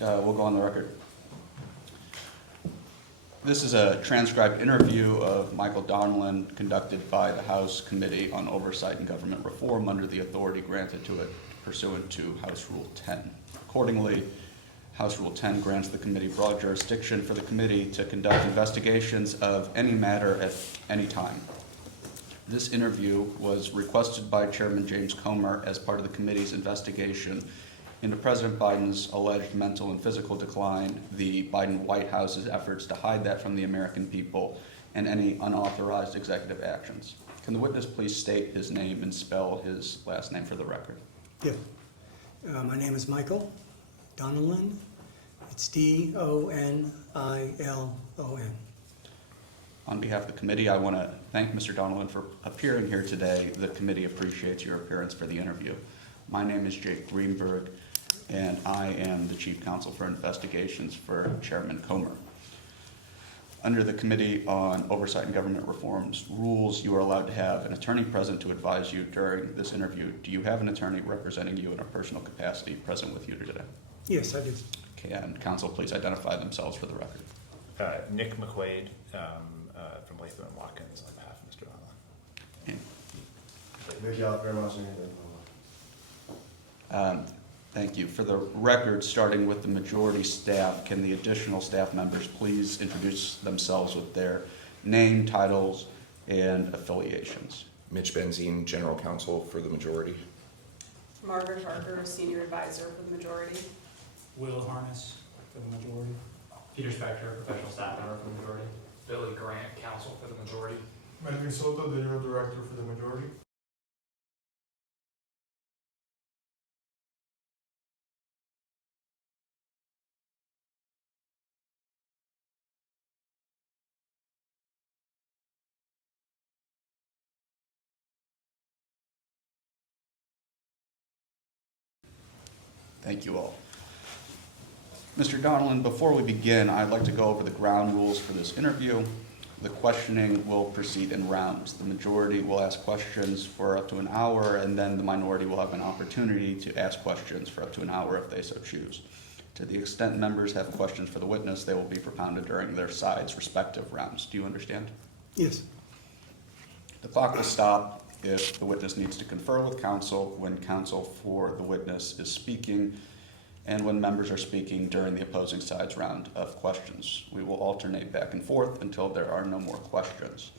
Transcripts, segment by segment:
We'll go on the record. This is a transcribed interview of Michael Donilon conducted by the House Committee on Oversight and Government Reform under the authority granted to it pursuant to House Rule 10. Accordingly, House Rule 10 grants the committee broad jurisdiction for the committee to conduct investigations of any matter at any time. This interview was requested by Chairman James Comer as part of the committee's investigation into President Biden's alleged mental and physical decline, the Biden White House's efforts to hide that from the American people, and any unauthorized executive actions. Can the witness please state his name and spell his last name for the record? Yeah. My name is Michael Donilon. It's Donilon. On behalf of the committee, I want to thank Mr. Donilon for appearing here today. The committee appreciates your appearance for the interview. My name is Jake Greenberg, and I am the Chief Counsel for Investigations for Chairman Comer. Under the Committee on Oversight and Government Reform's rules, you are allowed to have an attorney present to advise you during this interview. Do you have an attorney representing you in a personal capacity present with you today? Yes, I do. Okay, and counsel, please identify themselves for the record. Nick McQuaid from Latham & Watkins on behalf of Mr. Donilon. Thank you. For the record, starting with the majority staff, can the additional staff members please introduce themselves with their name, titles, and affiliations? Mitch Benzine, General Counsel for the majority. Margaret Harker, Senior Advisor for the majority. Will Harness for the majority. Peter Spector, Professional Staff Member for the majority. Billy Grant, Counsel for the majority. Melvin Soto, the General Director for the majority. Thank you all. Mr. Donilon, before we begin, I'd like to go over the ground rules for this interview. The questioning will proceed in rounds. The majority will ask questions for up to an hour, and then the minority will have an opportunity to ask questions for up to an hour if they so choose. To the extent members have questions for the witness, they will be propounded during their sides' respective rounds. Do you understand? Yes. The clock will stop if the witness needs to confer with counsel when counsel for the witness is speaking, and when members are speaking during the opposing side's round of questions. We will alternate back and forth until there are no more questions.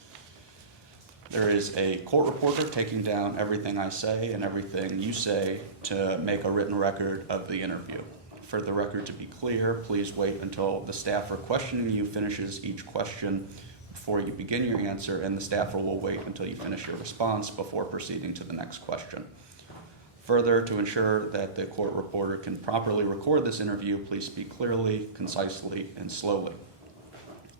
There is a court reporter taking down everything I say and everything you say to make a written record of the interview. For the record to be clear, please wait until the staffer questioning you finishes each question before you begin your answer, and the staffer will wait until you finish your response before proceeding to the next question. Further, to ensure that the court reporter can properly record this interview, please speak clearly, concisely, and slowly.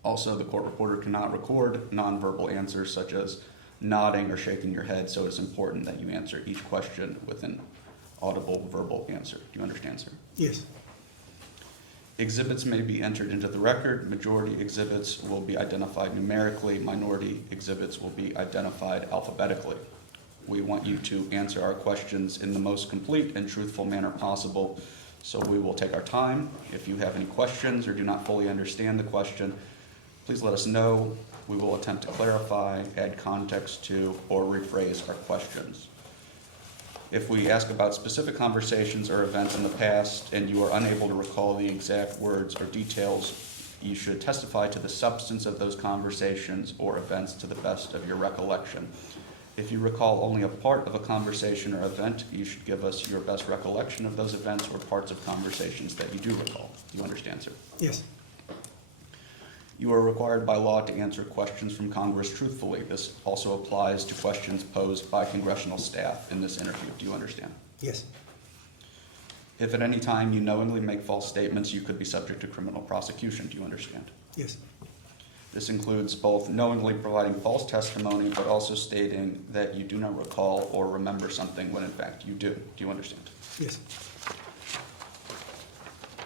Also, the court reporter cannot record nonverbal answers such as nodding or shaking your head, so it's important that you answer each question with an audible verbal answer. Do you understand, sir? Yes. Exhibits may be entered into the record. Majority exhibits will be identified numerically. Minority exhibits will be identified alphabetically. We want you to answer our questions in the most complete and truthful manner possible, so we will take our time. If you have any questions or do not fully understand the question, please let us know. We will attempt to clarify, add context to, or rephrase our questions. If we ask about specific conversations or events in the past and you are unable to recall the exact words or details, you should testify to the substance of those conversations or events to the best of your recollection. If you recall only a part of a conversation or event, you should give us your best recollection of those events or parts of conversations that you do recall. Do you understand, sir? Yes. You are required by law to answer questions from Congress truthfully. This also applies to questions posed by congressional staff in this interview. Do you understand? Yes. If at any time you knowingly make false statements, you could be subject to criminal prosecution. Do you understand? Yes. This includes both knowingly providing false testimony, but also stating that you do not recall or remember something when in fact you do. Do you understand? Yes.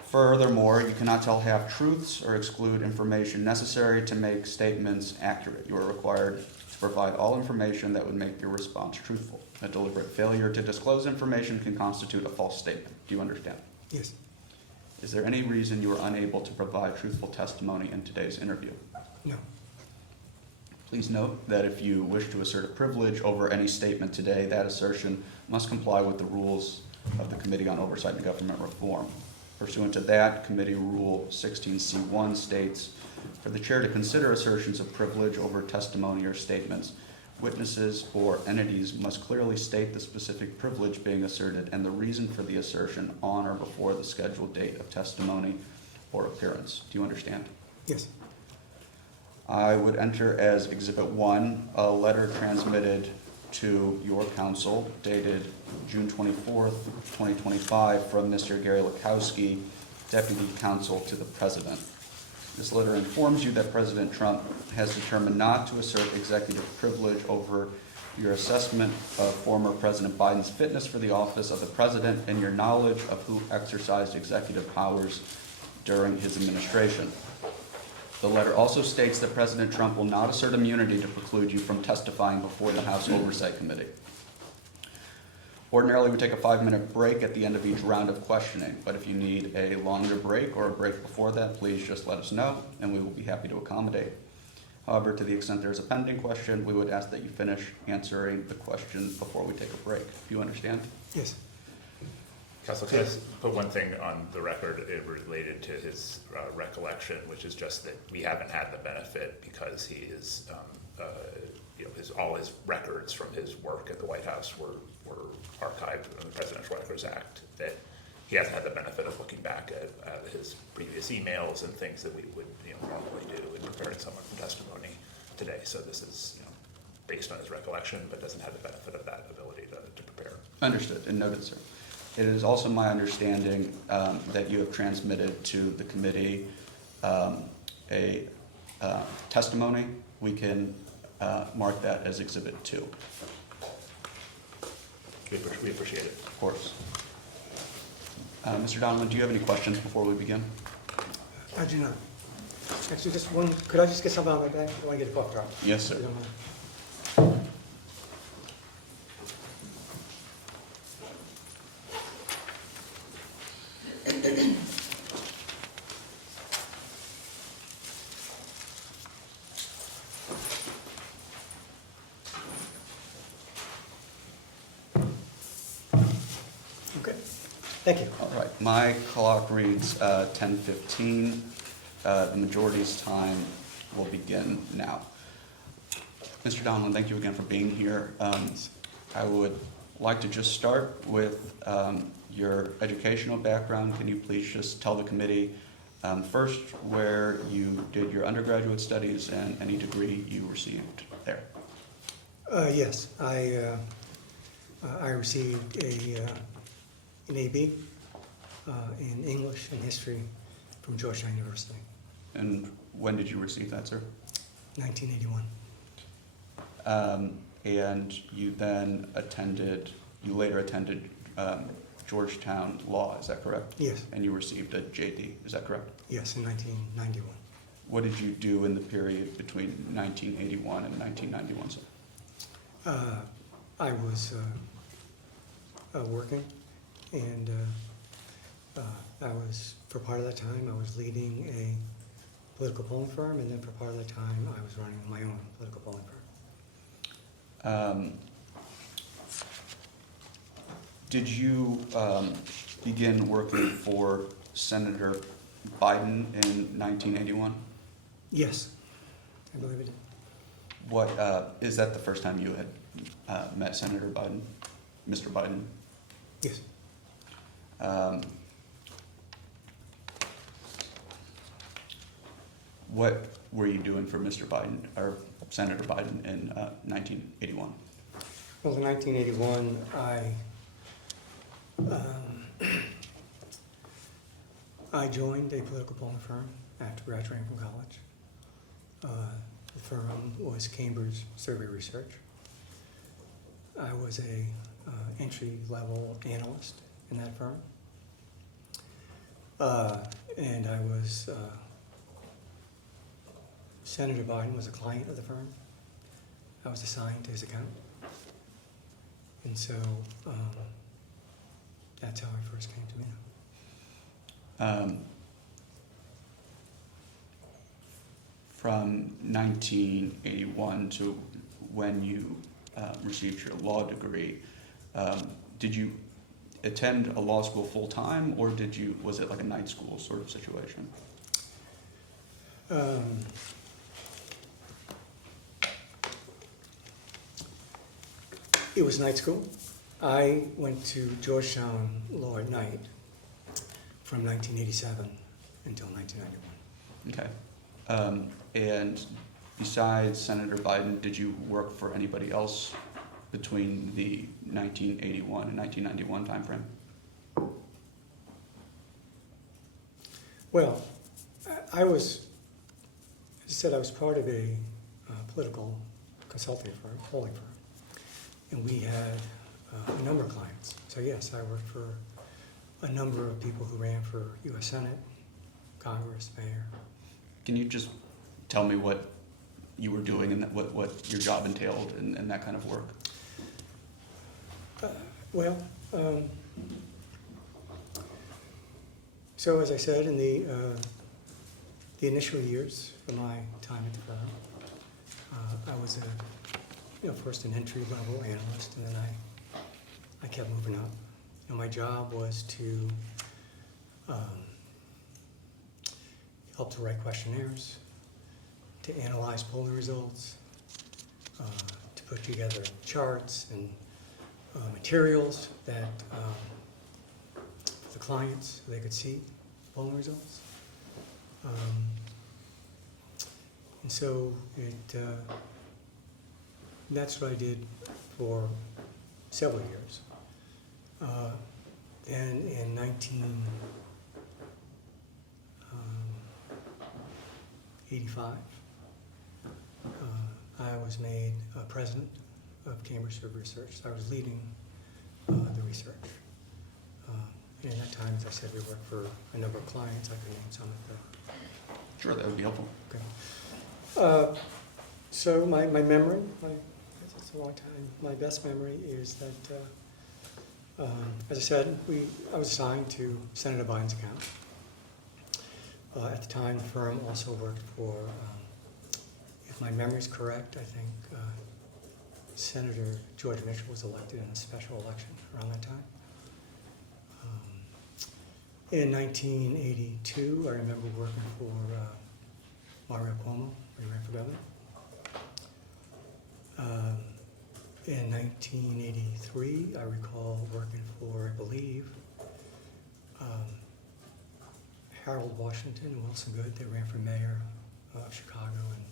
Furthermore, you cannot tell half-truths or exclude information necessary to make statements accurate. You are required to provide all information that would make your response truthful. A deliberate failure to disclose information can constitute a false statement. Do you understand? Yes. Is there any reason you were unable to provide truthful testimony in today's interview? No. Please note that if you wish to assert a privilege over any statement today, that assertion must comply with the rules of the Committee on Oversight and Government Reform. Pursuant to that, Committee Rule 16C1 states, for the chair to consider assertions of privilege over testimony or statements, witnesses or entities must clearly state the specific privilege being asserted and the reason for the assertion on or before the scheduled date of testimony or appearance. Do you understand? Yes. I would enter as Exhibit 1 a letter transmitted to your counsel dated June 24th, 2025 from Mr. Gary Lakowski, Deputy Counsel to the President. This letter informs you that President Trump has determined not to assert executive privilege over your assessment of former President Biden's fitness for the office of the President and your knowledge of who exercised executive powers during his administration. The letter also states that President Trump will not assert immunity to preclude you from testifying before the House Oversight Committee. Ordinarily, we take a 5-minute break at the end of each round of questioning, but if you need a longer break or a break before that, please just let us know, and we will be happy to accommodate. However, to the extent there is a pending question, we would ask that you finish answering the question before we take a break. Do you understand? Yes. Counsel, can I just put one thing on the record related to his recollection, which is just that we haven't had the benefit because he is, all his records from his work at the White House were archived in the Presidential Records Act, that he hasn't had the benefit of looking back at his previous emails and things that we would normally do in preparing someone for testimony today. So this is based on his recollection, but doesn't have the benefit of that ability to prepare. Understood and noted, sir. It is also my understanding that you have transmitted to the committee a testimony. We can mark that as Exhibit 2. We appreciate it. Of course. Mr. Donilon, do you have any questions before we begin? I do not. Actually, just one, could I just get something on my back? I want to get a cough drop. Yes, sir. If you don't mind. Okay, thank you. All right. My clock reads 10:15. The majority's time will begin now. Mr. Donilon, thank you again for being here. I would like to just start with your educational background. Can you please just tell the committee first where you did your undergraduate studies and any degree you received there? Yes, I received an AB in English and History from Georgetown University, And when did you receive that, sir? 1981. And you then later attended Georgetown Law, is that correct? Yes, And you received a JD, is that correct? yes, in 1991. What did you do in the period between 1981 and 1991, sir? I was working, and I was, for part of that time, I was leading a political polling firm, and then for part of the time, I was running my own political polling firm. Did you begin working for Senator Biden in 1981? Yes, I believe it did. What is that the first time you had met Senator Biden, Mr. Biden? Yes. What were you doing for Mr. Biden or Senator Biden in 1981? Well, in 1981, I joined a political polling firm after graduating from college. The firm was Cambridge Survey Research. I was a entry-level analyst in that firm. And I was, Senator Biden was a client of the firm. I was assigned to his account. And so that's how I first came to From 1981 to when you received your law degree, did you attend a law school full-time, or was it like a night school sort of situation? It was night school. I went to Georgetown Law at night from 1987 until 1991. Okay. And besides Senator Biden, did you work for anybody else between the 1981 and 1991 timeframe? Well, I was, as I said, I was part of a political consulting firm, polling firm, and we had a number of clients. So yes, I worked for a number of people who ran for U.S. Senate, Congress, mayor. Can you just tell me what you were doing and what your job entailed and that kind of work? So as I said, in the initial years of my time at the firm, I was first an entry-level analyst, and then I kept moving up. My job was to help to write questionnaires, to analyze polling results, to put together charts and materials that for the clients so they could see polling results. And so that's what I did for several years. Then in 1985, I was made president of Cambridge Survey Research. So I was leading the research. And at that time, as I said, we worked for a number of clients. I could name some of them. Sure, that would be helpful. Okay. So my memory, it's a long time, my best memory is that, as I said, I was assigned to Senator Biden's account. At the time, the firm also worked for, if my memory is correct, I think Senator George Mitchell was elected in a special election around that time. In 1982, I remember working for Mario Cuomo, when he ran for governor. In 1983, I recall working for, I believe, Harold Washington and Wilson Good. They ran for mayor of Chicago and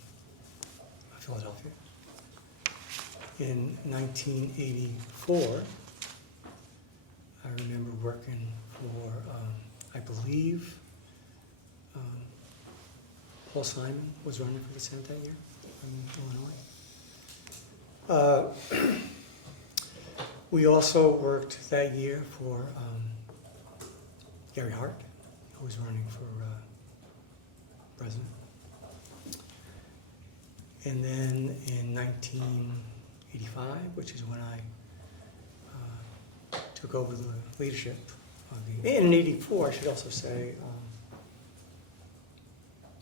Philadelphia. In 1984, I remember working for, I believe, Paul Simon was running for the Senate that year from Illinois. We also worked that year for Gary Hart, who was running for president. And then in 1985, which is when I took over the leadership of the, and in 84, I should also say,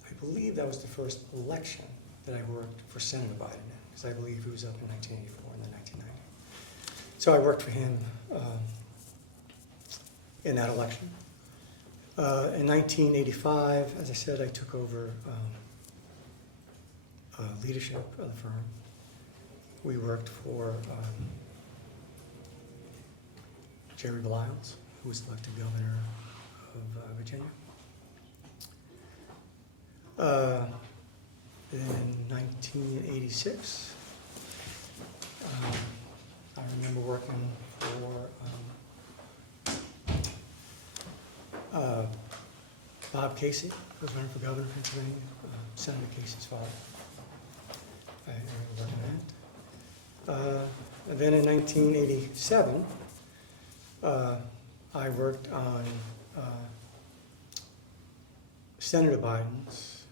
I believe that was the first election that I worked for Senator Biden in, because I believe he was up in 1984 and then 1990. So I worked for him in that election. In 1985, as I said, I took over leadership of the firm. We worked for Jerry Baliles, who was elected governor of Virginia. In 1986, I remember working for Bob Casey, who was running for governor of Pennsylvania, Senator Casey's father. I remember working that. And then in 1987, I worked on Senator Biden's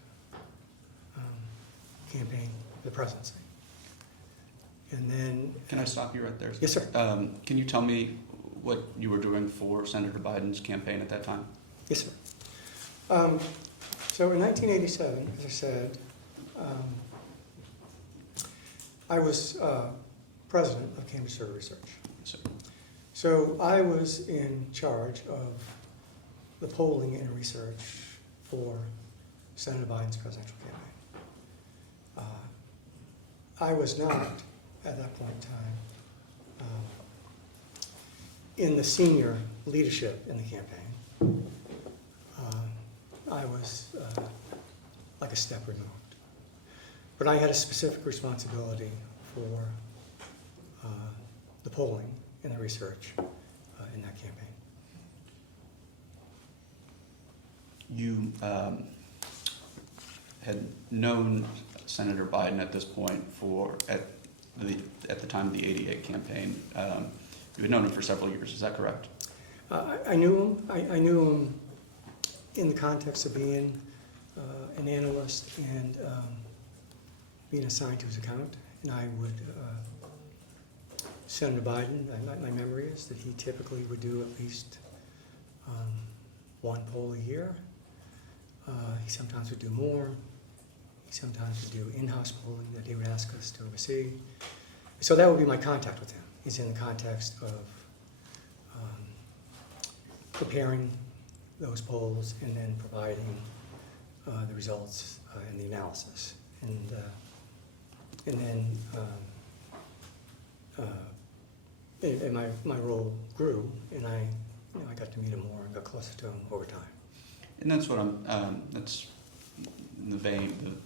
campaign for the presidency. And then... Can I stop you right there? Yes, sir. Can you tell me what you were doing for Senator Biden's campaign at that time? Yes, sir. So in 1987, as I said, I was president of Cambridge Survey Research. So, So I was in charge of the polling and research for Senator Biden's presidential campaign. I was not, at that point in time, in the senior leadership in the campaign. I was like a step removed. But I had a specific responsibility for the polling and the research in that campaign. you had known Senator Biden at this point at the time of the '88 campaign. You had known him for several years. Is that correct? I knew him. I knew him in the context of being an analyst and being assigned to his account. And I would, Senator Biden, my memory is that he typically would do at least one poll a year. He sometimes would do more. He sometimes would do in-house polling that he would ask us to oversee. So that would be my contact with him. He's in the context of preparing those polls and then providing the results and the analysis. And then and my role grew, and I got to meet him more and got closer to him over time. And that's what that's the vein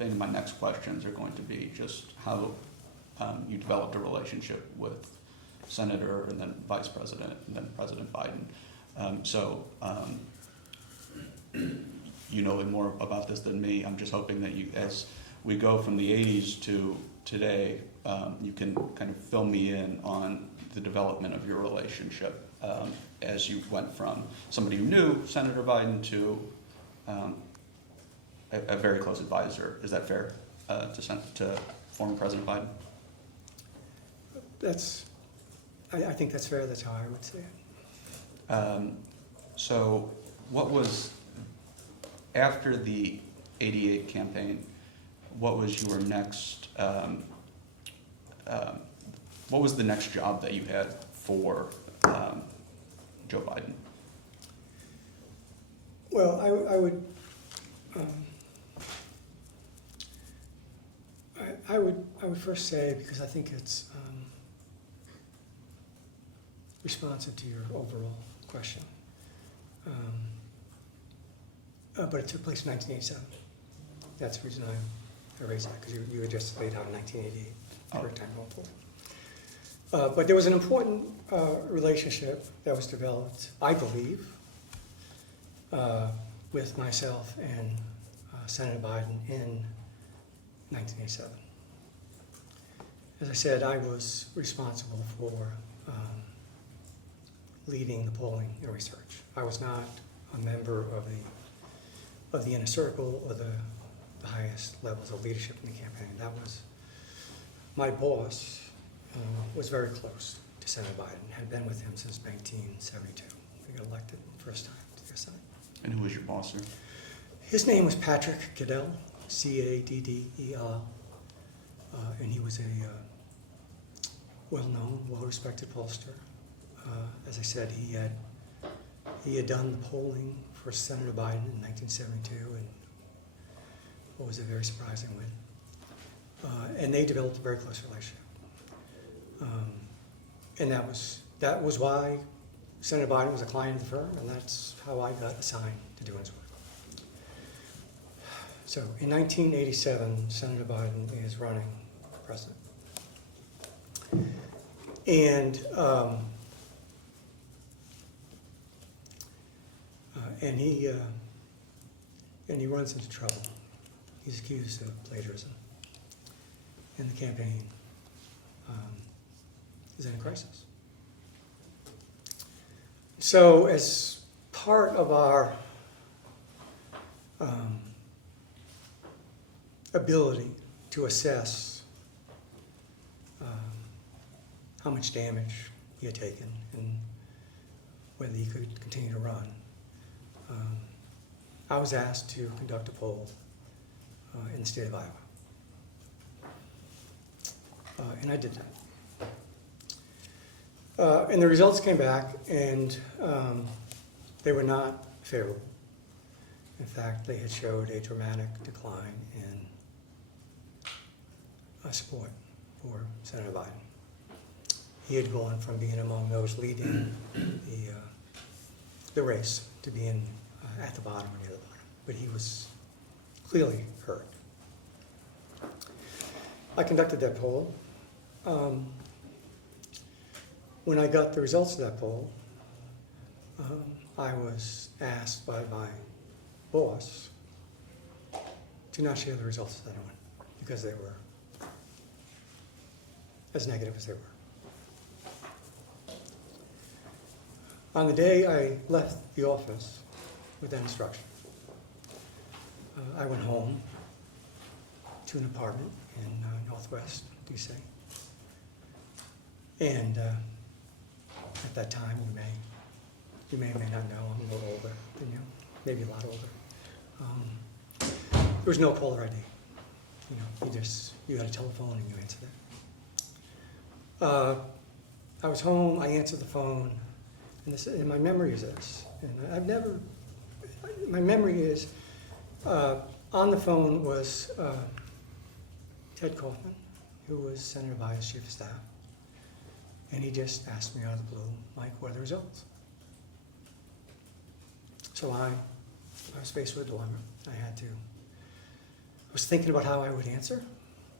of my next questions are going to be just how you developed a relationship with Senator and then Vice President and then President Biden. You know more about this than me. I'm just hoping that as we go from the 80s to today, you can kind of fill me in on the development of your relationship as you went from somebody who knew Senator Biden to a very close advisor. Is that fair to former President Biden? I think that's fair. That's how I would say it. So what was, after the '88 campaign, what was your next, what was the next job that you had for Joe Biden? Well, I would first say, because I think it's responsive to your overall question. But it took place in 1987. That's the reason I raised that, because you had just laid out in 1988, correct time going forward. But there was an important relationship that was developed, I believe, with myself and Senator Biden in 1987. As I said, I was responsible for leading the polling and research. I was not a member of the inner circle or the highest levels of leadership in the campaign. That was my boss. Was very close to Senator Biden. Had been with him since 1972. He got elected first time to the Senate. And who was your boss, sir? His name was Patrick Goodell, C-A-D-D-E-L, and he was a well-known, well-respected pollster. As I said, he had done the polling for Senator Biden in 1972, and what was a very surprising win. And they developed a very close relationship. And that was why Senator Biden was a client of the firm, and that's how I got assigned to doing his work. So in 1987, Senator Biden is running for president. And he runs into trouble. He's accused of plagiarism. And the campaign is in a crisis. So as part of our ability to assess how much damage he had taken and whether he could continue to run, I was asked to conduct a poll in the state of Iowa. And I did that. And the results came back, and they were not favorable. In fact, they had showed a dramatic decline in support for Senator Biden. He had gone from being among those leading the race to being at the bottom or near the bottom, but he was clearly hurt. I conducted that poll. When I got the results of that poll, I was asked by my boss to not share the results of that one because they were as negative as they were. On the day I left the office with that instruction, I went home to an apartment in Northwest DC. And at that time, you may or may not know, I'm a little older than you, maybe a lot older. There was no caller ID. You had a telephone and you answered it. I was home, I answered the phone, and my memory is this. And my memory is, on the phone was Ted Kaufman, who was Senator Biden's chief of staff. And he just asked me out of the blue, Mike, what are the results? So I was faced with a dilemma. I was thinking about how I would answer,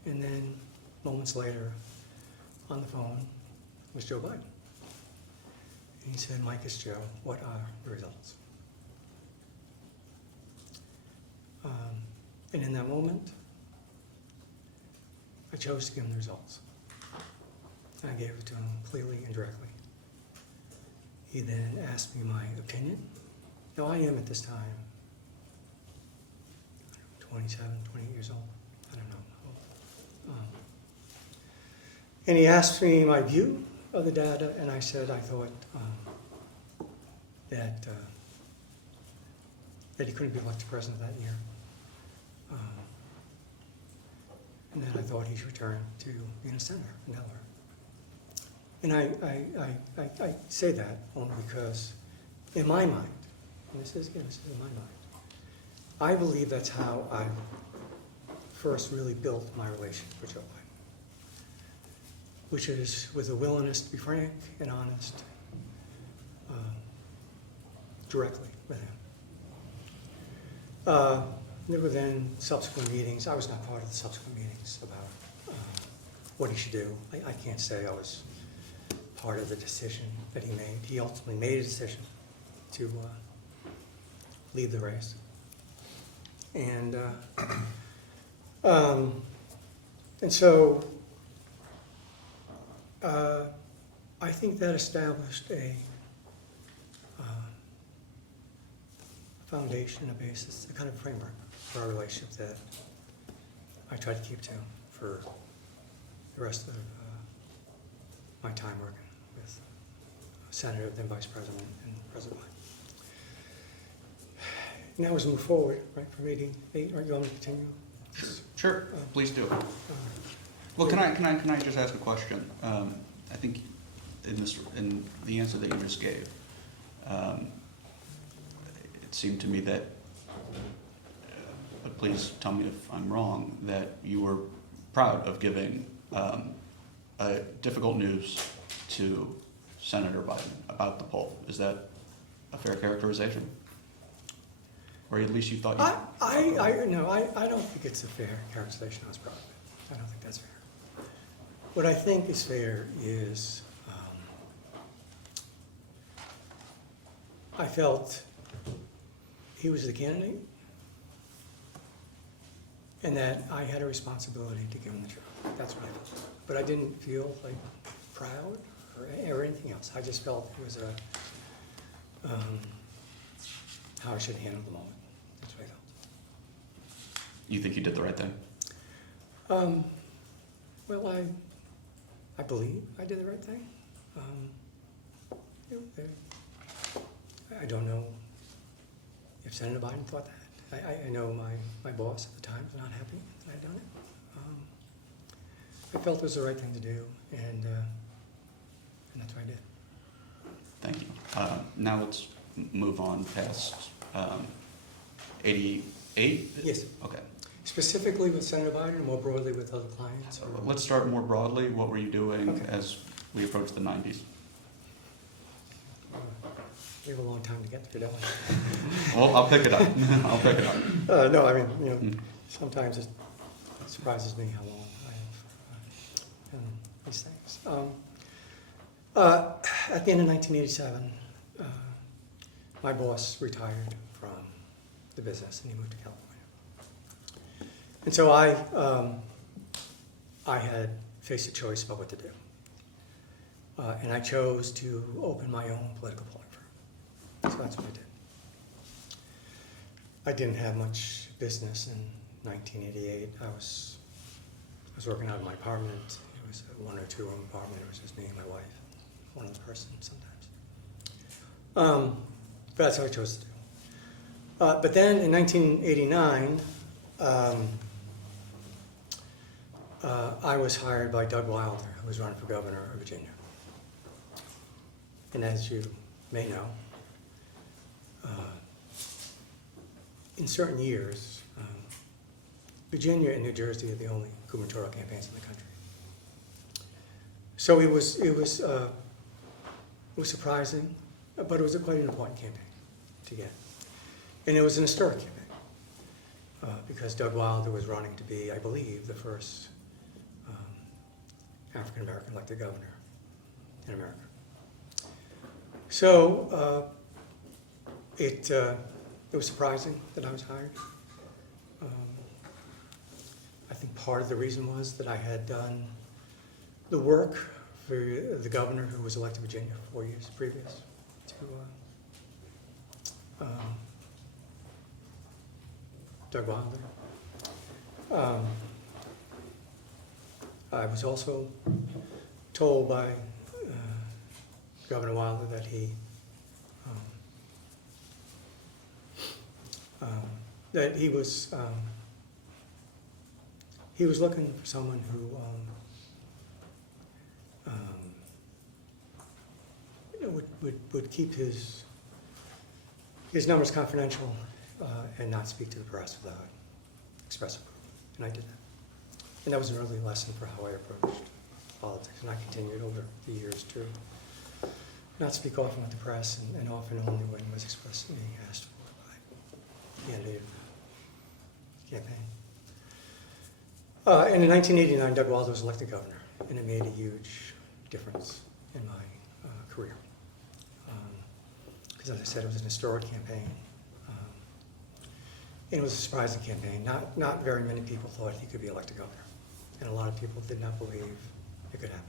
and then moments later, on the phone, was Joe Biden. And he said, Mike, it's Joe, what are the results? And in that moment, I chose to give him the results. I gave it to him clearly and directly. He then asked me my opinion. Now I am at this time 27, 28 years old. I don't know. And he asked me my view of the data, and I said I thought that he couldn't be elected president that year. And that I thought he should return to being a senator in Delaware. And I say that only because in my mind, and this is in my mind, I believe that's how I first really built my relationship with Joe Biden, which is with a willingness to be frank and honest directly with him. There were then subsequent meetings. I was not part of the subsequent meetings about what he should do. I can't say I was part of the decision that he made. He ultimately made a decision to leave the race. And so I think that established a foundation, a basis, a kind of framework for our relationship that I try to keep to for the rest of my time working with Senator, then Vice President, and President Biden. Now as we move forward, right, from meeting 8, are you want me to continue? Sure, please do. Well, can I just ask a question? I think in the answer that you just gave, it seemed to me that, but please tell me if I'm wrong, that you were proud of giving difficult news to Senator Biden about the poll. Is that a fair characterization? Or at least you thought you... I don't think it's a fair characterization. I was proud of it. I don't think that's fair. What I think is fair is I felt he was the candidate and that I had a responsibility to give him the truth. That's what I felt. But I didn't feel like proud or anything else. I just felt it was how I should handle the moment. That's what I felt. You think you did the right thing? Well, I believe I did the right thing. I don't know if Senator Biden thought that. I know my boss at the time was not happy that I'd done it. I felt it was the right thing to do, and that's what I did. Thank you. Now let's move on past 88? Yes. Okay. Specifically with Senator Biden, or more broadly with other clients? Or? Let's start more broadly. What were you doing Okay. as we approach the 90s? We have a long time to get through, don't we? Well, I'll pick it up. I'll pick it up. No, I mean, sometimes it surprises me how long I have done these things. At the end of 1987, my boss retired from the business and he moved to California. And so I had faced a choice about what to do. And I chose to open my own political polling firm. So that's what I did. I didn't have much business in 1988. I was working out of my apartment. It was a 1 or 2 room apartment. It was just me and my wife, one other person sometimes. But that's what I chose to do. But then in 1989, I was hired by Doug Wilder, who was running for governor of Virginia. And as you may know, in certain years, Virginia and New Jersey are the only gubernatorial campaigns in the country. So it was surprising, but it was quite an important campaign to get. And it was an historic campaign because Doug Wilder was running to be, I believe, the first African-American elected governor in America. So it was surprising that I was hired. I think part of the reason was that I had done the work for the governor who was elected in Virginia 4 years previous to Doug Wilder. I was also told by Governor Wilder that he was looking for someone who would keep his numbers confidential and not speak to the press without express approval. And I did that. And that was an early lesson for how I approached politics. And I continued over the years to not speak often with the press and often only when it was expressly asked for by the candidate of the campaign. And in 1989, Doug Wilder was elected governor, and it made a huge difference in my career. Because as I said, it was an historic campaign. And it was a surprising campaign. Not very many people thought he could be elected governor. And a lot of people did not believe it could happen.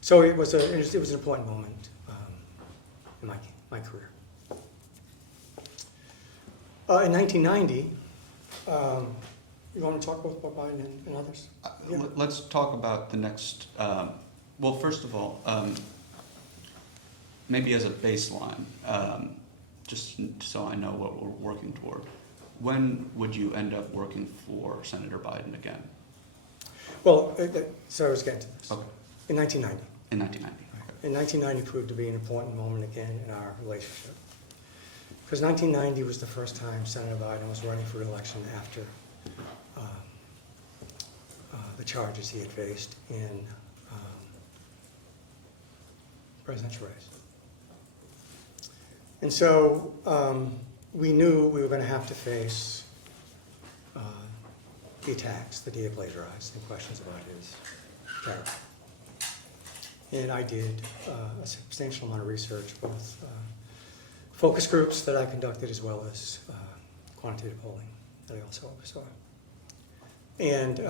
So it was an important moment in my career. In 1990, you want to talk about Biden and others? Yeah. Let's talk about the next, well, first of all, maybe as a baseline, just so I know what we're working toward, when would you end up working for Senator Biden again? Well, so I was getting to this. Okay. In 1990. In 1990. Okay. In 1990 proved to be an important moment again in our relationship. Because 1990 was the first time Senator Biden was running for re-election after the charges he had faced in presidential race. And so we knew we were going to have to face the attacks that he had plagiarized and questions about his character. And I did a substantial amount of research, both focus groups that I conducted as well as quantitative polling that I also oversaw. And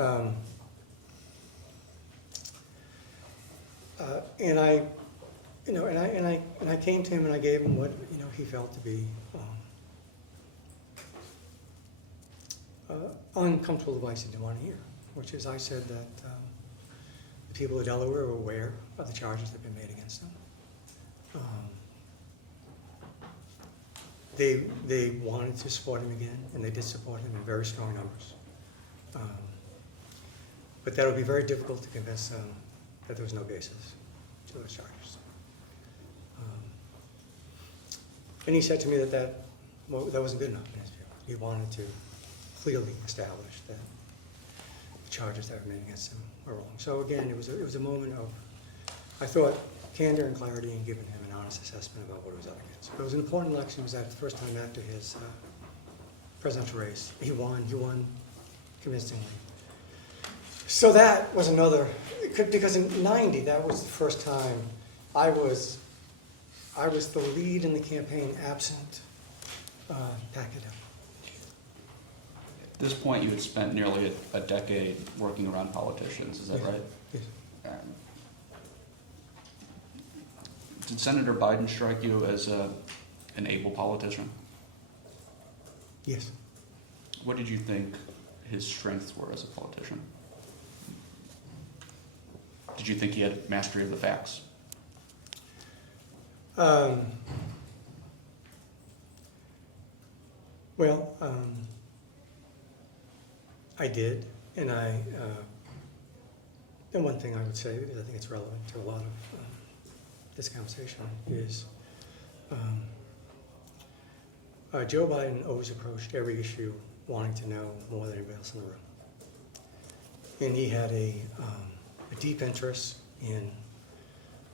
I came to him and I gave him what he felt to be uncomfortable advice he didn't want to hear, which is I said that the people of Delaware were aware of the charges that had been made against them. They wanted to support him again, and they did support him in very strong numbers. But that would be very difficult to convince them that there was no basis to those charges. And he said to me that wasn't good enough in his view. He wanted to clearly establish that the charges that were made against him were wrong. So again, it was a moment of, I thought, candor and clarity and giving him an honest assessment about what he was up against. But it was an important election. It was the first time after his presidential race. He won convincingly. So that was another, because in '90, that was the first time I was the lead in the campaign absent Pacquiao. At this point, you had spent nearly a decade working around politicians, is that Yes. right? Yes. Did Senator Biden strike you as an able politician? Yes. What did you think his strengths were as a politician? Did you think he had mastery of the facts? Well, I did, and and one thing I would say, because I think it's relevant to a lot of this conversation, is Joe Biden always approached every issue wanting to know more than anybody else in the room. And he had a deep interest in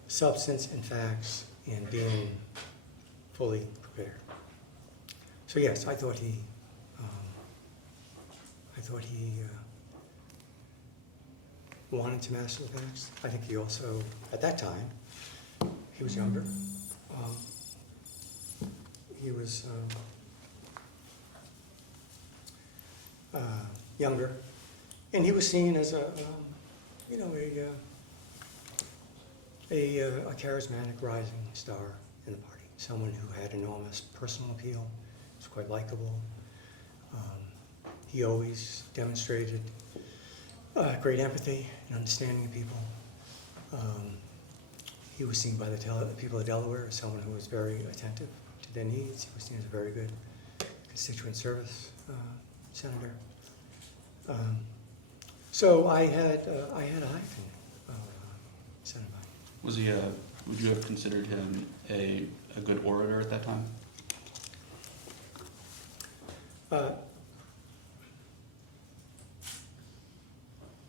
substance and facts and being fully prepared. So yes, I thought he wanted to master the facts. I think he also, at that time, he was younger. He was younger, and he was seen as a charismatic rising star in the party. Someone who had enormous personal appeal, was quite likable. He always demonstrated great empathy and understanding of people. He was seen by the people of Delaware as someone who was very attentive to their needs. He was seen as a very good constituent service senator. So I had a high opinion of Senator Biden. Was he would you have considered him a good orator at that time?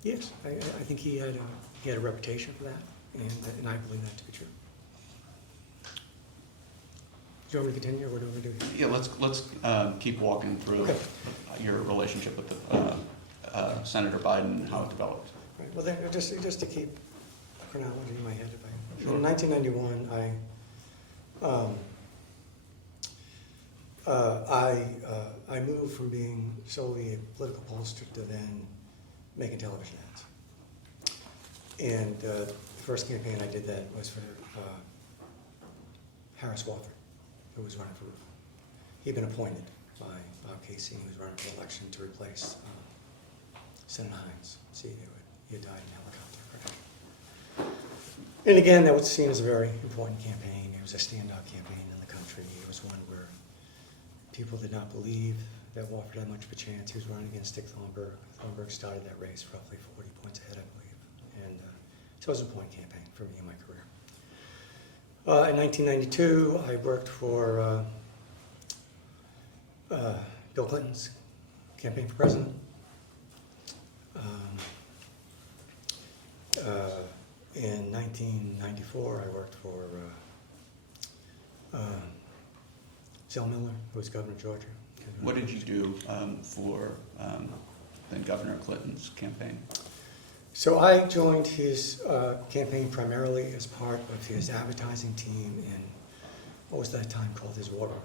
Yes, I think he had a reputation for that, and I believe that to be true. Do you want me to continue, or what do we do here? Yeah, let's keep walking through Okay. your relationship with Senator Biden and how it developed. Right. Well, then, just to keep chronology in my head, if I, in 1991, I moved from being solely a political pollster to then making television ads. And the first campaign I did that was for Harris Wofford, who was running for, he'd been appointed by Bob Casey, who was running for election to replace Senator Hines. See, he had died in a helicopter crash. And again, that was seen as a very important campaign. It was a standout campaign in the country. It was one where people did not believe that Wofford had much of a chance. He was running against Dick Thornburg. Thornburg started that race roughly 40 points ahead, I believe. And so it was an important campaign for me in my career. In 1992, I worked for Bill Clinton's campaign for president. In 1994, I worked for Zell Miller, who was governor of Georgia. What did you do for then Governor Clinton's campaign? So I joined his campaign primarily as part of his advertising team in what was that time called his war room.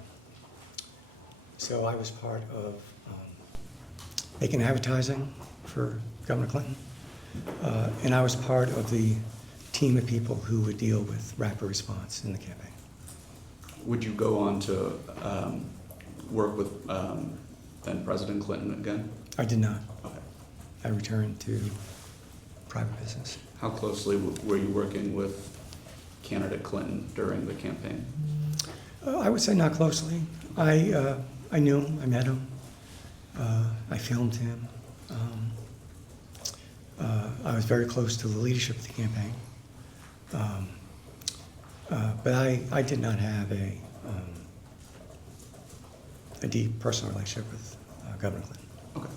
So I was part of making advertising for Governor Clinton, and I was part of the team of people who would deal with rapid response in the campaign. Would you go on to work with then President Clinton again? I did not. Okay. I returned to private business. How closely were you working with candidate Clinton during the campaign? I would say not closely. I knew him, I met him, I filmed him. I was very close to the leadership of the campaign. But I did not have a deep personal relationship with Governor Clinton. Okay.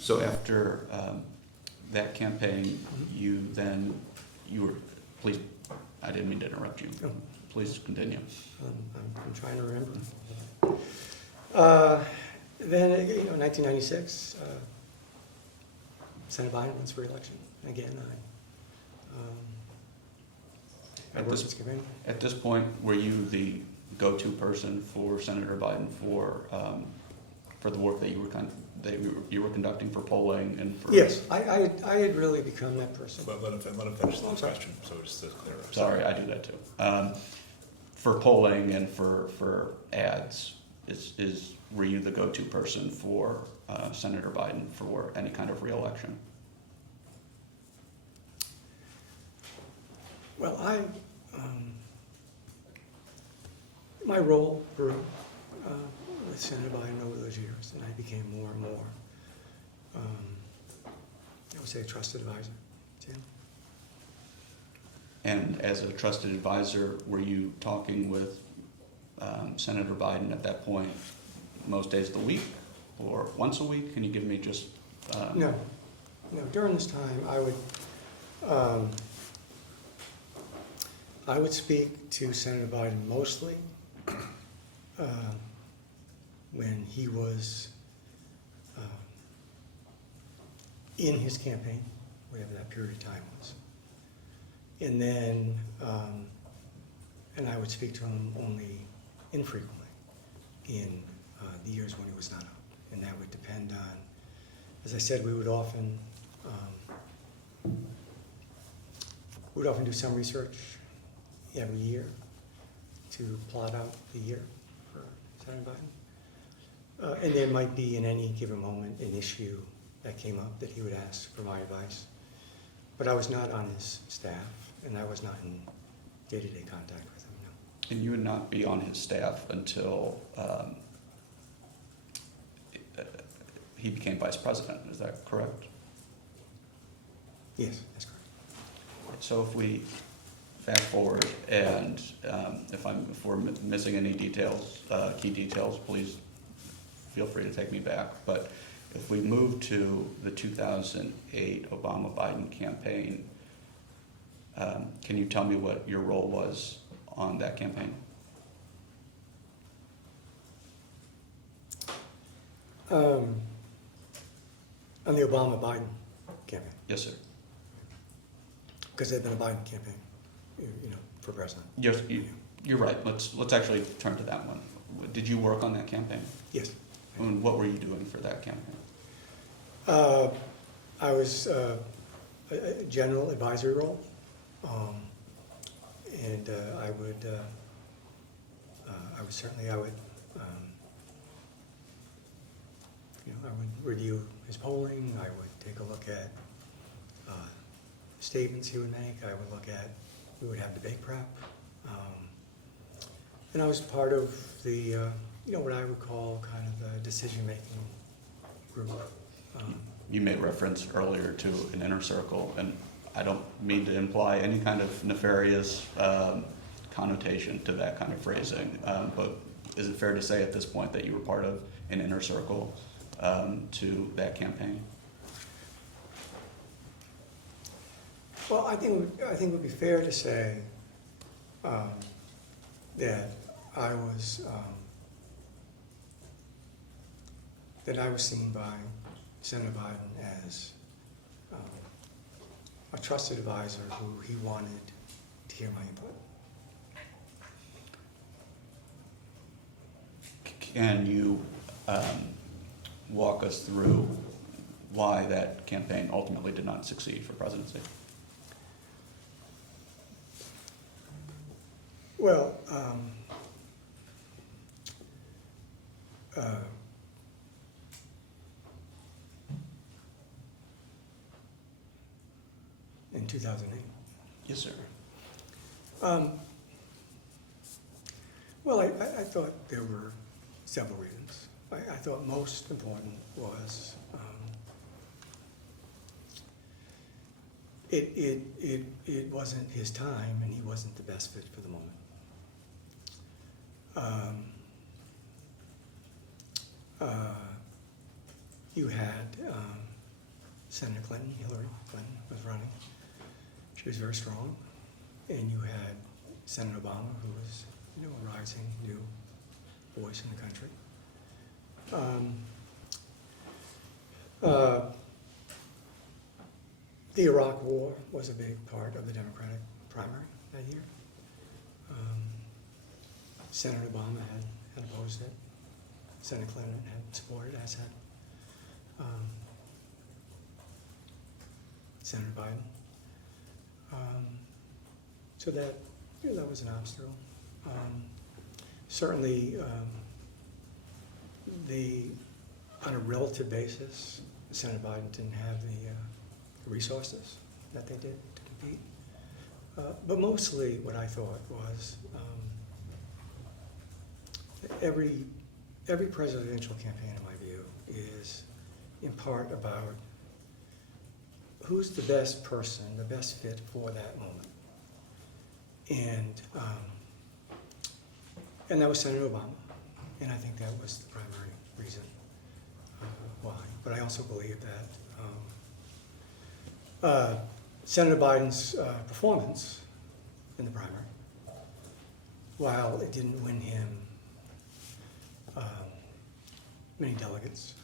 So after that campaign, you were, please, I didn't mean to interrupt you. Oh. Please continue. I'm trying to remember. Then, in 1996, Senator Biden wins re-election. Again, I At worked this- his campaign. At this point, were you the go-to person for Senator Biden for the work that you were conducting for polling and for? Yes, I had really become that person. Let him finish the I'm sorry. question, so just to clear up. Sorry, I do that too. For polling and for ads, were you the go-to person for Senator Biden for any kind of re-election? Well, my role grew with Senator Biden over those years, and I became more and more, I would say, a trusted advisor to him. And as a trusted advisor, were you talking with Senator Biden at that point most days of the week or once a week? Can you give me just? No. During this time, I would speak to Senator Biden mostly when he was in his campaign, whatever that period of time was. And then, and I would speak to him only infrequently in the years when he was not up. And that would depend on, as I said, we would often do some research every year to plot out the year for Senator Biden. And there might be in any given moment an issue that came up that he would ask for my advice. But I was not on his staff, and I was not in day-to-day contact with him, no. And you would not be on his staff until he became vice president, is that correct? Yes, that's correct. So if we fast forward and if we're missing any details, key details, please feel free to take me back. But if we move to the 2008 Obama-Biden campaign, can you tell me what your role was on that campaign? On the Obama-Biden campaign, Yes, sir. because they've been a Biden campaign, for president. Yes, you're right. Let's actually turn to that one. Did you work on that campaign? Yes. And what were you doing for that campaign? I was a general advisory role, and I would review his polling. I would take a look at statements he would make. We would have debate prep, and I was part of the what I would call kind of the decision-making group. You made reference earlier to an inner circle, and I don't mean to imply any kind of nefarious connotation to that kind of phrasing, but is it fair to say at this point that you were part of an inner circle to that campaign? Well, I think it would be fair to say that I was seen by Senator Biden as a trusted advisor who he wanted to hear my input. Can you walk us through why that campaign ultimately did not succeed for presidency? Well, in 2008. Yes, sir. Well, I thought there were several reasons. I thought most important was it wasn't his time, and he wasn't the best fit for the moment. You had Senator Clinton, Hillary Clinton was running. She was very strong. And you had Senator Obama, who was, a rising new voice in the country. The Iraq War was a big part of the Democratic primary that year. Senator Obama had opposed it. Senator Clinton had supported it, as had Senator Biden. So that was an obstacle. Certainly, on a relative basis, Senator Biden didn't have the resources that they did to compete. But mostly what I thought was every presidential campaign, in my view, is in part about who's the best person, the best fit for that moment. And that was Senator Obama, and I think that was the primary reason why. But I also believe that Senator Biden's performance in the primary, while it didn't win him many delegates,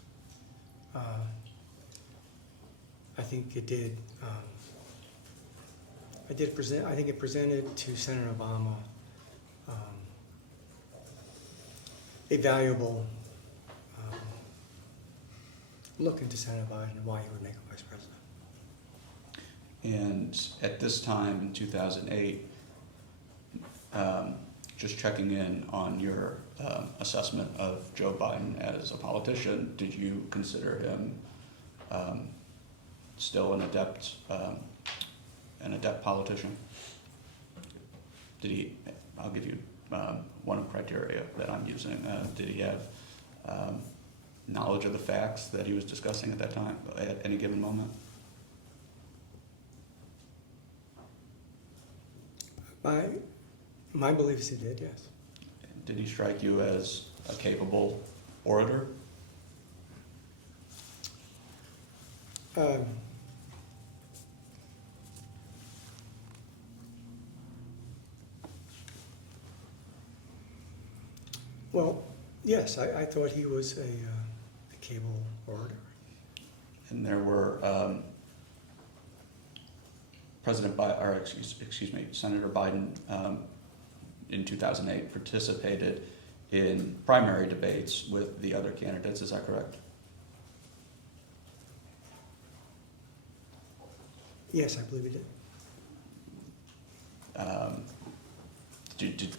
I think it did. I think it presented to Senator Obama a valuable look into Senator Biden and why he would make a vice president. And at this time in 2008, just checking in on your assessment of Joe Biden as a politician, did you consider him still an adept politician? Did he? I'll give you one of the criteria that I'm using. Did he have knowledge of the facts that he was discussing at that time, at any given moment? My belief is he did, yes. Did he strike you as a capable orator? Well, yes, I thought he was a capable orator. And there were Senator Biden in 2008 participated in primary debates with the other candidates. Is that correct? Yes, I believe he did.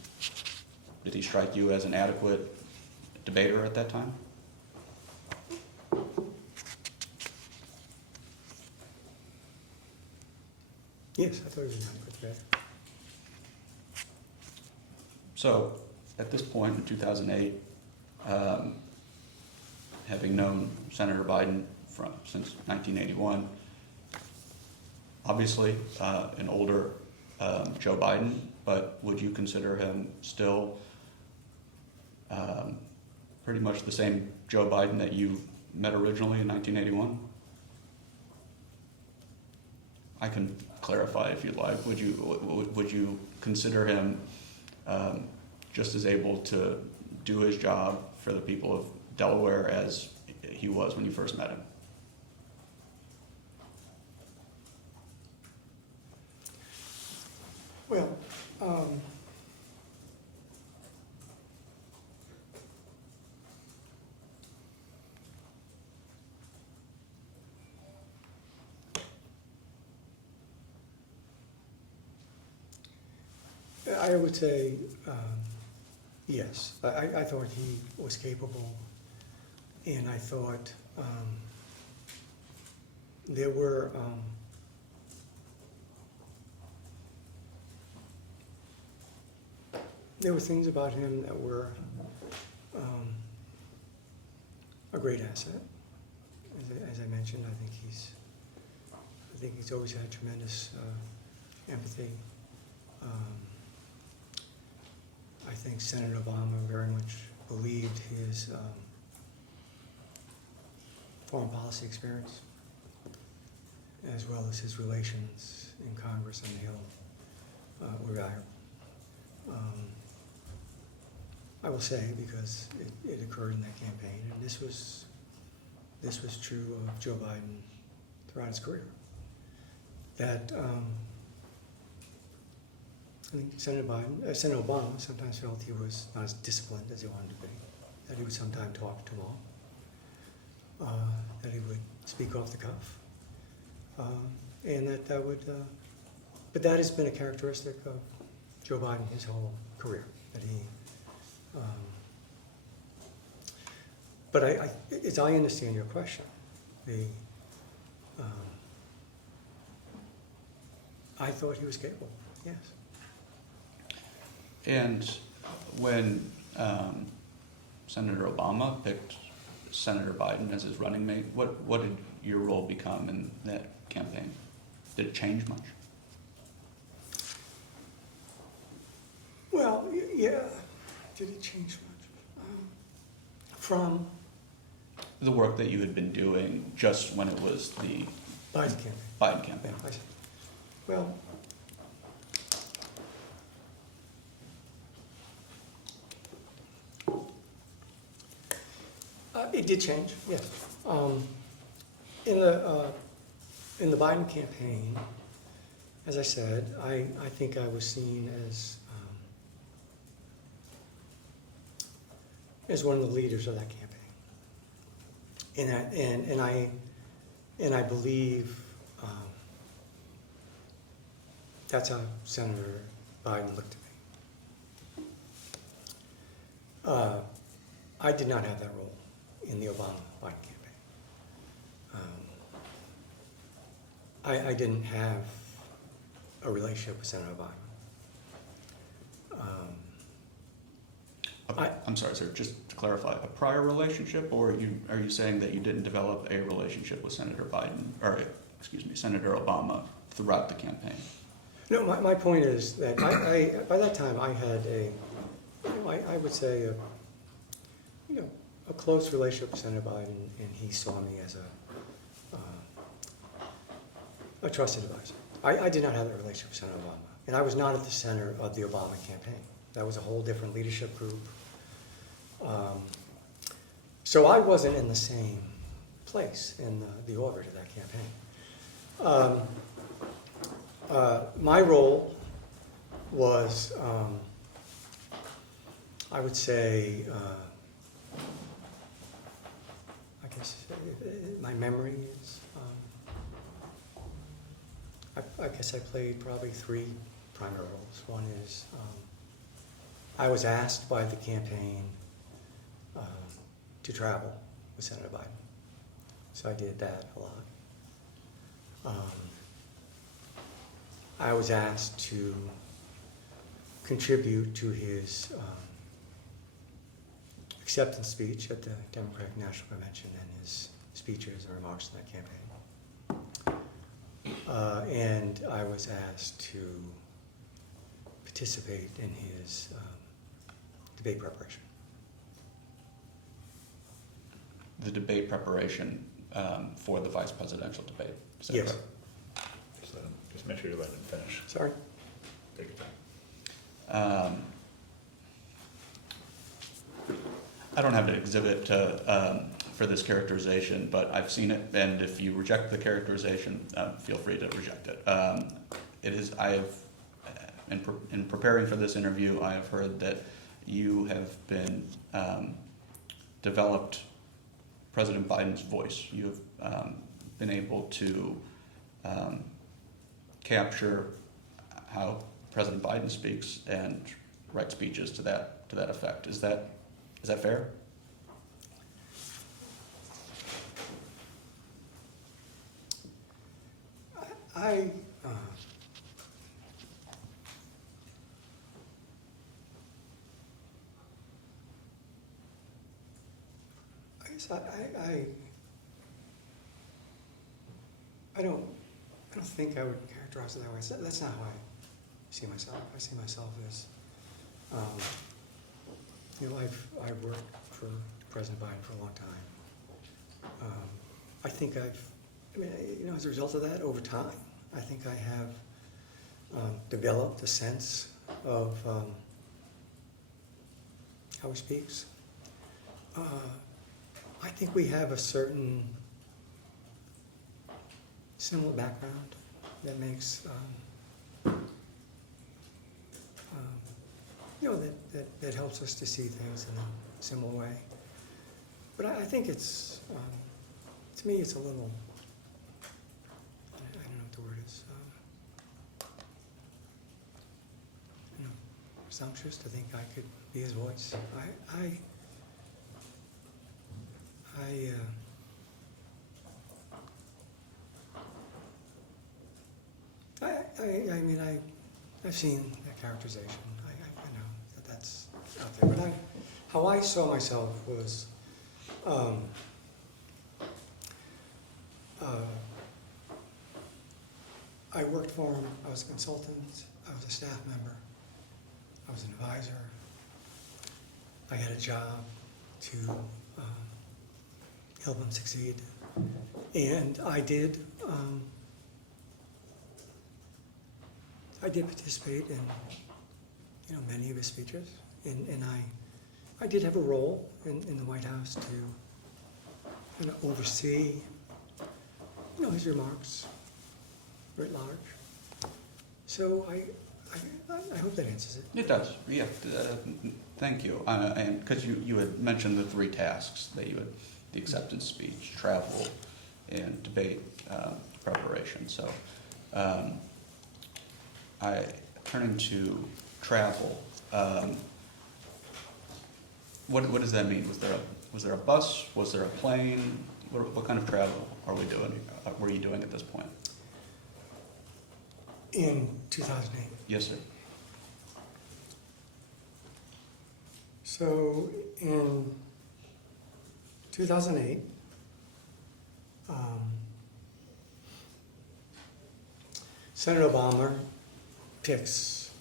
Did he strike you as an adequate debater at that time? Yes, I thought he was an adequate debater. So, at this point in 2008, having known Senator Biden since 1981, obviously an older Joe Biden, but would you consider him still pretty much the same Joe Biden that you met originally in 1981? I can clarify if you'd like. Would you consider him just as able to do his job for the people of Delaware as he was when you first met him? Well, I would say yes. I thought he was capable, and I thought there were there were things about him that were a great asset. As I mentioned, I think he's always had tremendous empathy. I think Senator Obama very much believed his foreign policy experience, as well as his relations in Congress and the Hill were valuable. I will say, because it occurred in that campaign, and this was true of Joe Biden throughout his career, that I think Senator Obama sometimes felt he was not as disciplined as he wanted to be, that he would sometimes talk too long, that he would speak off the cuff, and that would, but that has been a characteristic of Joe Biden his whole career, that he, but as I understand your question, I thought he was capable, yes. And when Senator Obama picked Senator Biden as his running mate, what did your role become in that campaign? Did it change much? Well, yeah, did it change much? From The work that you had been doing just when it was the Biden campaign. Biden campaign. I see. Well, it did change, yes. In the Biden campaign, as I said, I think I was seen as one of the leaders of that campaign, and I believe that's how Senator Biden looked at me. I did not have that role in the Obama-Biden campaign. I didn't have a relationship with Senator Obama. I'm sorry, sir, just to clarify, a prior relationship, or are you saying that you didn't develop a relationship with Senator Biden, or excuse me, Senator Obama throughout the campaign? No, my point is that by that time I had I would say a close relationship with Senator Biden, and he saw me as a trusted advisor. I did not have that relationship with Senator Obama, and I was not at the center of the Obama campaign. That was a whole different leadership group. So I wasn't in the same place in the orbit of that campaign. My role was, I would say, I guess my memory is, I guess I played probably 3 primary roles. One is, I was asked by the campaign to travel with Senator Biden, so I did that a lot. I was asked to contribute to his acceptance speech at the Democratic National Convention and his speeches and remarks in that campaign. And I was asked to participate in his debate preparation. The debate preparation for the vice presidential debate. Is that Yes. correct? Just make sure you let him finish. Sorry? Take your time. I don't have an exhibit for this characterization, but I've seen it, and if you reject the characterization, feel free to reject it. In preparing for this interview, I have heard that you have been developed President Biden's voice. You have been able to capture how President Biden speaks and write speeches to that effect. Is that fair? Yes, I don't think I would characterize it that way. That's not how I see myself. I see myself as, you know, I've worked for President Biden for a long time. I think you know, as a result of that, over time, I think I have developed a sense of how he speaks. I think we have a certain similar background that makes, you know, that helps us to see things in a similar way. But I think it's, to me, it's a little, I don't know what the word is, you know, presumptuous to think I could be his voice. I mean, I've seen that characterization. I know that that's out there. But how I saw myself was, I worked for him. I was a consultant. I was a staff member. I was an advisor. I had a job to help him succeed, and I did participate in, you know, many of his speeches, and I did have a role in the White House to kind of oversee, you know, his remarks writ large. So I hope that answers it. It does, yeah. Thank you. And because you had mentioned the three tasks that you had, the acceptance speech, travel, and debate preparation. So turning to travel, what does that mean? Was there a bus? Was there a plane? What kind of travel were you doing at this point? In 2008. Yes, sir. So in 2008, Senator Obama picks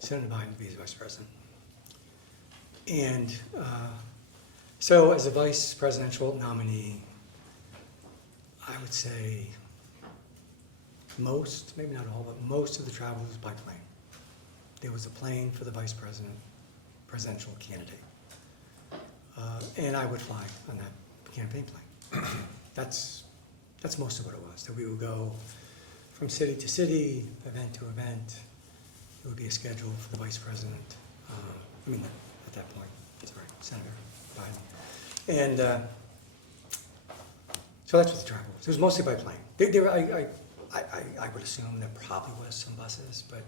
Senator Biden to be his vice president. And so as a vice presidential nominee, I would say most, maybe not all, but most of the travel was by plane. There was a plane for the presidential candidate. And I would fly on that campaign plane. That's most of what it was, that we would go from city to city, event to event. It would be a schedule for the vice president. At that point, sorry, Senator Biden. And so that's what the travel was. It was mostly by plane. I would assume there probably was some buses, but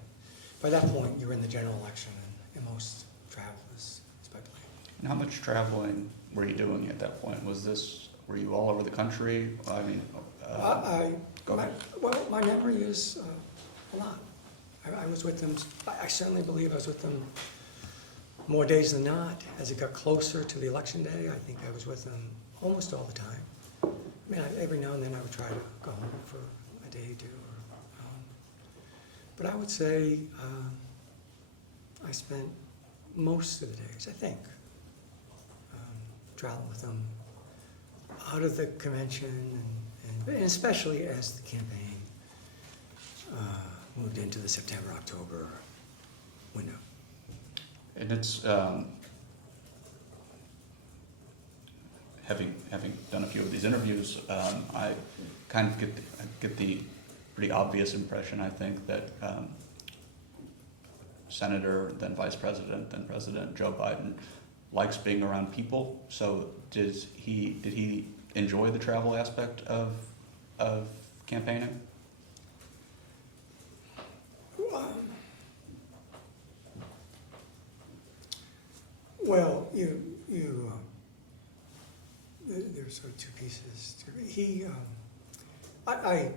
by that point, you're in the general election, and most travel is by plane. And how much traveling were you doing at that point? Were you all over the country? I mean, go ahead. My memory is a lot. I was with them, I certainly believe I was with them more days than not. As it got closer to the election day, I think I was with them almost all the time. I mean, every now and then I would try to go home for a day or two. But I would say I spent most of the days, I think, traveling with them out of the convention, and especially as the campaign moved into the September-October window. And it's having done a few of these interviews, I kind of get the pretty obvious impression, I think, that Senator, then Vice President, then President Joe Biden likes being around people. So did he enjoy the travel aspect of campaigning? Well, there's sort of two pieces to it. I'm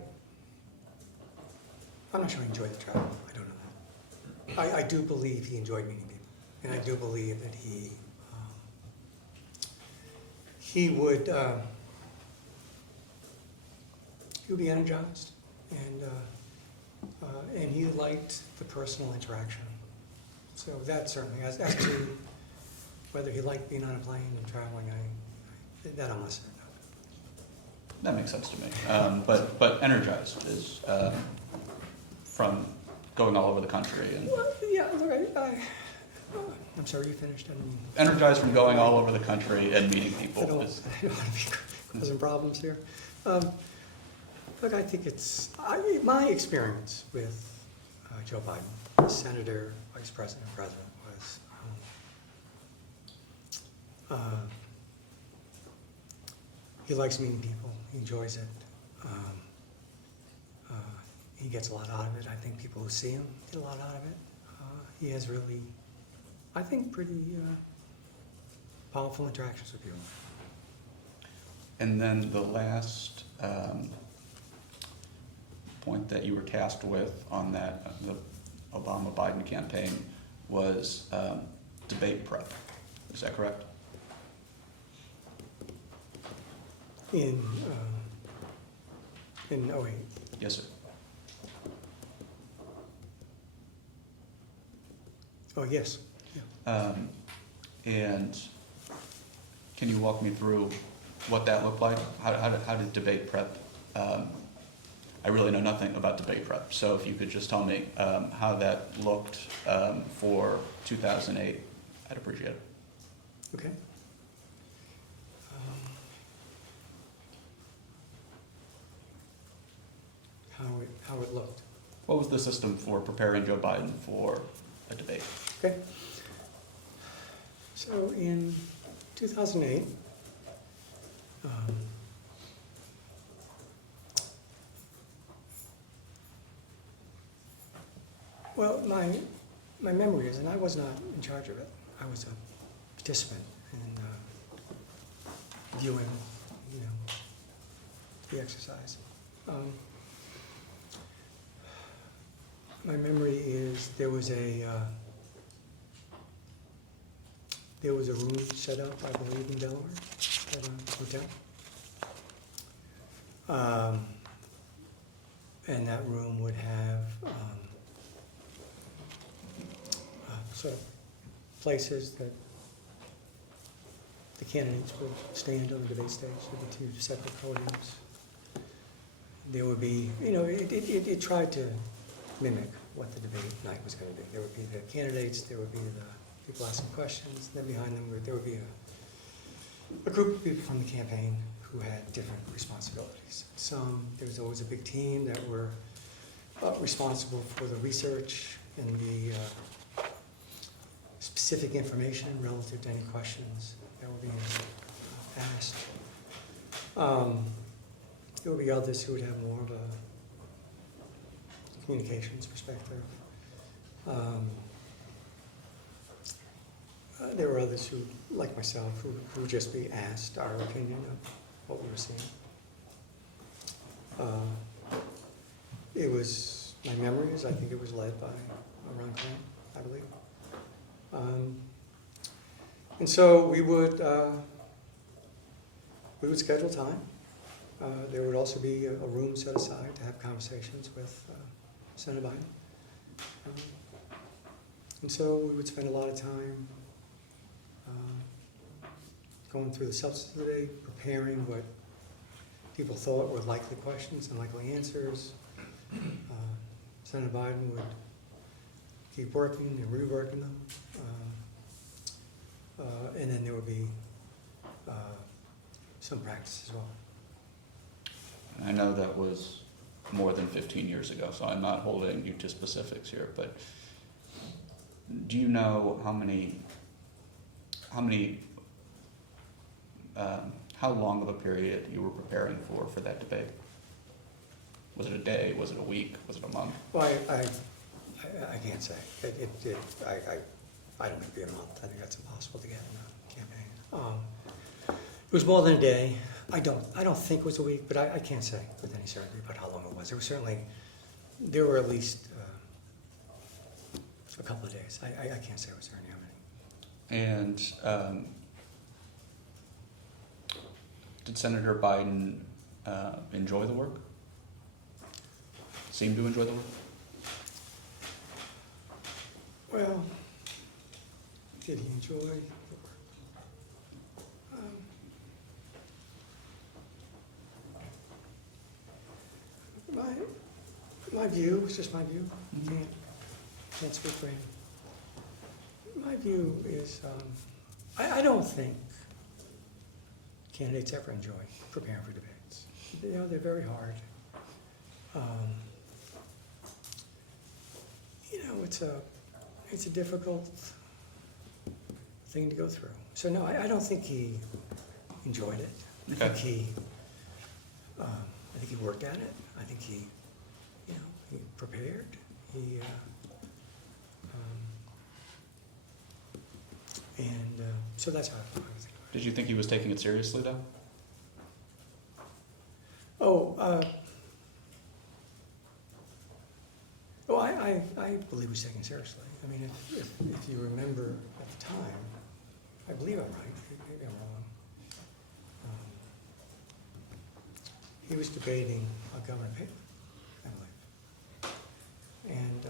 not sure he enjoyed the travel. I don't know that. I do believe he enjoyed meeting people, and I do believe that he he would be energized, and he liked the personal interaction. So that certainly, as to whether he liked being on a plane and traveling, that I'm not certain of. That makes sense to me. But energized is from going all over the country and Well, yeah, look, I'm sorry, you finished. I didn't- energized from going all over the country and meeting I people. don't want to be causing problems here. Look, I think my experience with Joe Biden, senator, vice president, president, was he likes meeting people. He enjoys it. He gets a lot out of it. I think people who see him get a lot out of it. He has really, I think, pretty powerful interactions with people. And then the last point that you were tasked with on that, the Obama-Biden campaign, was debate prep. Is that correct? In 08. Yes, sir. Oh, yes. Yeah. And can you walk me through what that looked like? How did debate prep? I really know nothing about debate prep, so if you could just tell me how that looked for 2008, I'd appreciate it. Okay. How it looked. What was the system for preparing Joe Biden for a debate? Okay. So in 2008, well, my memory is, and I was not in charge of it, I was a participant in viewing, the exercise. My memory is there was a room set up, I believe, in Delaware, at a hotel. And that room would have sort of places that the candidates would stand on the debate stage. There were two separate podiums. There would be, it tried to mimic what the debate night was going to be. There would be the candidates, there would be the people asking questions, then behind them there would be a group of people from the campaign who had different responsibilities. There was always a big team that were responsible for the research and the specific information relative to any questions that were being asked. There would be others who would have more of a communications perspective. There were others who, like myself, who would just be asked our opinion of what we were seeing. It was, my memory is, I think it was led by Ron Klein, I believe. And so we would schedule time. There would also be a room set aside to have conversations with Senator Biden. And so we would spend a lot of time going through the substance of the day, preparing what people thought were likely questions and likely answers. Senator Biden would keep working and reworking them. And then there would be some practice as well. And I know that was more than 15 years ago, so I'm not holding you to specifics here, but do you know how long of a period you were preparing for that debate? Was it a day? Was it a week? Was it a month? Well, I can't say. I don't think it'd be a month. I think that's impossible to get in a campaign. It was more than a day. I don't think it was a week, but I can't say with any certainty about how long it was. There were at least a couple of days. I can't say with certainty how many. And Did Senator Biden enjoy the work? Seem to enjoy the work? Well, did he enjoy the work? My view, it's just my view, can't speak for him. My view is, I don't think candidates ever enjoy preparing for debates. You know, they're very hard. You know, it's a difficult thing to go through. So no, I don't think he enjoyed it. I Okay. think he worked at it. I think he, you know, he prepared. So that's how I think about it. Did you think he was taking it seriously, though? I believe he was taken seriously. I mean, if you remember at the time, I believe I'm right, maybe I'm wrong. He was debating a government paper, I believe. And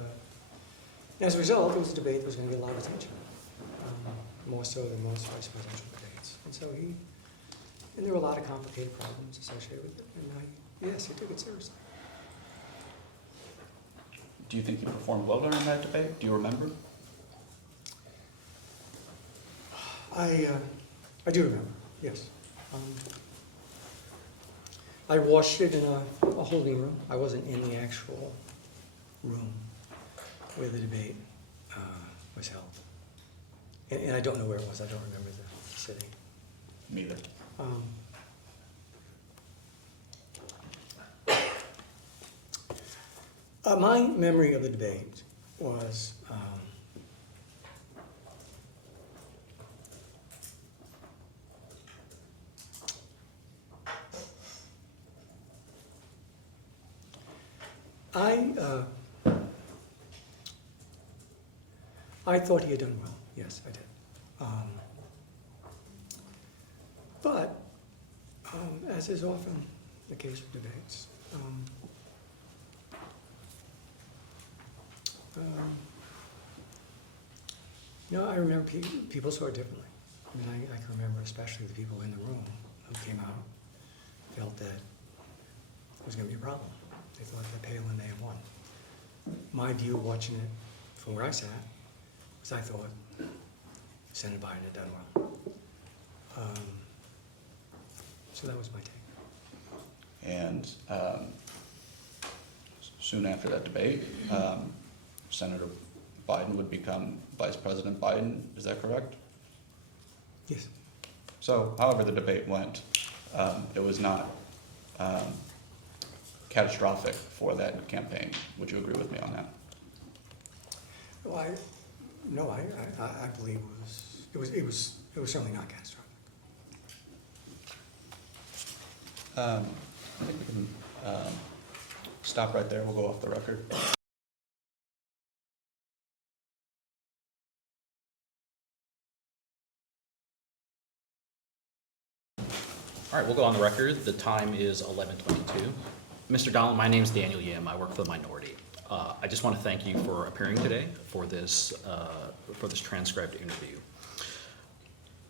as a result, it was a debate that was going to get a lot of attention, more so than most vice presidential debates. And there were a lot of complicated problems associated with it. And yes, he took it seriously. Do you think he performed well during that debate? Do you remember? I do remember, yes. I watched it in a holding room. I wasn't in the actual room where the debate was held. And I don't know where it was. I don't remember the city. Neither. My memory of the debate was I thought he had done well. Yes, I did. But as is often the case with debates, I remember people saw it differently. I mean, I can remember especially the people in the room who came out felt that it was going to be a problem. They thought that Palin may have won. My view, watching it from where I sat, was I thought Senator Biden had done well. So that was my take. And soon after that debate, Senator Biden would become Vice President Biden. Is that correct? Yes. So, however the debate went, it was not catastrophic for that campaign. Would you agree with me on that? Well, I believe it was certainly not catastrophic. I think we can stop right there. We'll go off the record. All right, we'll go on the record. The time is 11:22. Mr. Donilon, my name is Daniel Yim. I work for the minority. I just want to thank you for appearing today for this transcribed interview.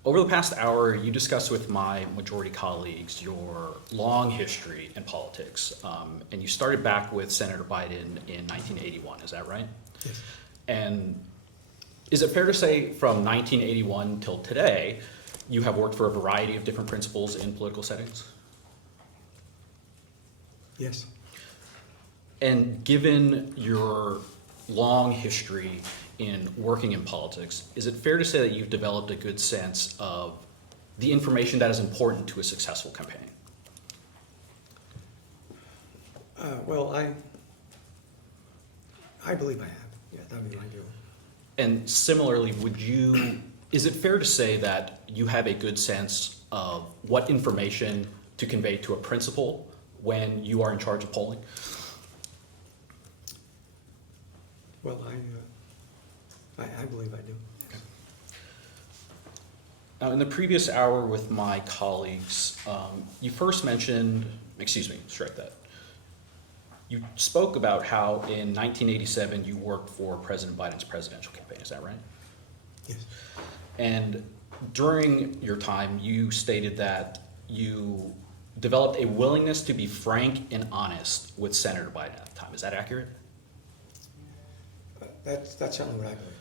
Over the past hour, you discussed with my majority colleagues your long history in politics, and you started back with Senator Biden in 1981. Is that right? Yes. And is it fair to say from 1981 till today, you have worked for a variety of different principals in political settings? Yes. And given your long history in working in politics, is it fair to say that you've developed a good sense of the information that is important to a successful campaign? Well, I believe I have. Yeah, that would be my view. And similarly, is it fair to say that you have a good sense of what information to convey to a principal when you are in charge of polling? Well, I believe I do. Now, in the previous hour with my colleagues, you first mentioned, strike that. You spoke about how in 1987 you worked for President Biden's presidential campaign, is that right? Yes. And during your time, you stated that you developed a willingness to be frank and honest with Senator Biden at the time. Is that accurate? That's certainly what I believe.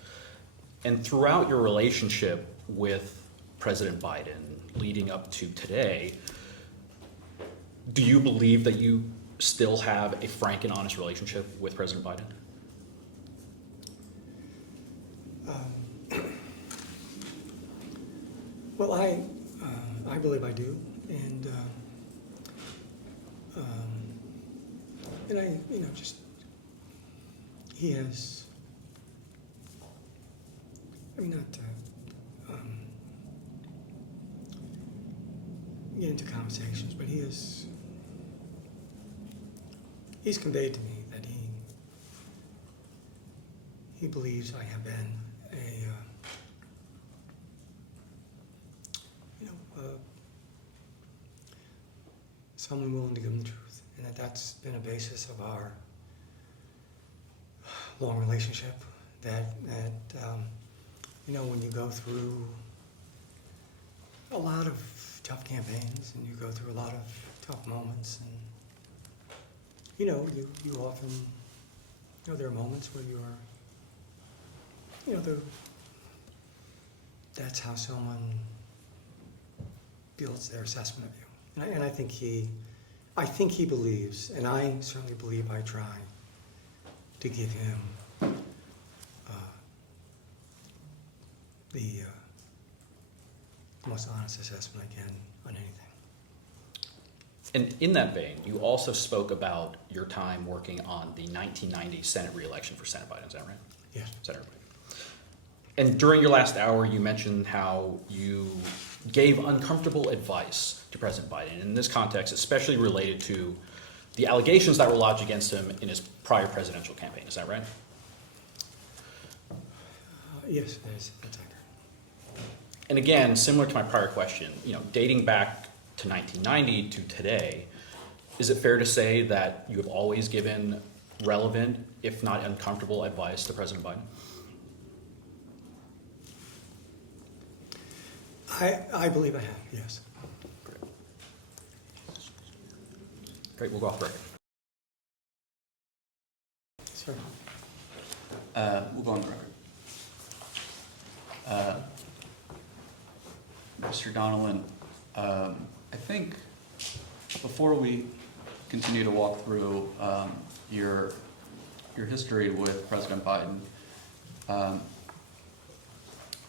And throughout your relationship with President Biden leading up to today, do you believe that you still have a frank and honest relationship with President Biden? Well, I believe I do, and I, just he has. I mean, not to get into conversations, but he's conveyed to me that he believes I have been someone willing to give him the truth, and that's been a basis of our long relationship. That when you go through a lot of tough campaigns and you go through a lot of tough moments, and you often, there are moments where that's how someone builds their assessment of you. And I think he believes, and I certainly believe I try to give him the most honest assessment I can on anything. And in that vein, you also spoke about your time working on the 1990 Senate re-election for Senator Biden, is that right? Yes. Senator Biden. And during your last hour, you mentioned how you gave uncomfortable advice to President Biden. And in this context, especially related to the allegations that were lodged against him in his prior presidential campaign, is that right? Yes, that's accurate. And again, similar to my prior question, dating back to 1990 to today, is it fair to say that you have always given relevant, if not uncomfortable, advice to President Biden? I believe I have, yes. Great, we'll go off the record. Sir. We'll go on the record. Mr. Donilon, I think before we continue to walk through your history with President Biden,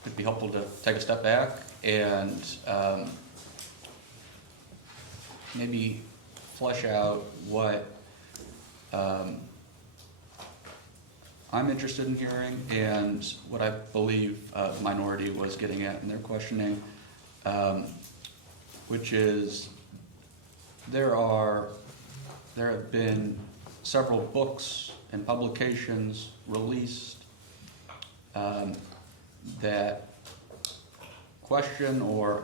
it'd be helpful to take a step back and maybe flesh out what I'm interested in hearing and what I believe the minority was getting at in their questioning, which is there have been several books and publications released that question or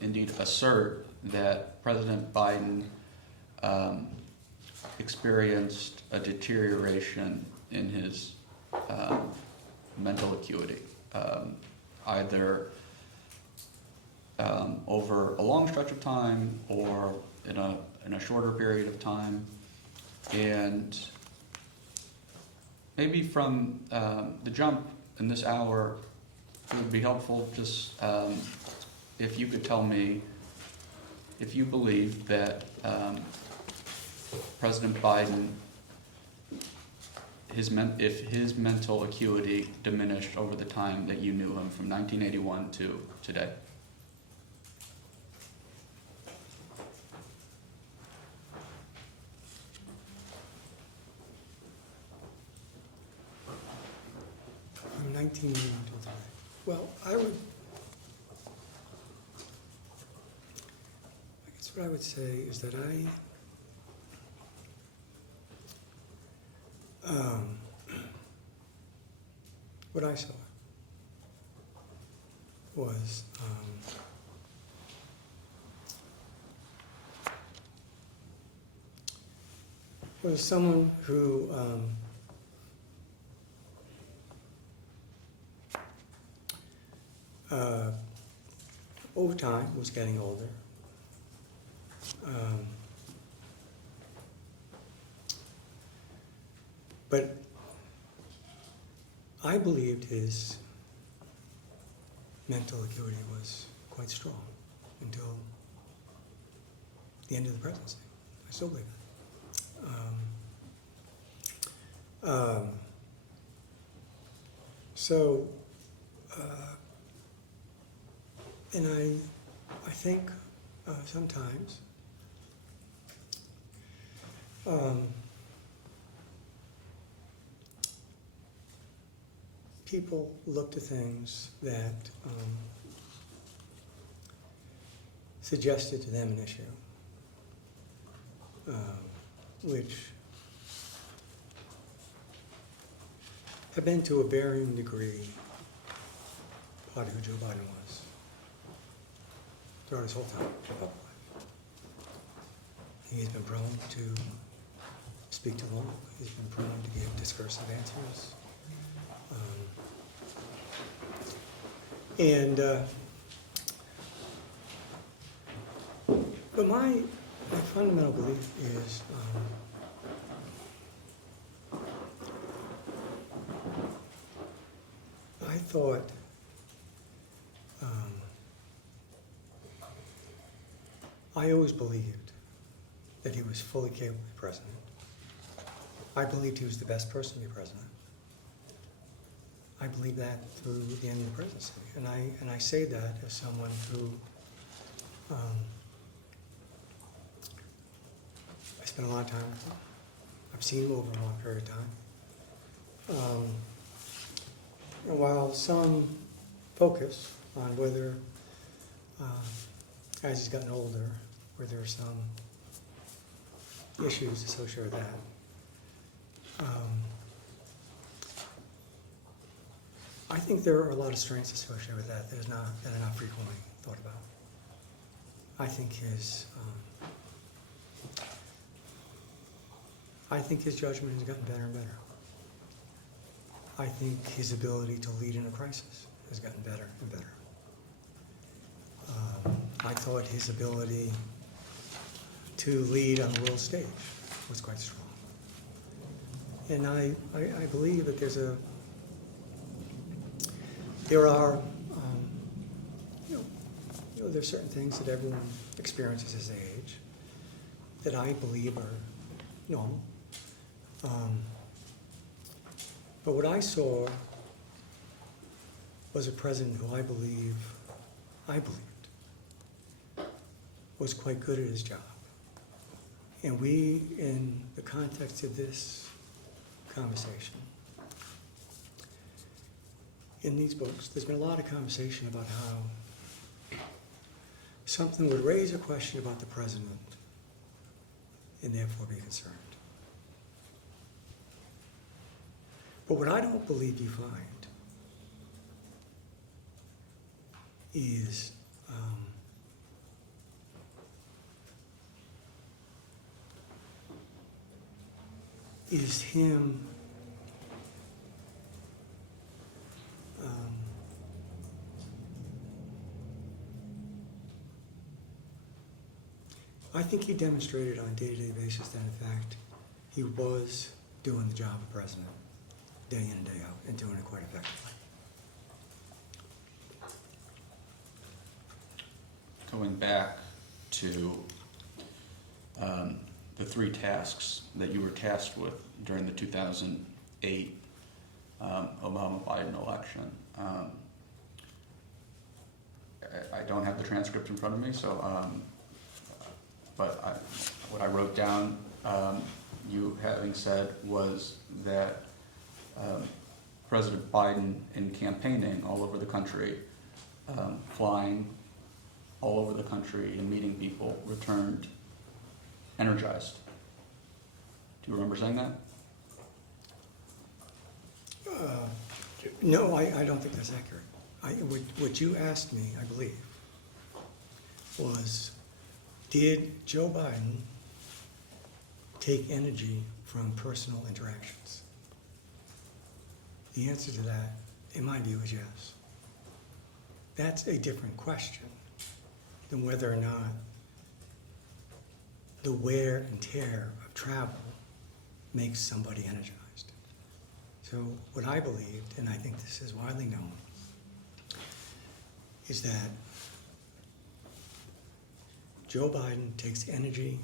indeed assert that President Biden experienced a deterioration in his mental acuity, either over a long stretch of time or in a shorter period of time. And maybe from the jump in this hour, it would be helpful just if you could tell me if you believe that President Biden, if his mental acuity diminished over the time that you knew him from 1981 to today. From 1980 to today. Well, I guess what I would say is that what I saw was someone who over time was getting older. But I believed his mental acuity was quite strong until the end of the presidency. I still believe it. And I think sometimes people look to things that suggested to them an issue, which have been to a varying degree part of who Joe Biden was throughout his whole time in public life. He's been prone to speak too long. He's been prone to give discursive answers. But my fundamental belief is I thought I always believed that he was fully capable of being president. I believed he was the best person to be president. I believe that through the end of the presidency, and I say that as someone who I spent a lot of time with him. I've seen him over a long period of time. And while some focus on whether, as he's gotten older, where there are some issues associated with that, I think there are a lot of strengths associated with that that are not frequently thought about. I think his judgment has gotten better and better. I think his ability to lead in a crisis has gotten better and better. I thought his ability to lead on the world stage was quite strong. And I believe that there's certain things that everyone experiences as they age that I believe are normal. But what I saw was a president who I believed was quite good at his job. And we, in the context of this conversation, in these books, there's been a lot of conversation about how something would raise a question about the president and therefore be concerned. But what I don't believe you find is him I think he demonstrated on a day-to-day basis that, in fact, he was doing the job of president day in and day out and doing it quite effectively. Going back to the three tasks that you were tasked with during the 2008 Obama-Biden election. I don't have the transcript in front of me, so, but what I wrote down, you having said was that President Biden, in campaigning all over the country, flying all over the country and meeting people, returned energized. Do you remember saying that? No, I don't think that's accurate. what you asked me, I believe, was, did Joe Biden take energy from personal interactions? The answer to that, in my view, is yes. That's a different question than whether or not the wear and tear of travel makes somebody energized. So what I believed, and I think this is widely known, is that Joe Biden takes energy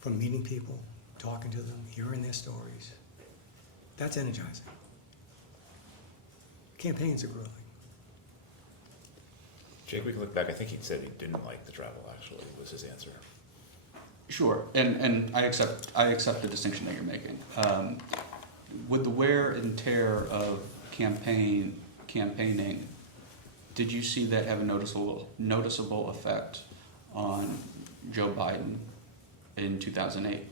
from meeting people, talking to them, hearing their stories. That's energizing. Campaigns are grueling. Jake, we can look back, I think he said he didn't like the travel, actually, was his answer. Sure, and I accept the distinction that you're making. With the wear and tear of campaigning, did you see that have a noticeable effect on Joe Biden in 2008?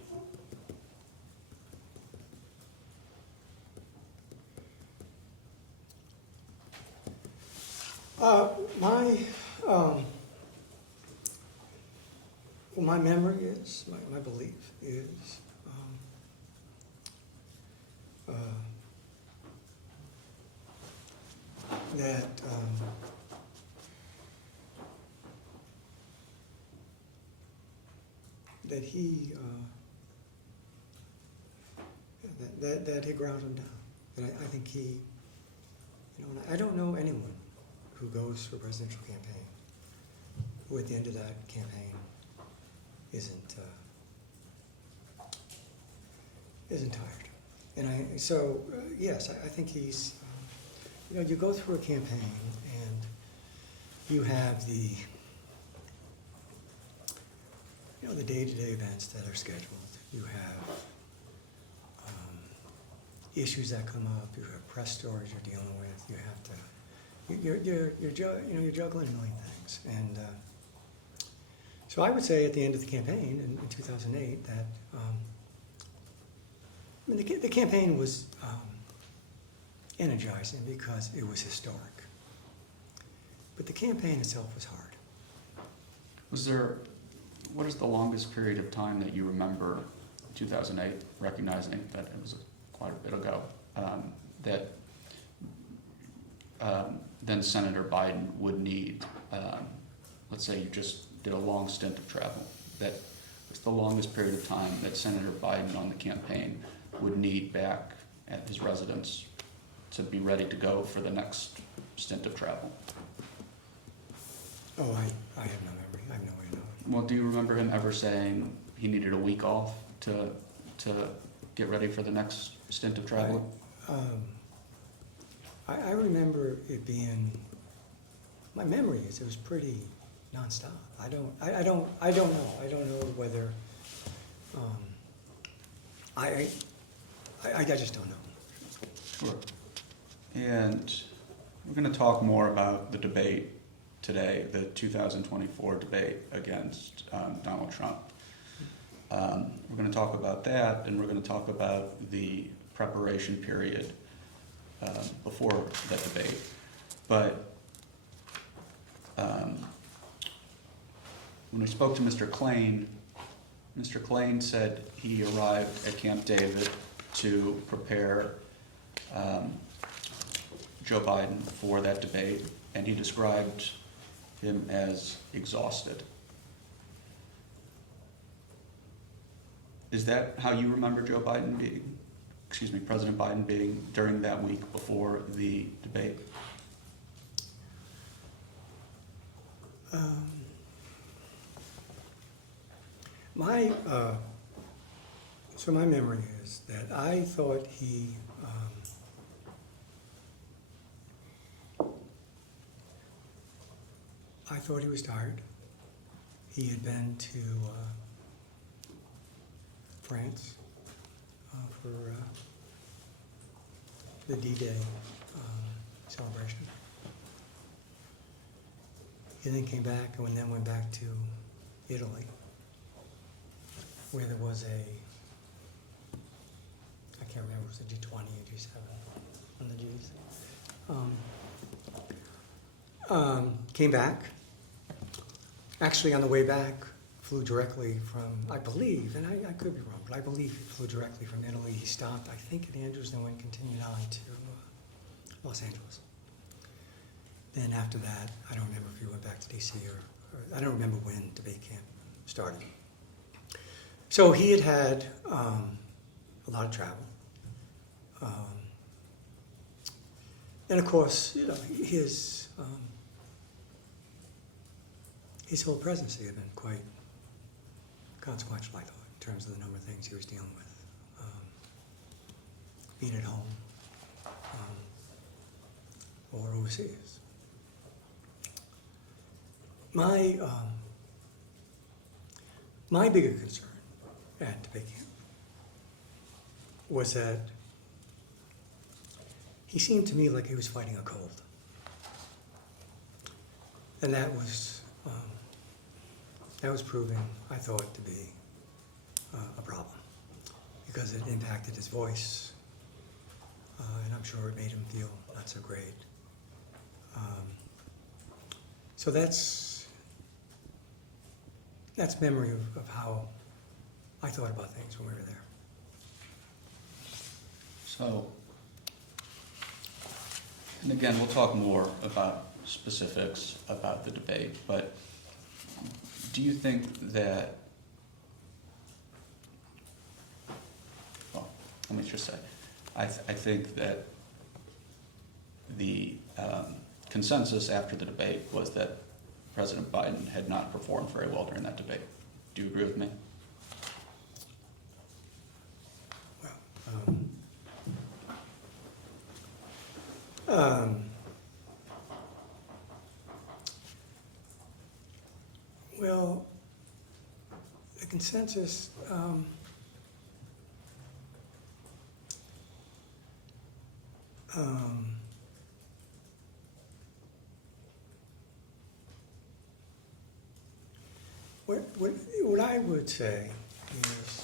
My memory is, my belief is, that that he that he ground him down. That I think he, you know, and I don't know anyone who goes for a presidential campaign who at the end of that campaign isn't tired. And yes, I think he's, you know, you go through a campaign and you have the, you know, the day-to-day events that are scheduled. You have issues that come up. You have press stories you're dealing with. You have to, you're juggling a million things. And so I would say at the end of the campaign in 2008 that I mean, the campaign was energizing because it was historic. But the campaign itself was hard. What is the longest period of time that you remember 2008, recognizing that it was quite a bit ago, that then Senator Biden would need, let's say you just did a long stint of travel, that it's the longest period of time that Senator Biden on the campaign would need back at his residence to be ready to go for the next stint of travel? Oh, I have no memory. I have no way to know. Well, do you remember him ever saying he needed a week off to get ready for the next stint of travel? I remember it being, my memory is it was pretty nonstop. I don't know. I don't know whether, I just don't know. Sure. And we're going to talk more about the debate today, the 2024 debate against Donald Trump. We're going to talk about that, and we're going to talk about the preparation period before that debate. But when we spoke to Mr. Klain said he arrived at Camp David to prepare Joe Biden for that debate, and he described him as exhausted. Is that how you remember President Biden being during that week before the debate? My memory is that I thought he was tired. He had been to France for the D-Day celebration. He then came back and then went back to Italy, where there was I can't remember, it was a G20 or G7 on the Gs. Came back. Actually, on the way back, flew directly from, I believe, and I could be wrong, but I believe he flew directly from Italy. He stopped, I think, at Andrews, then went continued on to Los Angeles. Then after that, I don't remember if he went back to DC or I don't remember when debate camp started. So he had had a lot of travel. And of course, you know, his whole presidency had been quite consequential, I thought, in terms of the number of things he was dealing with. Being at home or overseas. My bigger concern at debate camp was that he seemed to me like he was fighting a cold. And that was proven, I thought, to be a problem because it impacted his voice, and I'm sure it made him feel not so great. So that's memory of how I thought about things when we were there. So, and again, we'll talk more about specifics about the debate, but do you think that, well, let me just say, I think that the consensus after the debate was that President Biden had not performed very well during that debate. Do you agree with me? Well, the consensus, what I would say is,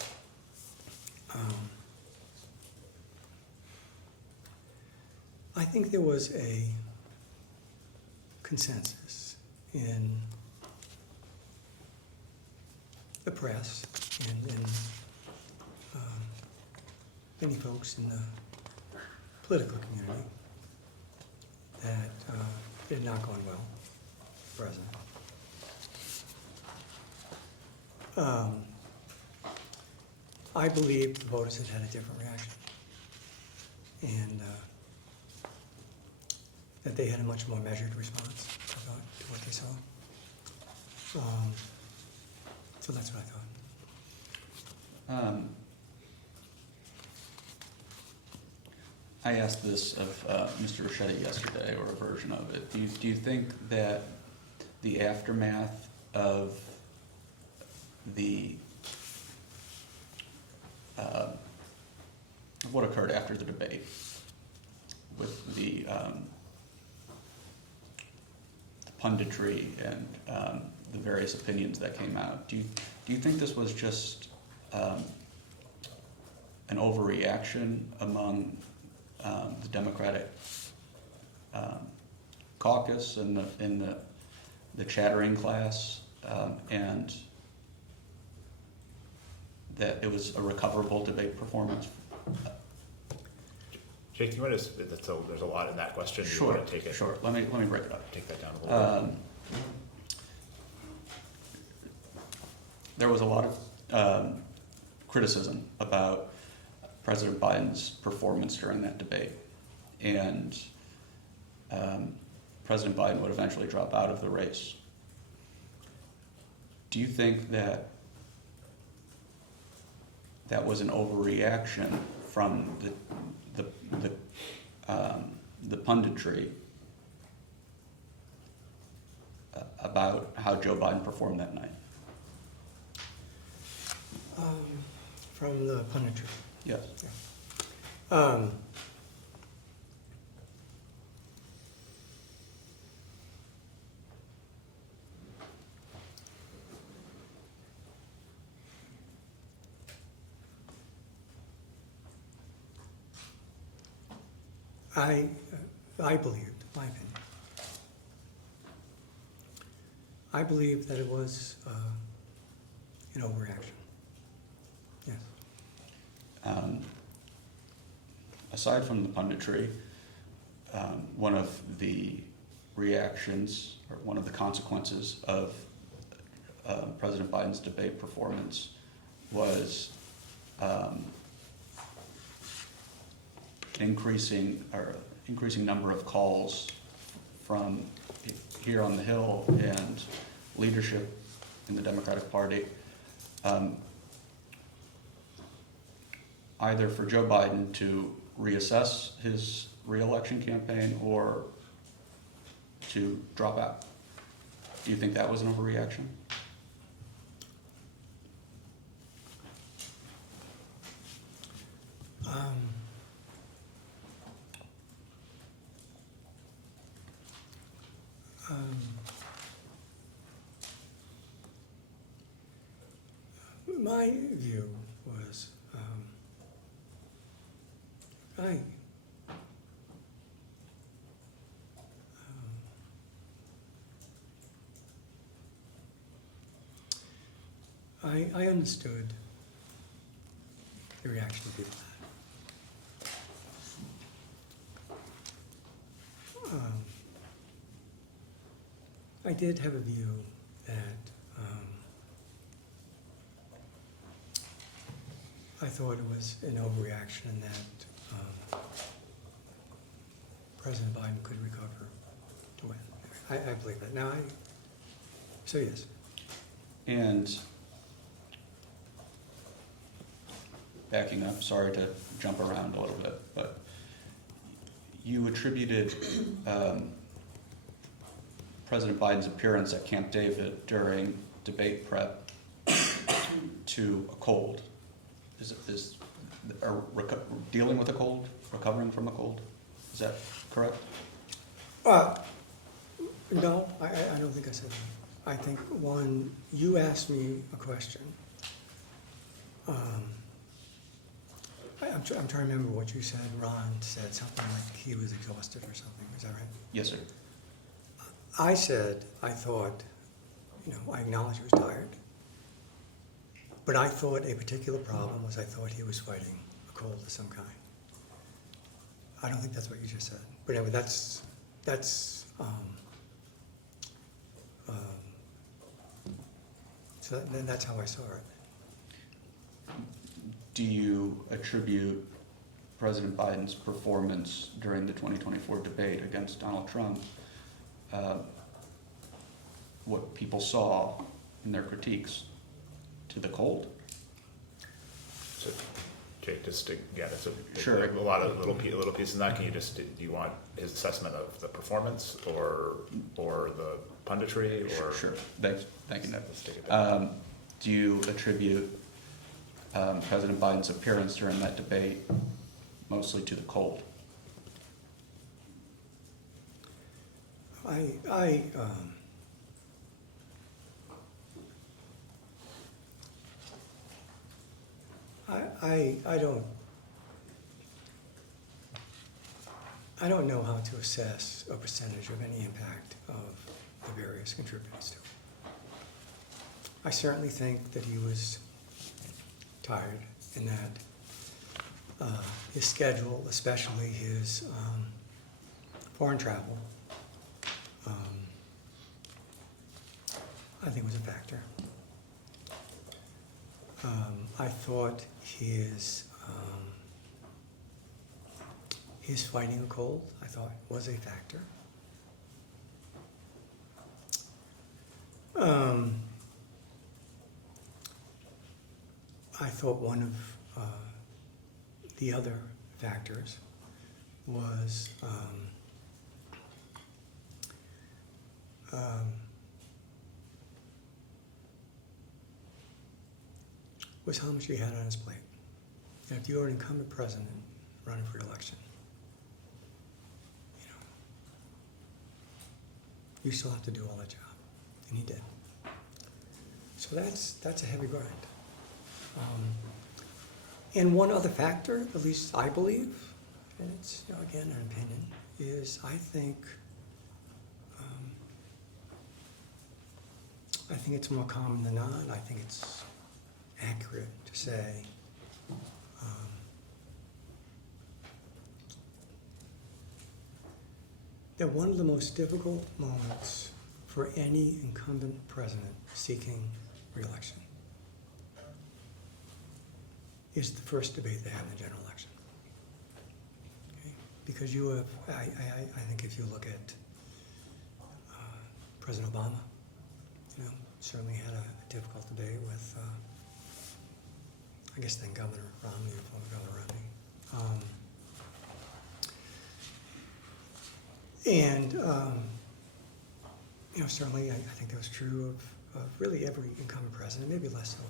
I think there was a consensus in the press and in many folks in the political community that it had not gone well for the president. I believe the voters had had a different reaction, and that they had a much more measured response, I thought, to what they saw. So that's what I thought. I asked this of Mr. Ricchetti yesterday, or a version of it. Do you think that the aftermath of what occurred after the debate with the punditry and the various opinions that came out, do you think this was just an overreaction among the Democratic caucus and the chattering class, and that it was a recoverable debate performance? Jake, you want to, there's a lot in that question. Do you Sure, want to take it? sure. Let me break it up. Take that down a little bit. There was a lot of criticism about President Biden's performance during that debate, and President Biden would eventually drop out of the race. Do you think that that was an overreaction from the punditry about how Joe Biden performed that night? From the punditry. Yes. Yeah. I believed, my opinion, I believe that it was an overreaction. Yes. Aside from the punditry, one of the reactions, or one of the consequences of President Biden's debate performance was increasing number of calls from here on the Hill and leadership in the Democratic Party, either for Joe Biden to reassess his reelection campaign or to drop out. Do you think that was an overreaction? My view was, I understood the reaction people had. I did have a view that I thought it was an overreaction and that President Biden could recover to win. I believe that. Now, so yes. And backing up, sorry to jump around a little bit, but you attributed President Biden's appearance at Camp David during debate prep to a cold. Dealing with a cold, recovering from a cold? Is that correct? No, I don't think I said that. I think, one, you asked me a question. I'm trying to remember what you said. Ron said something like he was exhausted or something. Is that right? Yes, sir. I said, I thought, I acknowledge he was tired. But I thought a particular problem was I thought he was fighting a cold of some kind. I don't think that's what you just said. But anyway, so that's how I saw it. Do you attribute President Biden's performance during the 2024 debate against Donald Trump, what people saw in their critiques, to the cold? So, Jake, just to get it, so Sure. a lot of little pieces in that. Can you just, do you want his assessment of the performance or the punditry or? Sure. Thank you, Ned. Let's take it back. Do you attribute President Biden's appearance during that debate mostly to the cold? I don't know how to assess a percentage of any impact of the various contributors to it. I certainly think that he was tired and that his schedule, especially his foreign travel, I think was a factor. I thought his fighting a cold, I thought, was a factor. I thought one of the other factors was how much he had on his plate. And if you're an incumbent president running for election, you still have to do all that job, and he did. So that's a heavy grind. And one other factor, at least I believe, and it's again an opinion, is I think I think it's more common than not. I think it's accurate to say that one of the most difficult moments for any incumbent president seeking re-election is the first debate they have in the general election. Okay? Because you have, I think if you look at President Obama, you know, certainly had a difficult debate with, I guess then Governor Romney, or former Governor Romney. You know, certainly I think that was true of really every incumbent president, maybe less so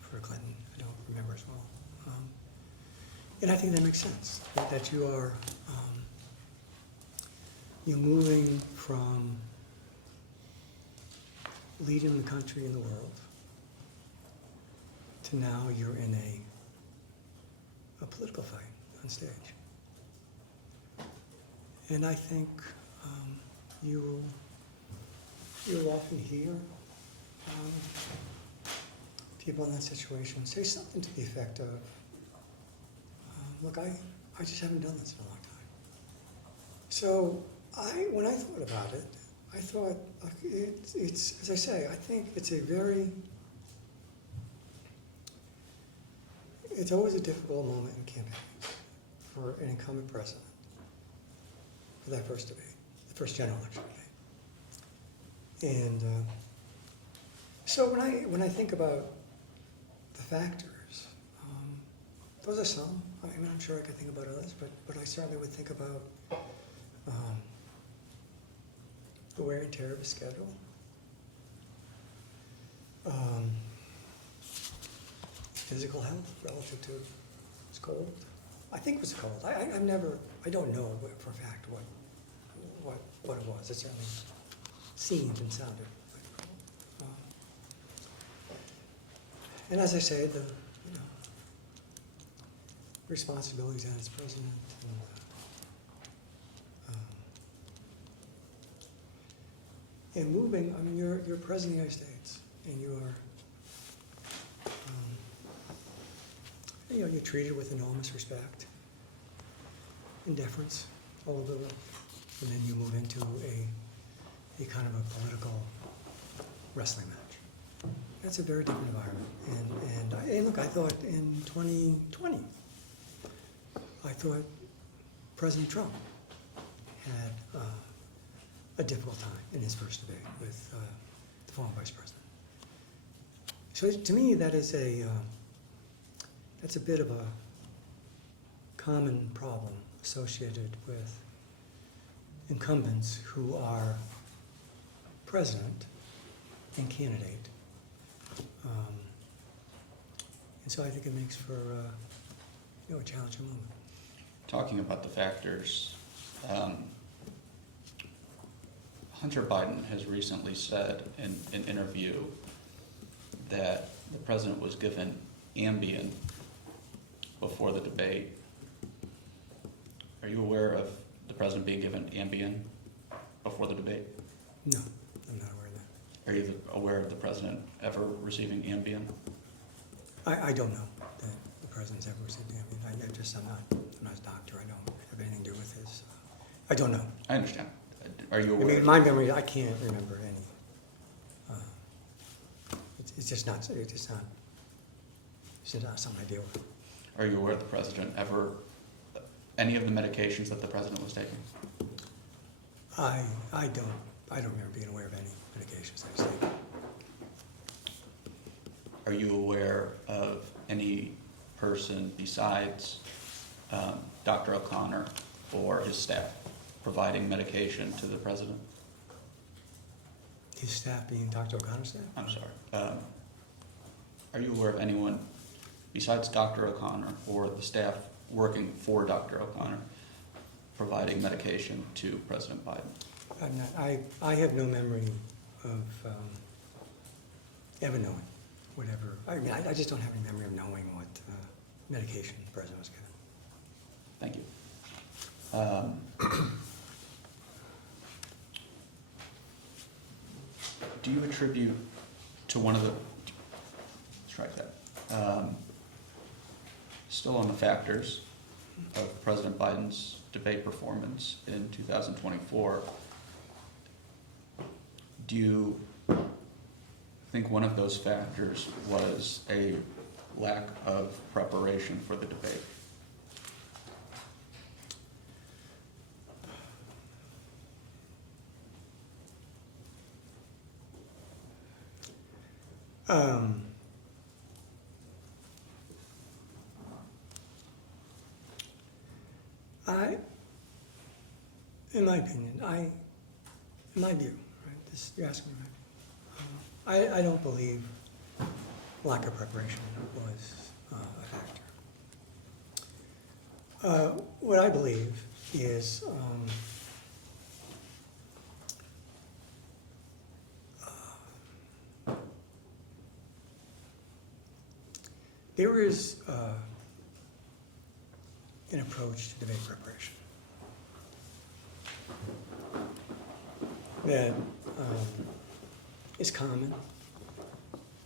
for Clinton. I don't remember as well. And I think that makes sense, that you are you're moving from leading the country and the world to now you're in a political fight on stage. And I think you'll often hear people in that situation say something to the effect of, look, I just haven't done this in a long time. So when I thought about it, I thought it's, as I say, I think it's it's always a difficult moment in campaigns for an incumbent president, for that first debate, the first general election debate. And so when I think about the factors, those are some. I mean, I'm sure I could think about others, but I certainly would think about the wear and tear of his schedule. Physical health relative to his cold. I think it was cold. I don't know for a fact what it was. It certainly seemed and sounded like cold. And as I say, the responsibilities as president. And moving, I mean, you're president of the United States, and you are, you're treated with enormous respect and deference all over the world. And then you move into a kind of a political wrestling match. That's a very different environment. And look, I thought in 2020, I thought President Trump had a difficult time in his first debate with the former vice president. So to me, that's a bit of a common problem associated with incumbents who are president and candidate. And so I think it makes for a challenging moment. Talking about the factors, Hunter Biden has recently said in an interview that the president was given Ambien before the debate. Are you aware of the president being given Ambien before the debate? No, I'm not aware of that. Are you aware of the president ever receiving Ambien? I don't know that the president's ever received Ambien. I'm not a doctor. I don't have anything to do with his. I don't know. I understand. Are you I aware? mean, my memory, I can't remember any. It's just not something I deal with. Are you aware of the president ever, any of the medications that the president was taking? I don't remember being aware of any medications that he's taken. Are you aware of any person besides Dr. O'Connor or his staff providing medication to the president? His staff being Dr. O'Connor's staff? I'm sorry. Are you aware of anyone besides Dr. O'Connor or the staff working for Dr. O'Connor providing medication to President Biden? I'm not. I have no memory of ever knowing whatever. I mean, I just don't have any memory of knowing what medication the president was given. Thank you. Do do you attribute to one of the, strike that, still on the factors of President Biden's debate performance in 2024, do you think one of those factors was a lack of preparation for the debate? In my opinion, in my view, right, this, you're asking me, right? I don't believe lack of preparation was a factor. What I believe is there is an approach to debate preparation that is common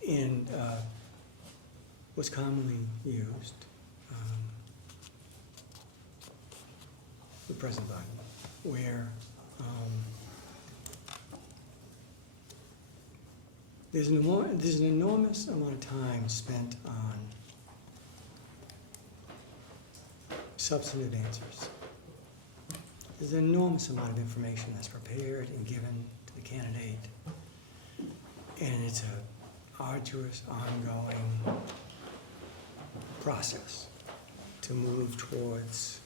and was commonly used with President Biden, where there's an enormous amount of time spent on substantive answers. There's an enormous amount of information that's prepared and given to the candidate, and it's an arduous, ongoing process to move towards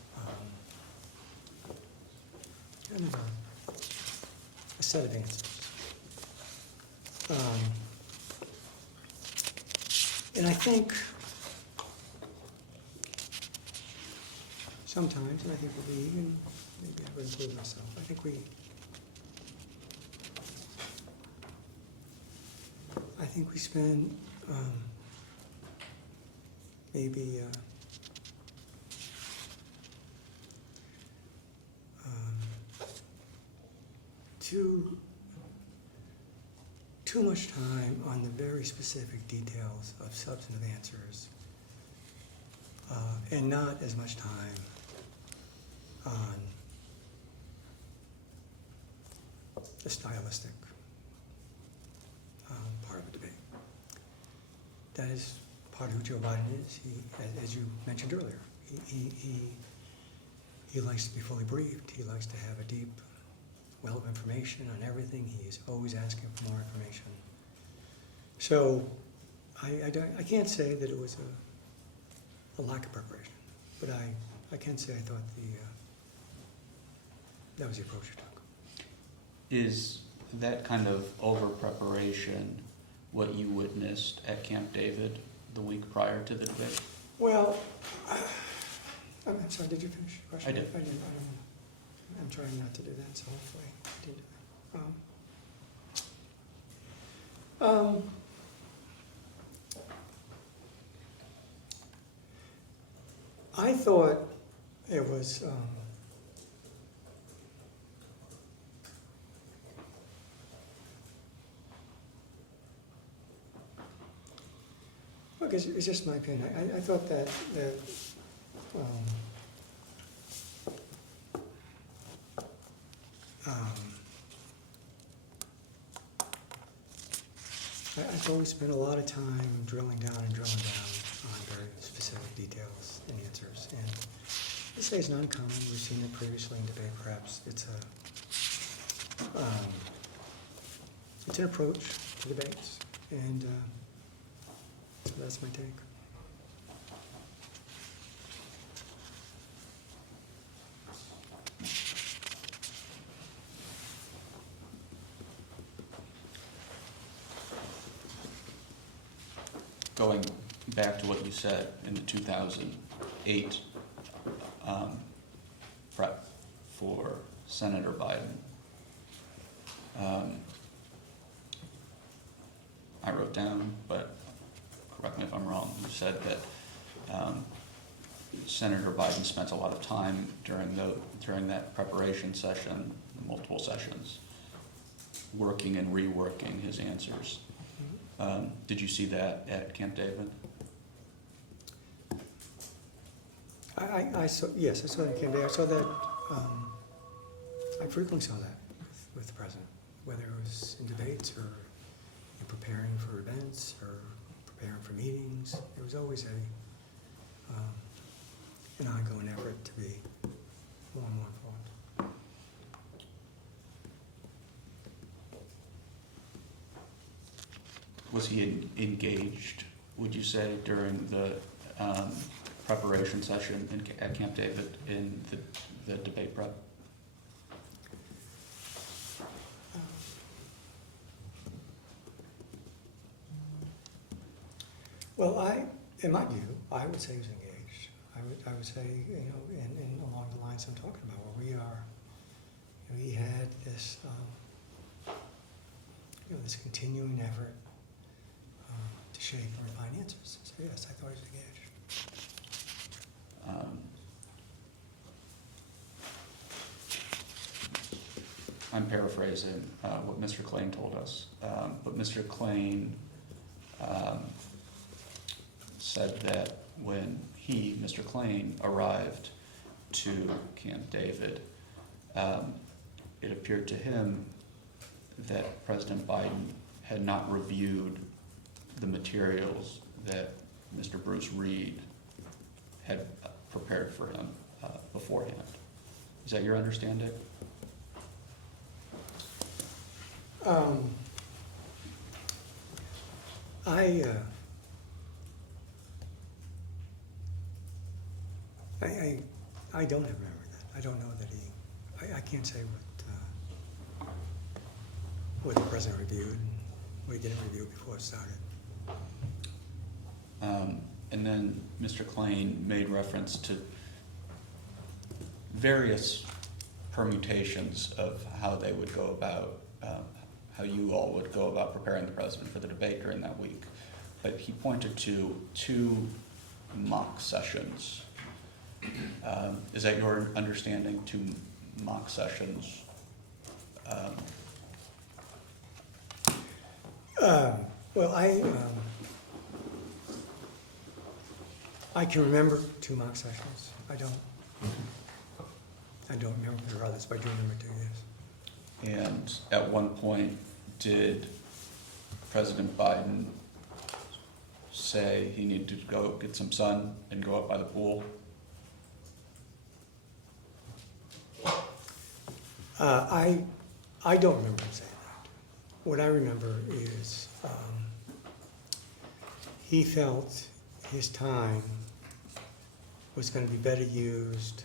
kind of a set of answers. And I think sometimes, and I think we'll be even, maybe I would include myself, I think we spend maybe too much time on the very specific details of substantive answers, and not as much time on the stylistic part of the debate. That is part of who Joe Biden is. He, as you mentioned earlier, he likes to be fully briefed. He likes to have a deep well of information on everything. He is always asking for more information. So I can't say that it was a lack of preparation, but I can say I thought that was the approach he took. Is that kind of over-preparation what you witnessed at Camp David the week prior to the debate? Well, I'm sorry, did you finish your question? I did. I'm trying not to do that, so hopefully I did. I thought it was look, it's just my opinion. I thought that I've always spent a lot of time drilling down on very specific details and answers. And this say it's not uncommon. We've seen it previously in debate. Perhaps it's an approach to debates, and so that's my take. Going back to what you said in the 2008 prep for Senator Biden, I wrote down, but correct me if I'm wrong, you said that Senator Biden spent a lot of time during that preparation session, multiple sessions, working and reworking his answers. Did you see that at Camp David? I saw, yes, I saw that Camp David. I saw that, I frequently saw that with the president, whether it was in debates or in preparing for events or preparing for meetings. There was always an ongoing effort to be more and more informed. Was he engaged, would you say, during the preparation session at Camp David in the debate prep? Well, in my view, I would say he was engaged. I would say, in along the lines I'm talking about, where we are, he had this, this continuing effort to shape and refine answers. So yes, I thought he was engaged. I'm paraphrasing what Mr. Klain told us, but Mr. Klain said that when he, Mr. Klain, arrived to Camp David, it appeared to him that President Biden had not reviewed the materials that Mr. Bruce Reed had prepared for him beforehand. Is that your understanding? I don't have memory of that. I don't know that I can't say what the president reviewed and what he didn't review before it started. And then Mr. Klain made reference to various permutations of how they would go about, how you all would go about preparing the president for the debate during that week. But he pointed to 2 mock sessions. Is that your understanding, 2 mock sessions? Well, I can remember 2 mock sessions. I don't remember if there were others, but I do remember 2, yes. And at one point, did President Biden say he needed to go get some sun and go up by the pool? I don't remember him saying that. What I remember is he felt his time was going to be better used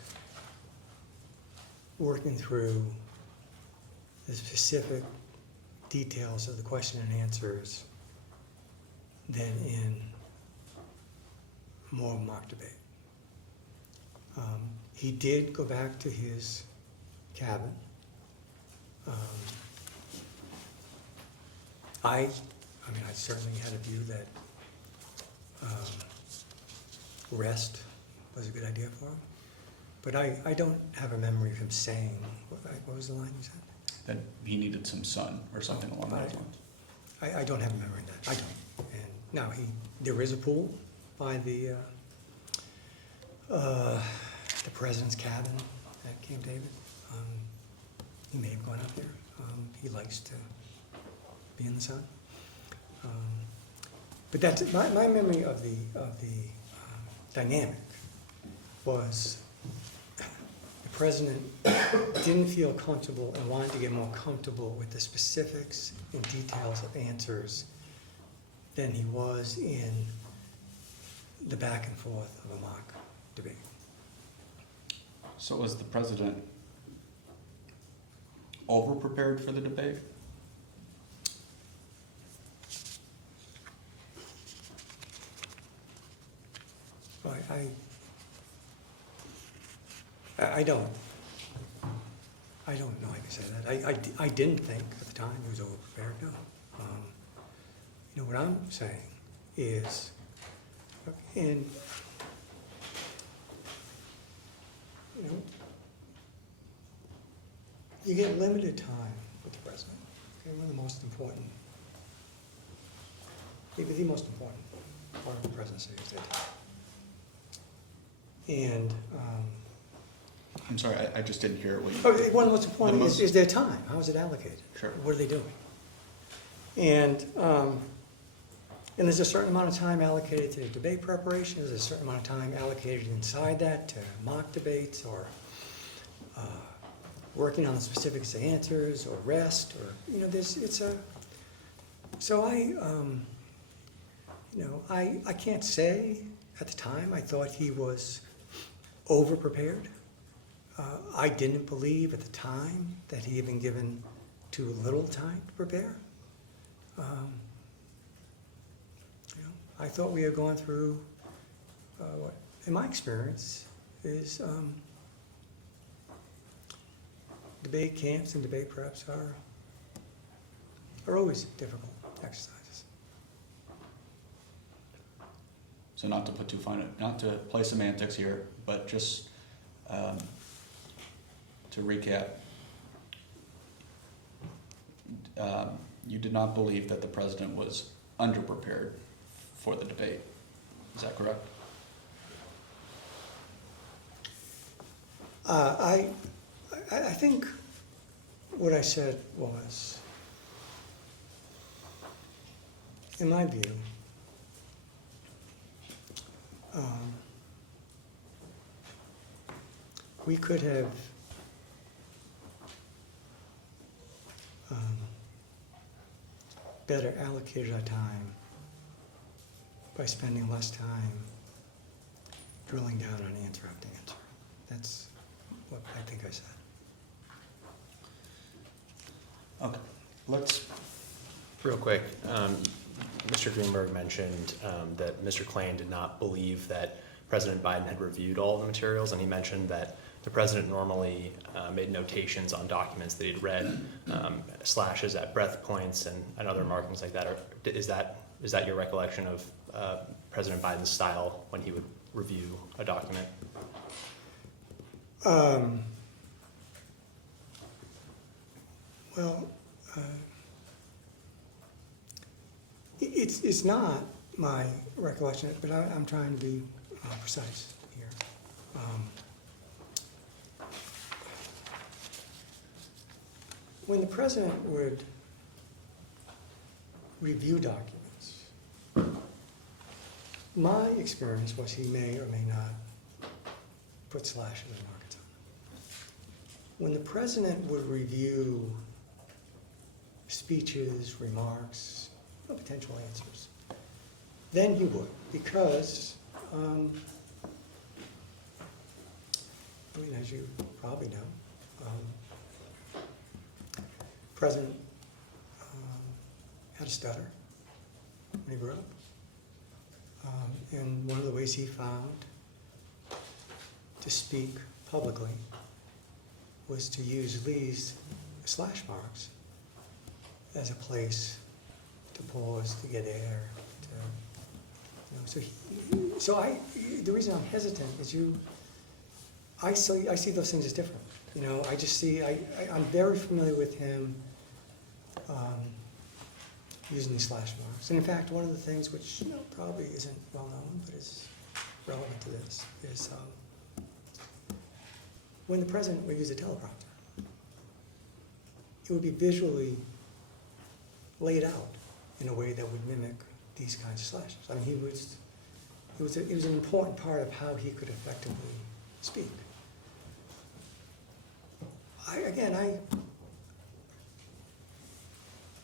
working through the specific details of the question and answers than in more mock debate. He did go back to his cabin. I certainly had a view that rest was a good idea for him, but I don't have a memory of him saying, what was the line you said? That he needed some sun or something along those lines? I don't have a memory of that. I don't. And now there is a pool by the president's cabin at Camp David. He may have gone up there. He likes to be in the sun. But that's my memory of the dynamic was the president didn't feel comfortable and wanted to get more comfortable with the specifics and details of answers than he was in the back and forth of a mock debate. So was the president over-prepared for the debate? Well, I don't know I can say that. I didn't think at the time he was over-prepared, no. What I'm saying is, you get limited time with the president, Okay, one of the most important, maybe the most important part of the presidency is their time. And, I'm sorry, I just didn't hear what you. one of the most important The most- is their time. How is it allocated? Sure. What are they doing? And there's a certain amount of time allocated to debate preparation, there's a certain amount of time allocated inside that to mock debates or working on the specifics of answers or rest or, so I can't say at the time I thought he was over-prepared. I didn't believe at the time that he had been given too little time to prepare. I thought we had gone through what, in my experience, is debate camps and debate preps are always difficult exercises. So not to put too fine, not to play semantics here, but just to recap, you did not believe that the president was underprepared for the debate. Is that correct? I think what I said was, in my view, we could have better allocated our time by spending less time drilling down on answer after answer. That's what I think I said. Okay, let's, Real quick, Mr. Greenberg mentioned that Mr. Klain did not believe that President Biden had reviewed all of the materials, and he mentioned that the president normally made notations on documents that he'd read, slashes at breath points and other markings like that. Is that your recollection of President Biden's style when he would review a document? Well, it's not my recollection, but I'm trying to be precise here. When the president would review documents, my experience was he may or may not put slashes and markings on them. When the president would review speeches, remarks, or potential answers, then he would, because, as you probably know, President had a stutter when he grew up. And one of the ways he found to speak publicly was to use these slash marks as a place to pause, to get air, the reason I'm hesitant is I see those things as different. I just see, I'm very familiar with him using these slash marks. And in fact, one of the things which probably isn't well known, but is relevant to this, is when the president would use a teleprompter, it would be visually laid out in a way that would mimic these kinds of slashes. I mean, it was an important part of how he could effectively speak.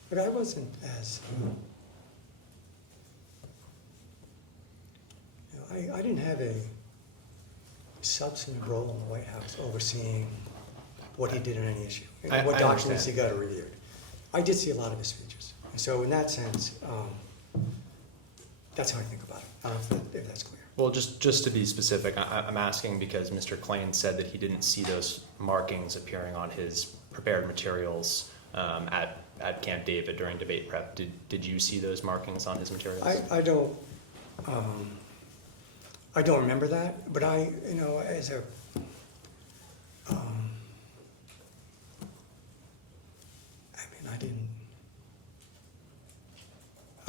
But I wasn't as, I didn't have a substantive role in the White House overseeing what he did on any issue, I what documents he understand. got reviewed. I did see a lot of his speeches. And so in that sense, that's how I think about it. I don't know if that's clear. Well, just to be specific, I'm asking because Mr. Klain said that he didn't see those markings appearing on his prepared materials at Camp David during debate prep. Did you see those markings on his materials? I don't remember that, but as a I didn't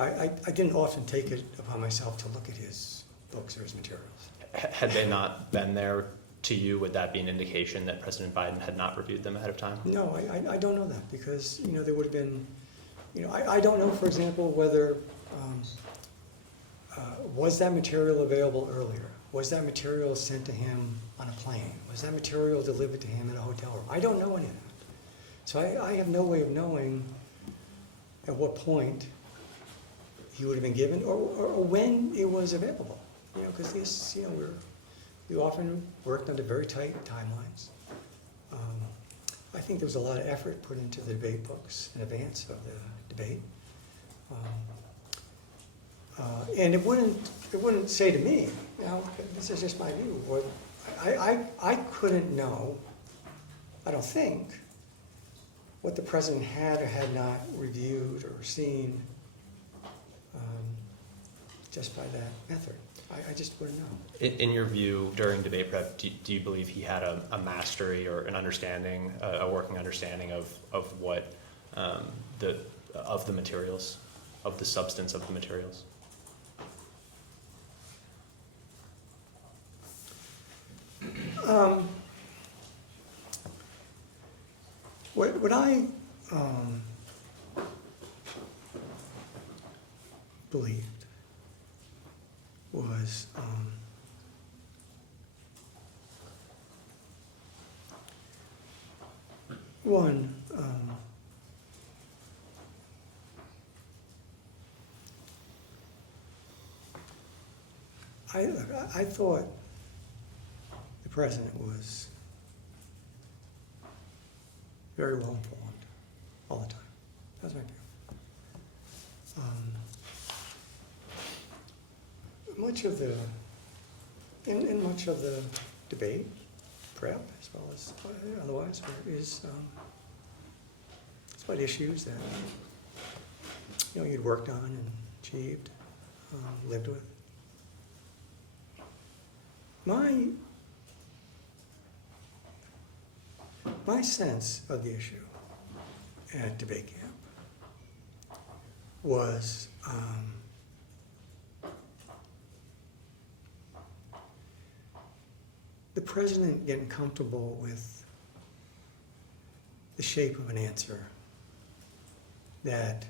I didn't often take it upon myself to look at his books or his materials. Had they not been there to you, would that be an indication that President Biden had not reviewed them ahead of time? No, I don't know that, because, there would have been, I don't know, for example, whether, was that material available earlier? Was that material sent to him on a plane? Was that material delivered to him in a hotel room? I don't know any of that. So I have no way of knowing at what point he would have been given, or when it was available. Because this, we often worked under very tight timelines. I think there was a lot of effort put into the debate books in advance of the debate. And it wouldn't say to me, this is just my view, or I couldn't know, I don't think, what the president had or had not reviewed or seen just by that method. I just wouldn't know. In your view, during debate prep, do you believe he had a mastery or an understanding, a working understanding of what of the materials, of the substance of the materials? What I believed was one, I thought the president was very well informed all the time. That was my view. Much of the, in much of the debate, prep, as well as otherwise, is it's about issues that you'd worked on and achieved, lived with. My sense of the issue at debate camp was the president getting comfortable with the shape of an answer that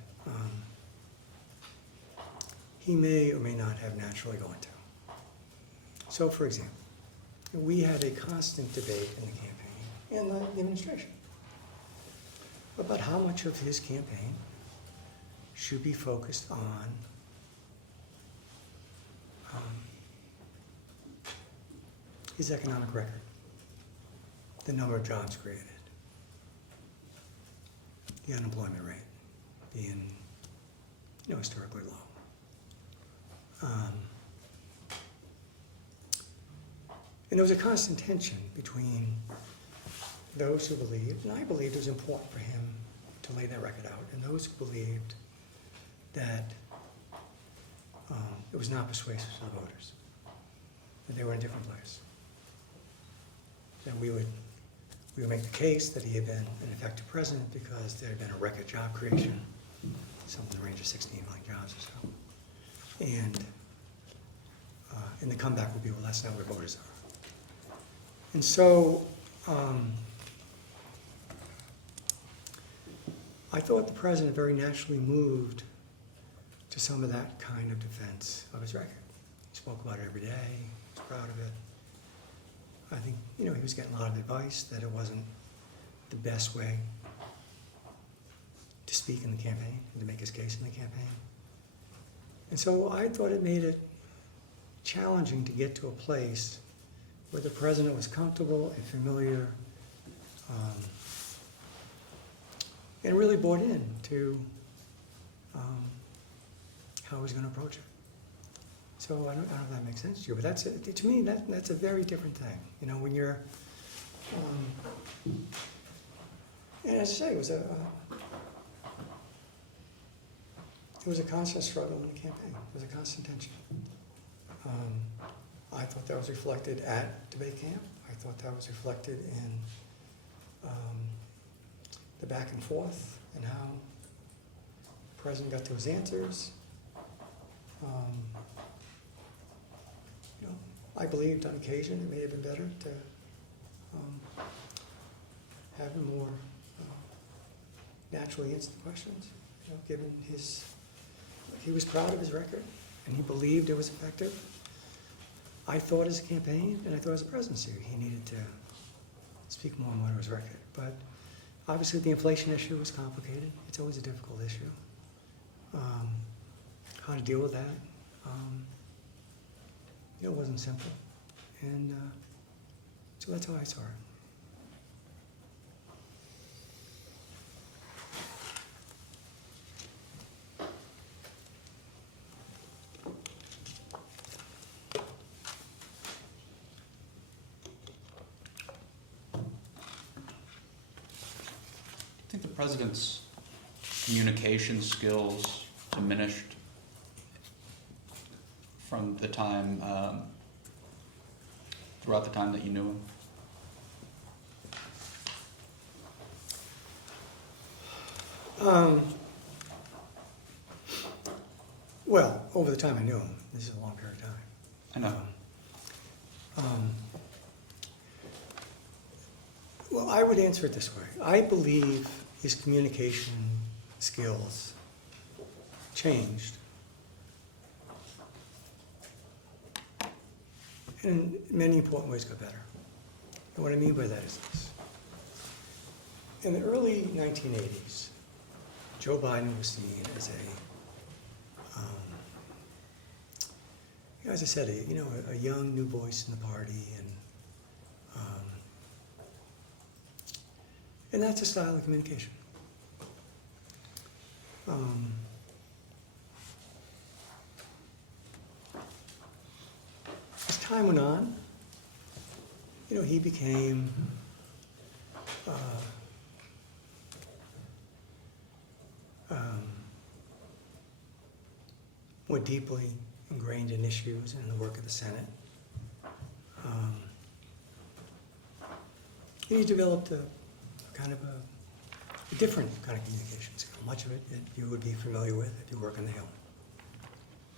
he may or may not have naturally gone to. So, for example, we had a constant debate in the campaign and the administration about how much of his campaign should be focused on his economic record, the number of jobs created, the unemployment rate being, historically low. And there was a constant tension between those who believed, and I believed it was important for him to lay that record out, and those who believed that it was not persuasive to the voters, that they were in a different place. That we would make the case that he had been an effective president because there had been a record job creation, something in the range of 16 million jobs or so. And the comeback would be, well, that's not where voters are. And so I thought the president very naturally moved to some of that kind of defense of his record. He spoke about it every day, he was proud of it. I think, he was getting a lot of advice that it wasn't the best way to speak in the campaign and to make his case in the campaign. And so I thought it made it challenging to get to a place where the president was comfortable and familiar and really bought in to how he was going to approach it. So I don't know if that makes sense to you, but to me, that's a very different thing. When you're, and as I say, it was a constant struggle in the campaign. It was a constant tension. I thought that was reflected at debate camp. I thought that was reflected in the back and forth and how the president got to his answers, Um, you know, I believed on occasion it may have been better to have him more naturally answer the questions, you know, given he was proud of his record and he believed it was effective. I thought as a campaign and I thought as a presidency, he needed to speak more and more to his record. But obviously the inflation issue was complicated. It's always a difficult issue. How to deal with that, it wasn't simple. And so that's how I saw it. I think the president's communication skills diminished from the time, throughout the time that you knew him? Well, over the time I knew him, this is a long period of time. I know. Well, I would answer it this way. I believe his communication skills changed. And in many important ways got better. And what I mean by that is this. In the early 1980s, Joe Biden was seen as as I said, a young new voice in the party, and that's a style of communication. As time went on, he became more deeply ingrained in issues and the work of the Senate. He developed a different kind of communication skill. Much of it that you would be familiar with if you work on the Hill,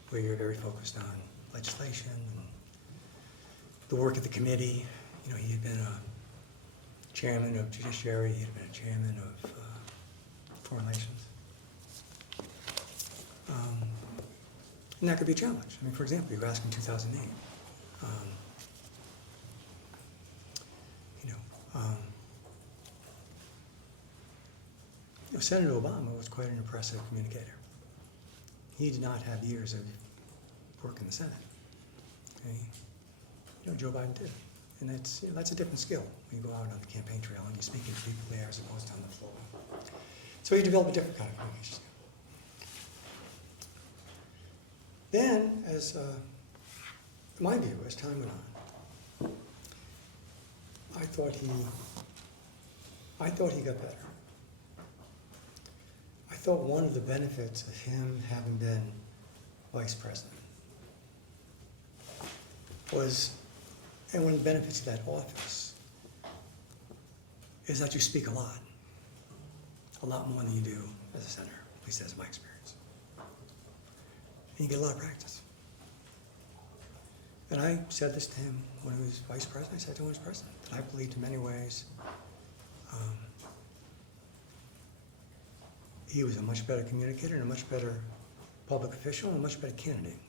where you're very focused on legislation and the work of the committee. He had been a chairman of Judiciary, he had been a chairman of Foreign Relations. And that could be a challenge. I mean, for example, you were asked in 2008. Senator Obama was quite an impressive communicator. He did not have years of work in the Senate. Okay? Joe Biden did. And that's a different skill when you go out on the campaign trail and you're speaking to people there as opposed to on the floor. So he developed a different kind of communication skill. Then, as my view, as time went on, I thought he got better. I thought one of the benefits of him having been vice president was, and one of the benefits of that office, is that you speak a lot more than you do as a senator, at least that's my experience. And you get a lot of practice. And I said this to him when he was vice president. I said to him when he was president, that I believed in many ways he was a much better communicator and a much better public official and a much better candidate,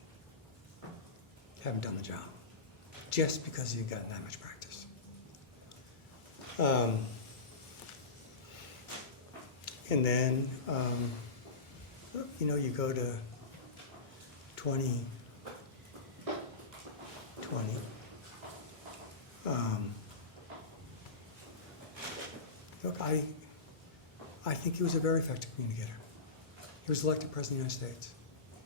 having done the job, just because he had gotten that much practice. And then, you go to 2020. Look, I think he was a very effective communicator. He was elected president of the United States.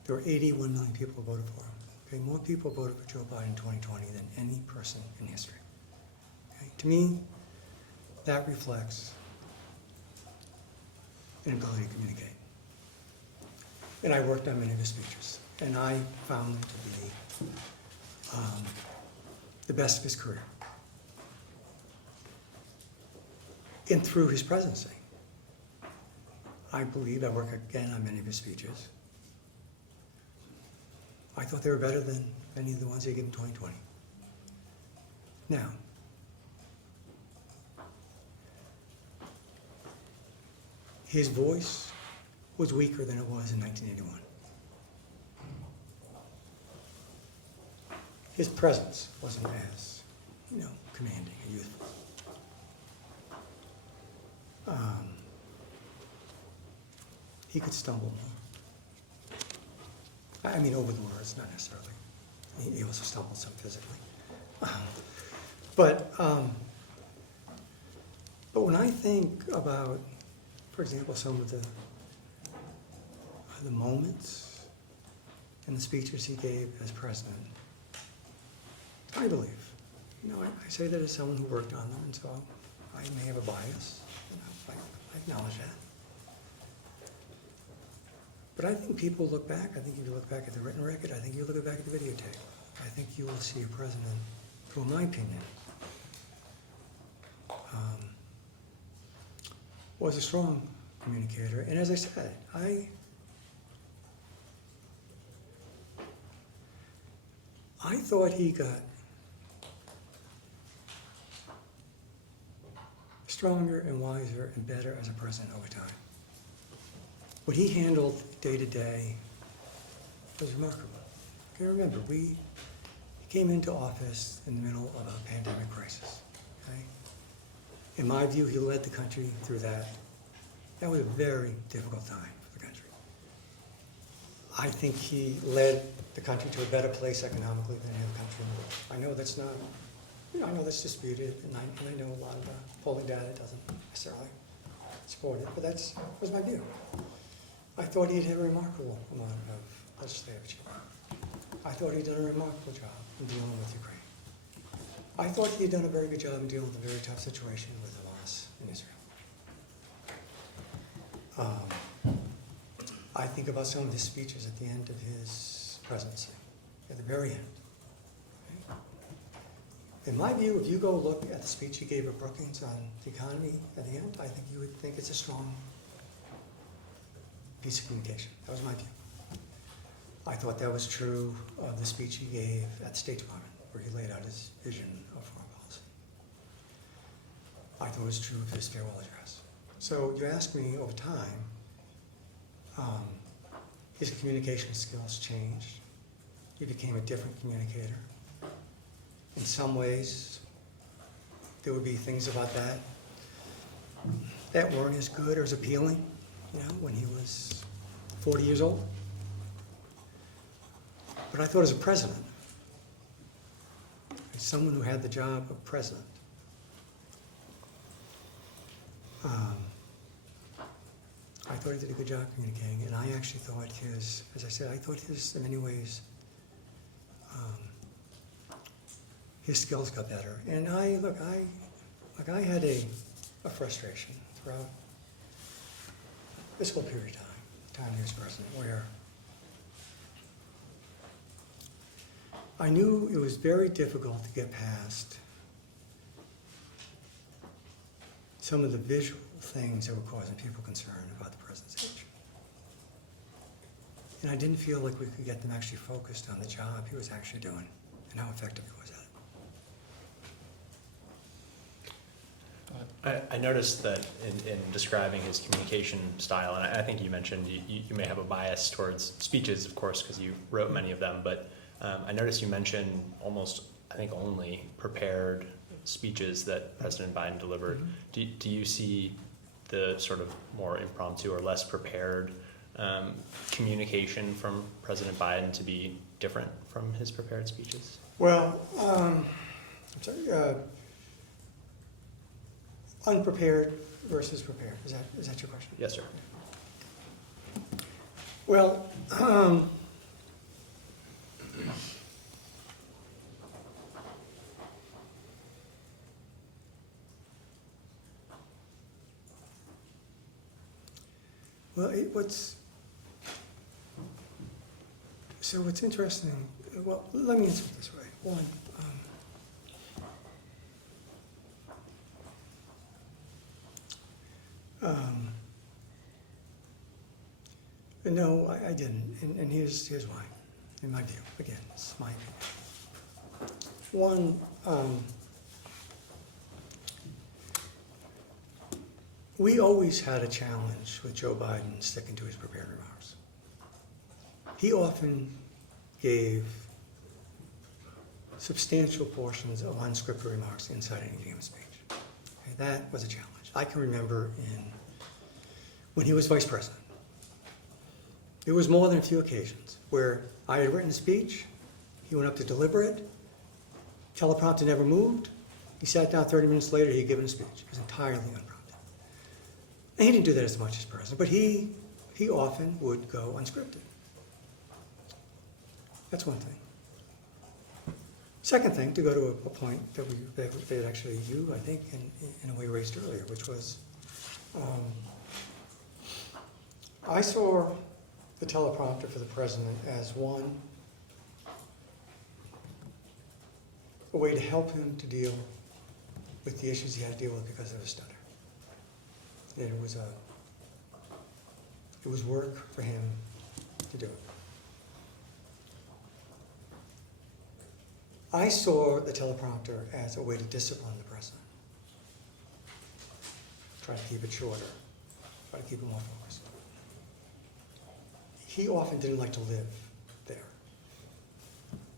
There were 81 million people who voted for him. Okay? More people voted for Joe Biden in 2020 than any person in history. Okay? To me, that reflects an ability to communicate. And I worked on many of his speeches, and I found them to be the best of his career. And through his presidency, I believe, I work again on many of his speeches, I thought they were better than any of the ones they gave in 2020. Now, his voice was weaker than it was in 1981. His presence wasn't as, commanding and youthful. He could stumble more. I mean, over the words, not necessarily. He also stumbled some physically. But when I think about, for example, some of the moments and the speeches he gave as president, I believe, I say that as someone who worked on them, and so I may have a bias. I acknowledge that. But I think people look back. I think if you look back at the written record, I think you look back at the videotape. I think you will see a president who, in my opinion, was a strong communicator. And as I said, I thought he got stronger and wiser and better as a president over time. What he handled day to day was remarkable. Okay, remember, he came into office in the middle of a pandemic crisis. Okay? In my view, he led the country through that. That was a very difficult time for the country. I think he led the country to a better place economically than any other country in the world. I know that's not, I know that's disputed, and I know a lot of polling data doesn't necessarily support it, but that was my view. I thought he had a remarkable amount of legislative achievement. I thought he'd done a remarkable job in dealing with Ukraine. I thought he had done a very good job in dealing with a very tough situation with Hamas in Israel. I think about some of his speeches at the end of his presidency, at the very end. Okay? In my view, if you go look at the speech he gave at Brookings on the economy at the end, I think you would think it's a strong piece of communication. That was my view. I thought that was true of the speech he gave at the State Department, where he laid out his vision of foreign policy. I thought it was true of his farewell address. So you ask me over time, his communication skills changed. He became a different communicator. In some ways, there would be things about that weren't as good or as appealing, when he was 40 years old. But I thought as a president, as someone who had the job of president, I thought he did a good job communicating, and I actually thought his, as I said, in many ways, his skills got better. And I had a frustration throughout this whole period of time he was president, where I knew it was very difficult to get past some of the visual things that were causing people concern about the president's age. And I didn't feel like we could get them actually focused on the job he was actually doing and how effective he was at it. I noticed that in describing his communication style, and I think you mentioned you may have a bias towards speeches, of course, because you wrote many of them, but I noticed you mentioned almost, I think, only prepared speeches that President Biden delivered. Mm-hmm. Do you see the sort of more impromptu or less prepared communication from President Biden to be different from his prepared speeches? Well, I'm sorry, unprepared versus prepared. Is that your question? Yes, sir. Well, what's interesting, well, let me answer it this way. One, no, I didn't, and here's why. in my view. Again, this is my opinion. One, we always had a challenge with Joe Biden sticking to his prepared remarks. He often gave substantial portions of unscripted remarks inside any given speech. Okay, that was a challenge. I can remember when he was vice president, there was more than a few occasions where I had written a speech, he went up to deliver it, teleprompter never moved, he sat down 30 minutes later, he had given a speech. It was entirely unprompted. And he didn't do that as much as president, but he often would go unscripted. That's one thing. Second thing, to go to a point that actually you, I think, in a way raised earlier, which was, I saw the teleprompter for the president as one, a way to help him to deal with the issues he had to deal with because of his stutter. And it was work for him to do it. I saw the teleprompter as a way to discipline the president. Try to keep it shorter, try to keep it more focused. He often didn't like to live there.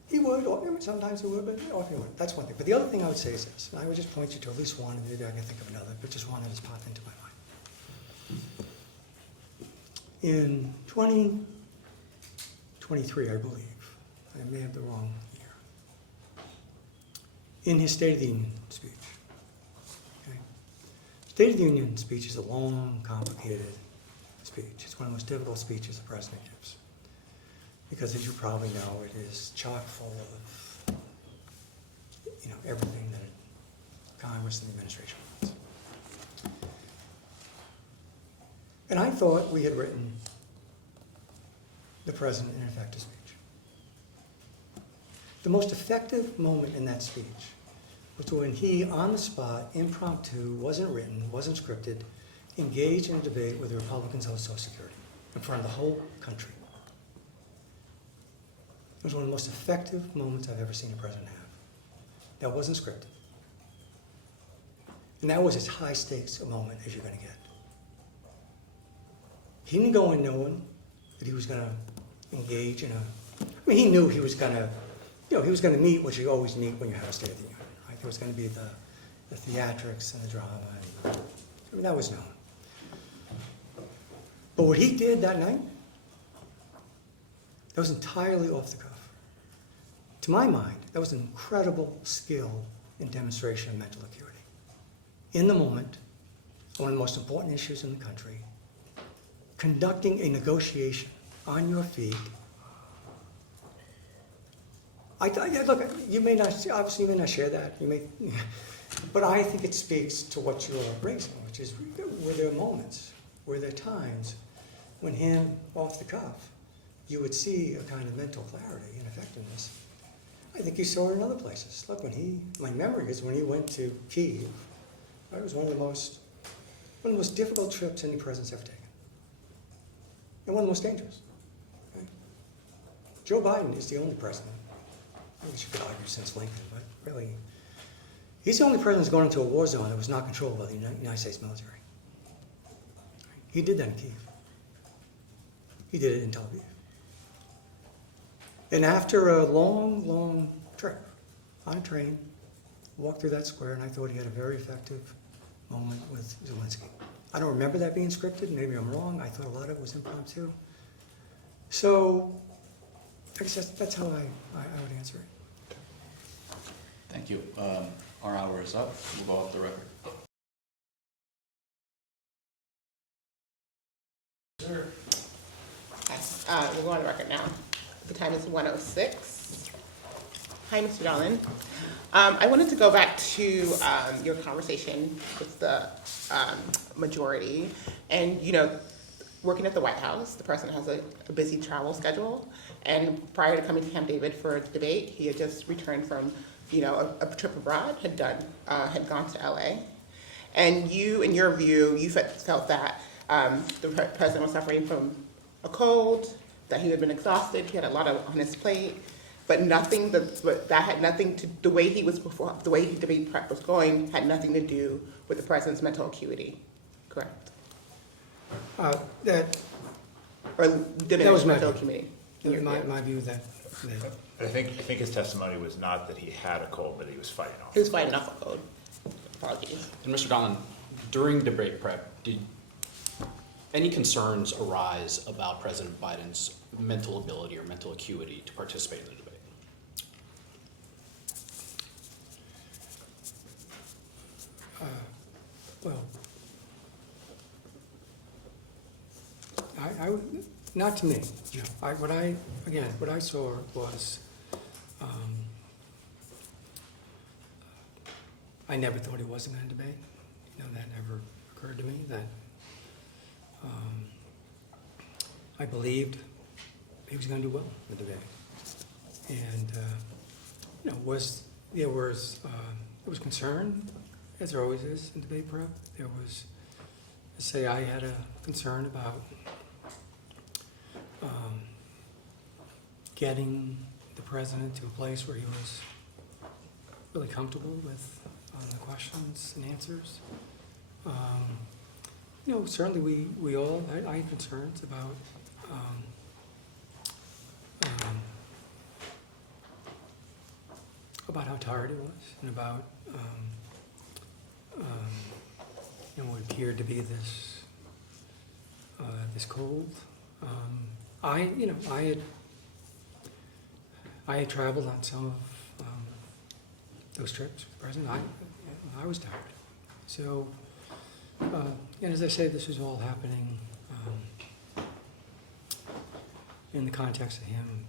He would, sometimes he would, but often he wouldn't. That's one thing. But the other thing I would say is this, and I would just point you to at least one, and maybe I can think of another, but just one that has popped into my mind. In 2023, I believe, I may have the wrong year, in his State of the Union speech. Okay? State of the Union speech is a long, complicated speech. It's one of the most difficult speeches the president gives. Because as you probably know, it is chock full of everything that Congress and the administration wants. And I thought we had written the president an effective speech. The most effective moment in that speech was when he, on the spot, impromptu, wasn't written, wasn't scripted, engaged in a debate with the Republicans on Social Security in front of the whole country. It was one of the most effective moments I've ever seen a president have. That wasn't scripted. And that was as high stakes a moment as you're going to get. He didn't go in knowing that he was going to engage in he knew he was going to, he was going to meet what you always meet when you have a State of the Union. Right? There was going to be the theatrics and the drama. And, that was known. But what he did that night, that was entirely off the cuff. To my mind, that was an incredible skill in demonstration of mental acuity. In the moment, one of the most important issues in the country, conducting a negotiation on your feet. Look, you may not, obviously you may not share that, but I think it speaks to what you're raising, which is, were there moments, were there times when him, off the cuff, you would see a kind of mental clarity and effectiveness. I think you saw it in other places. Look, my memory is when he went to Kyiv, it was one of the most difficult trips any president's ever taken. And one of the most dangerous. Okay? Joe Biden is the only president, I guess you could argue since Lincoln, but really, he's the only president who's gone into a war zone that was not controlled by the United States military. He did that in Kyiv. He did it in Tel Aviv. And after a long, long trip on a train, walked through that square, and I thought he had a very effective moment with Zelensky. I don't remember that being scripted. Maybe I'm wrong. I thought a lot of it was impromptu. So I guess that's how I would answer it. Thank you. Our hour is up. Move off the record. Sir. Yes, we'll go on the record now. The time is 1:06. Hi, Mr. Donilon. I wanted to go back to your conversation with the majority. And, working at the White House, the president has a busy travel schedule. And prior to coming to Camp David for the debate, he had just returned from, a trip abroad, had gone to LA. And you, in your view, you felt that the president was suffering from a cold, that he had been exhausted, he had a lot on his plate, but nothing that had nothing to, the way he was before, the way the debate prep was going had nothing to do with the president's mental acuity, correct? That Or That didn't was my mental view. acuity? my view that I think his testimony was not that he had a cold, but he was fighting off. He was fighting off a code. Apologies. And Mr. Donilon, during debate prep, did any concerns arise about President Biden's mental ability or mental acuity to participate in the debate? well, I would, not to me, Joe. What I saw was, I never thought he wasn't going to debate. You know, that never occurred to me. That I believed he was going to do well in the debate, and you know, there was concern, as there always is in debate prep. There was, say, I had a concern about getting the president to a place where he was really comfortable with the questions and answers. You know, certainly we all, I had concerns about how tired he was and about you know, what appeared to be this cold. I had traveled on some of those trips with the president. I was tired. So, and as I say, this was all happening in the context of him,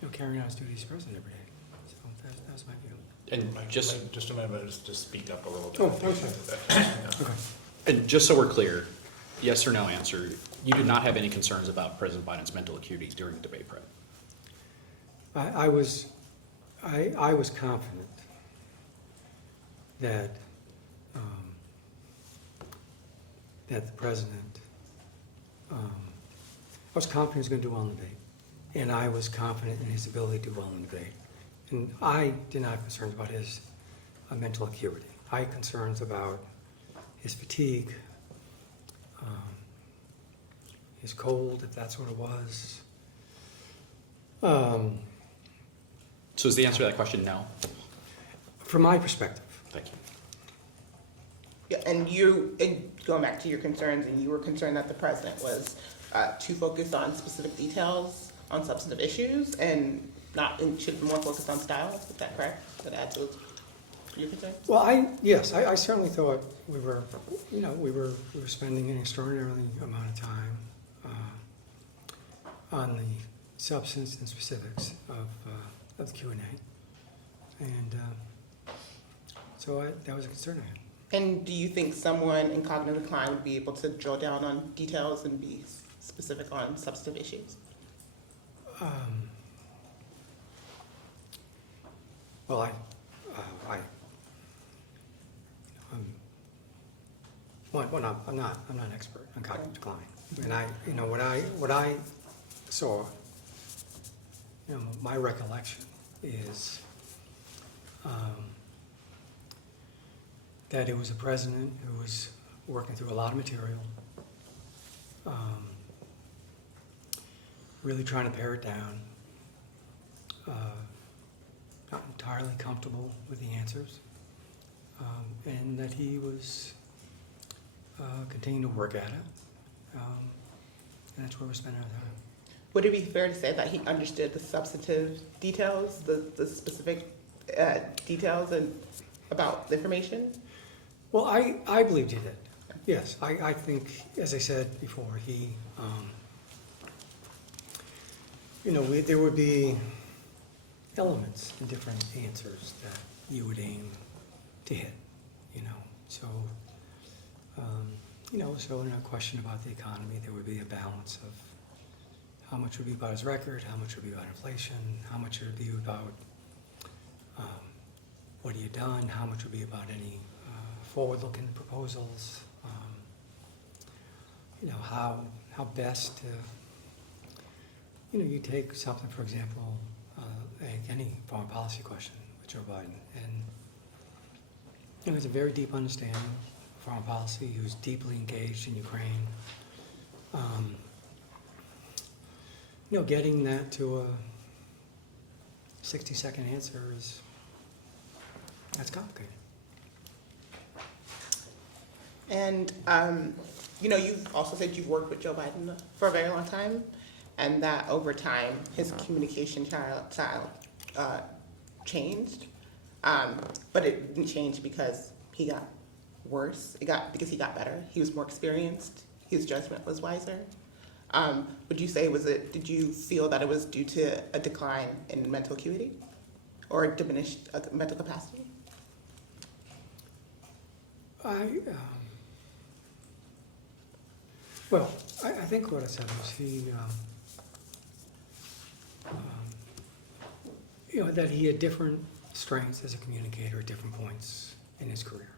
you know, carrying out his duties as president every day. So that was my view. And Just a minute, just speak up a little bit. Oh, okay. Okay. And just so we're clear, yes or no answer, you did not have any concerns about President Biden's mental acuity during debate prep? I was confident that that the president, I was confident he was going to do well in the debate, and I was confident in his ability to do well in the debate. And I did not have concerns about his mental acuity. I had concerns about his fatigue, his cold, if that's what it was. So is the answer to that question no? From my perspective. Thank you. Yeah, and going back to your concerns, and you were concerned that the president was too focused on specific details on substantive issues and should be more focused on style. Is that correct? That adds to your concerns? Well, yes, I certainly thought we were spending an extraordinarily amount of time on the substance and specifics of the Q&A, and so that was a concern I had. And do you think someone in cognitive decline would be able to drill down on details and be specific on substantive issues? Well, I'm not an expert on cognitive decline, and what I saw, you know, my recollection is that it was a president who was working through a lot of material, really trying to pare it down, not entirely comfortable with the answers, and that he was continuing to work at it, and that's where we're spending our time. Would it be fair to say that he understood the substantive details, the specific details and about the information? Well, I believed he did. Yes, I think, as I said before, he, you know, there would be elements in different answers that you would aim to hit, you know. So, you know, so in a question about the economy, there would be a balance of how much would be about his record, how much would be about inflation, how much would be about what he had done, how much would be about any forward-looking proposals, you know, how best to you take something, for example, any foreign policy question with Joe Biden, and he has a very deep understanding of foreign policy. He was deeply engaged in Ukraine. Getting that to a 60-second answer that's complicated. And, you've also said you've worked with Joe Biden for a very long time, and that over time, his communication style changed. But it didn't change because he got worse. Because he got better. He was more experienced. His judgment was wiser. Would you say, did you feel that it was due to a decline in mental acuity or a diminished mental capacity? I think what I said was that he had different strengths as a communicator at different points in his career.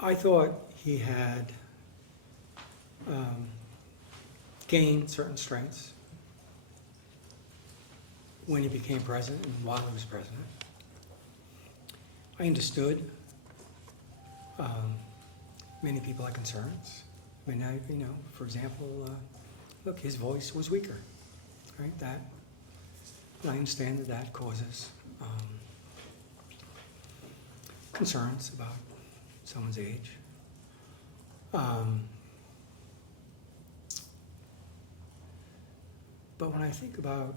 I thought he had gained certain strengths when he became president and while he was president. I understood many people had concerns. I mean, for example, look, his voice was weaker, right? I understand that causes concerns about someone's age. But when I think about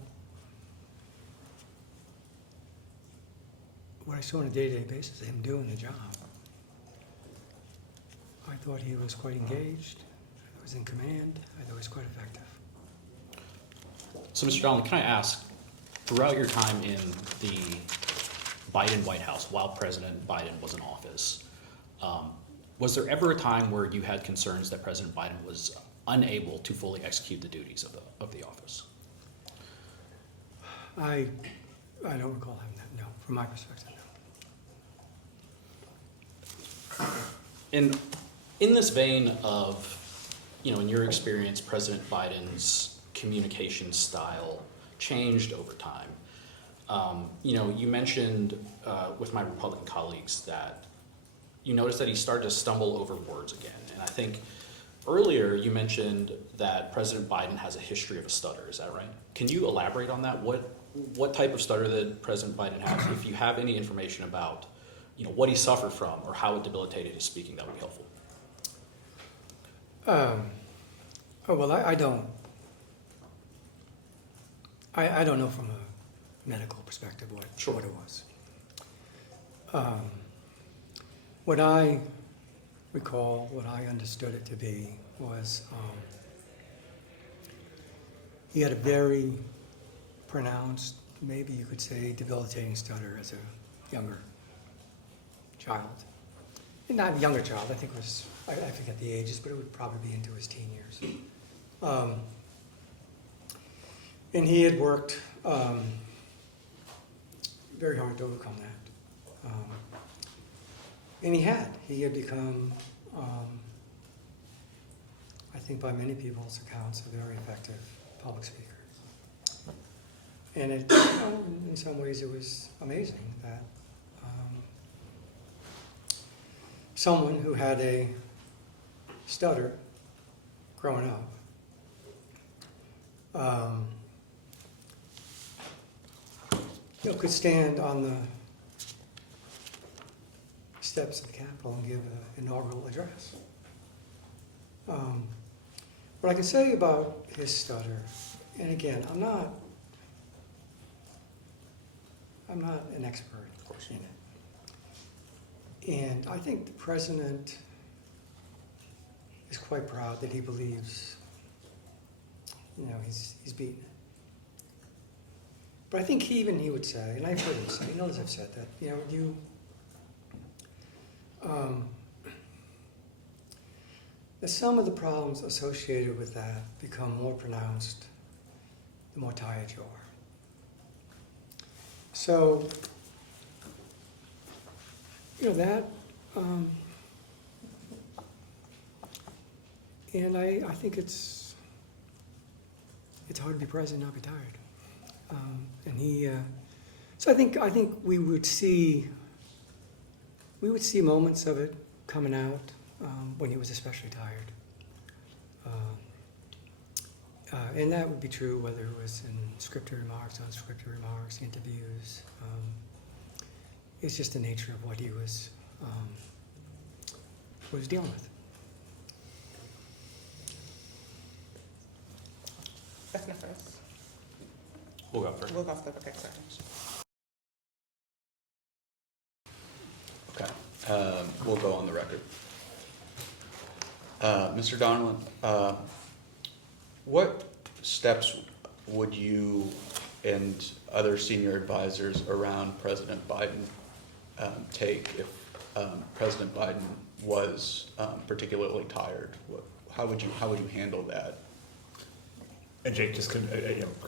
what I saw on a day-to-day basis of him doing the job, I thought he was quite engaged, he was in command, I thought he was quite effective. So, Mr. Donilon, can I ask, throughout your time in the Biden White House, while President Biden was in office, was there ever a time where you had concerns that President Biden was unable to fully execute the duties of the office? I don't recall having that, no, from my perspective, no. And in this vein of, in your experience, President Biden's communication style changed over time. You mentioned with my Republican colleagues that you noticed that he started to stumble over words again. And I think earlier you mentioned that President Biden has a history of a stutter. Is that right? Can you elaborate on that? What type of stutter did President Biden have? If you have any information about, what he suffered from or how it debilitated his speaking, that would be helpful. I don't. I don't know from a medical perspective what it was. What I recall, what I understood it to be was he had a very pronounced, maybe you could say debilitating stutter as a younger child. Not a younger child, I think it was, I forget the ages, but it would probably be into his teen years. And he had worked very hard to overcome that. And he had become, I think by many people's accounts, a very effective public speaker. And it, in some ways it was amazing that someone who had a stutter growing up could stand on the steps of the Capitol and give an inaugural address. What I can say about his stutter, and again, I'm not an expert in it. And I think the president is quite proud that he believes, he's beaten it. But I think he would say, and I've heard him say, and others have said that, that some of the problems associated with that become more pronounced the more tired you are. So, And I think it's hard to be president and not be tired. So I think we would see moments of it coming out when he was especially tired. And that would be true whether it was in scripted remarks, unscripted remarks, interviews. It's just the nature of what he was dealing with. That's not first. We'll go first. We'll go first. Okay, sorry. Okay, we'll go on the record. Mr. Donilon, what steps would you and other senior advisors around President Biden take if President Biden was particularly tired? How would you handle that? And Jake, just could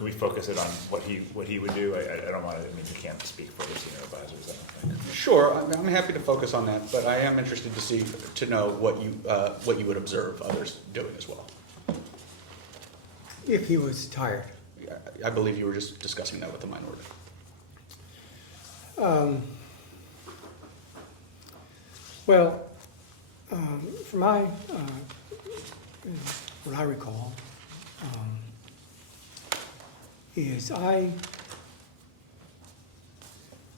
we focus it on what he would do? I don't want to. I mean, you can't speak for the senior advisors. I don't think. Sure, I'm happy to focus on that, but I am interested to know what you would observe others doing as well. If he was tired. I believe you were just discussing that with the minority. Well, from what I recall, is I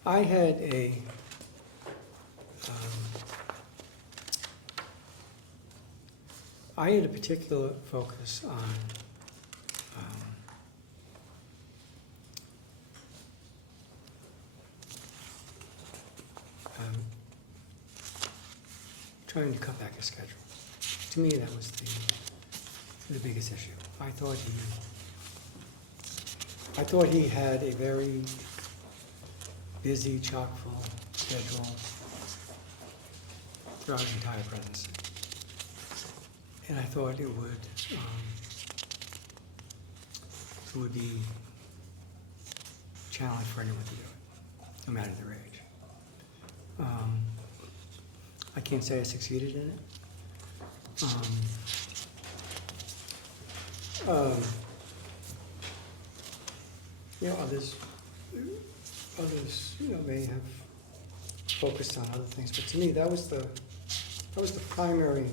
had a particular focus on trying to cut back his schedule. To me, that was the biggest issue. I thought he had a very busy, chock-full schedule throughout his entire presidency. And I thought it would be a challenge for anyone to do it, no matter their age. I can't say I succeeded in it. Others, may have focused on other things, but to me, that was the primary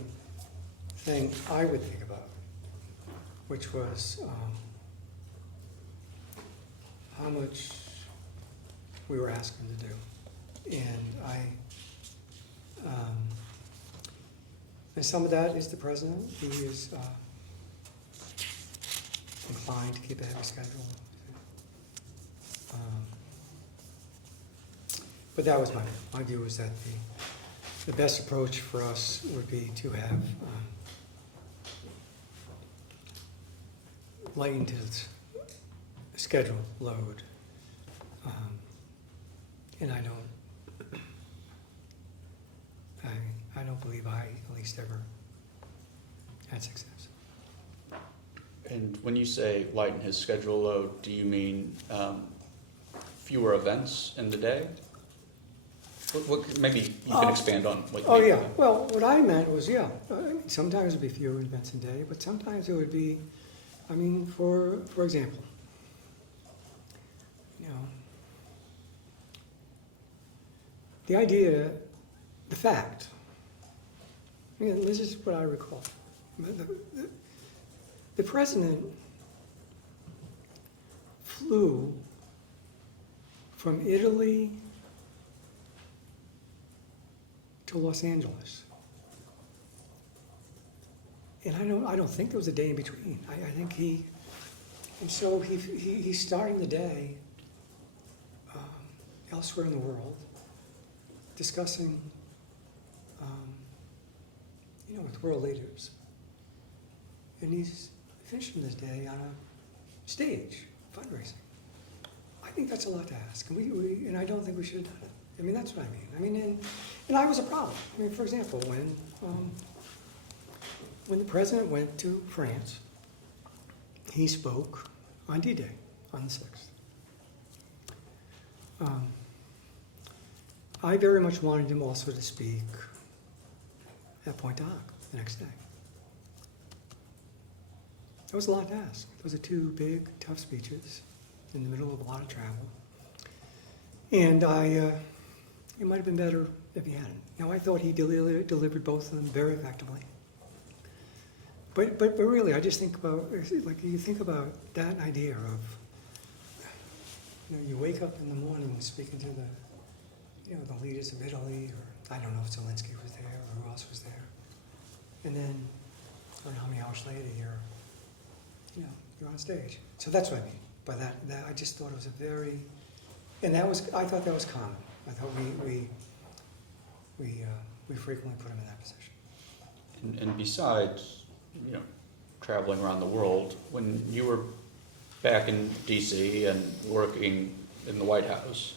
thing I would think about, which was how much we were asking to do, and some of that is the president. He is inclined to keep a heavy schedule. But that was my view was that the best approach for us would be to have lightened his schedule load. And I don't believe I at least ever had success. And when you say lighten his schedule load, do you mean fewer events in the day? Maybe you can expand on what you mean. Oh, yeah. Well, what I meant was, sometimes it would be fewer events a day, but sometimes it would be, for example, the idea, the fact, this is what I recall. The president flew from Italy to Los Angeles. And I don't think there was a day in between. I think he's starting the day elsewhere in the world, discussing, with world leaders. And he's finishing this day on a stage, fundraising. I think that's a lot to ask, and I don't think we should have done it. That's what I mean. And I was a problem. For example, when the president went to France, he spoke on D-Day, on the 6th. I very much wanted him also to speak at Pointe du Hoc the next day. That was a lot to ask. Those are two big, tough speeches in the middle of a lot of travel. And it might have been better if he hadn't. Now, I thought he delivered both of them very effectively. But really, I just think about, like, you think about that idea of, you wake up in the morning speaking to the leaders of Italy, or I don't know if Zelensky was there or who else was there. And then, I don't know how many hours later you're on stage. So that's what I mean by that I just thought it was a very, and I thought that was common. I thought we frequently put him in that position. And besides, traveling around the world, when you were back in DC and working in the White House,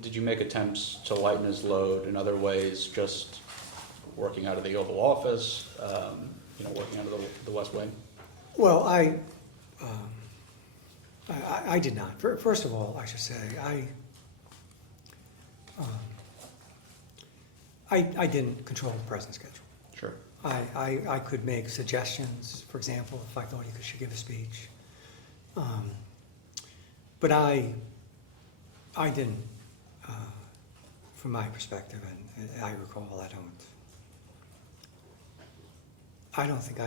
did you make attempts to lighten his load in other ways, just working out of the Oval Office, working out of the West Wing? Well, I did not. First of all, I should say, I didn't control the president's schedule. Sure. I could make suggestions, for example, if I thought he should give a speech. But I didn't, from my perspective, and I recall, I don't think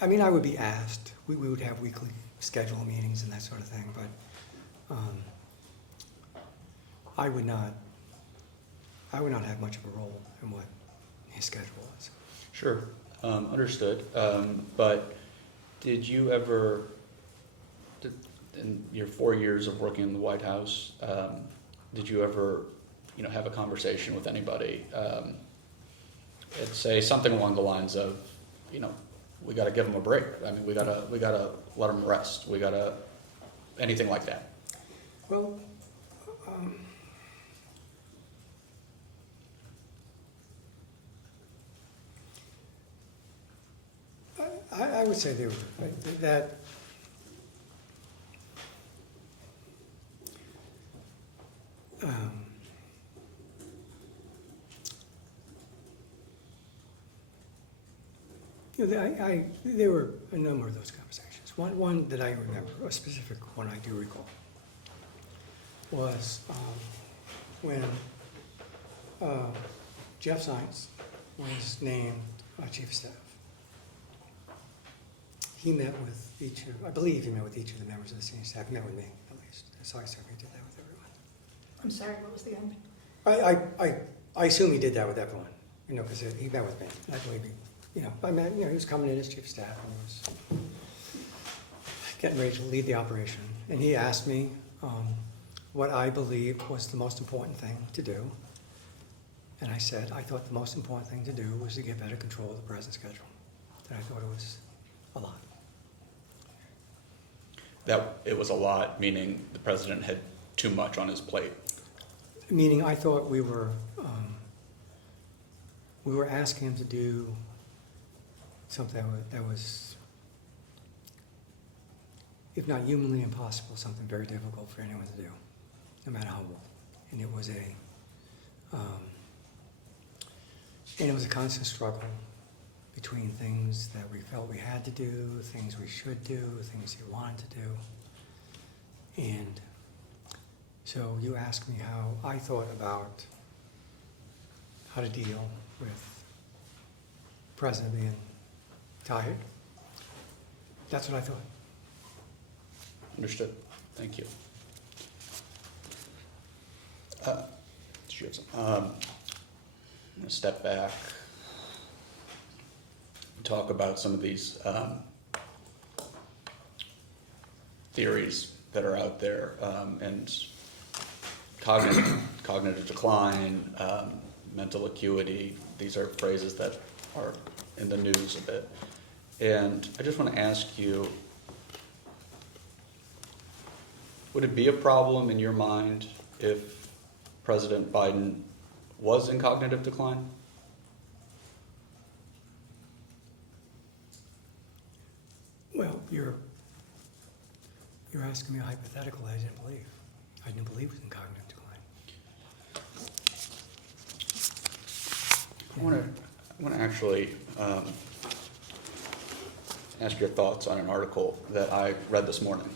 I mean, I would be asked. We would have weekly schedule meetings and that sort of thing, but I would not have much of a role in what his schedule was. Sure, understood. But did you ever, in your 4 years of working in the White House, did you ever, have a conversation with anybody, and say something along the lines of, we got to give them a break. I mean, we gotta let them rest. We gotta, anything like that. Well, I would say they were that. There were a number of those conversations. One that I remember, a specific one I do recall, was when Jeff Zients was named chief of staff. He met with I believe he met with each of the members of the senior staff. He met with me, at least. So I certainly did that with everyone. I'm sorry, what was the end? I assume he did that with everyone, because he met with me. I believe he was coming in as chief of staff and he was getting ready to lead the operation. And he asked me what I believed was the most important thing to do. And I said, I thought the most important thing to do was to get better control of the president's schedule. That I thought it was a lot. That it was a lot, meaning the president had too much on his plate. Meaning I thought we were asking him to do something that was, if not humanly impossible, something very difficult for anyone to do, no matter how old. And it was a constant struggle between things that we felt we had to do, things we should do, things he wanted to do. And so you asked me how I thought about how to deal with the president being tired. That's what I thought. Understood. Thank you. I'm going to step back and talk about some of these theories that are out there, and cognitive decline, mental acuity. These are phrases that are in the news a bit. And I just want to ask you, would it be a problem in your mind if President Biden was in cognitive decline? Well, you're asking me a hypothetical I didn't believe. I didn't believe it was in cognitive decline. I want to actually ask your thoughts on an article that I read this morning.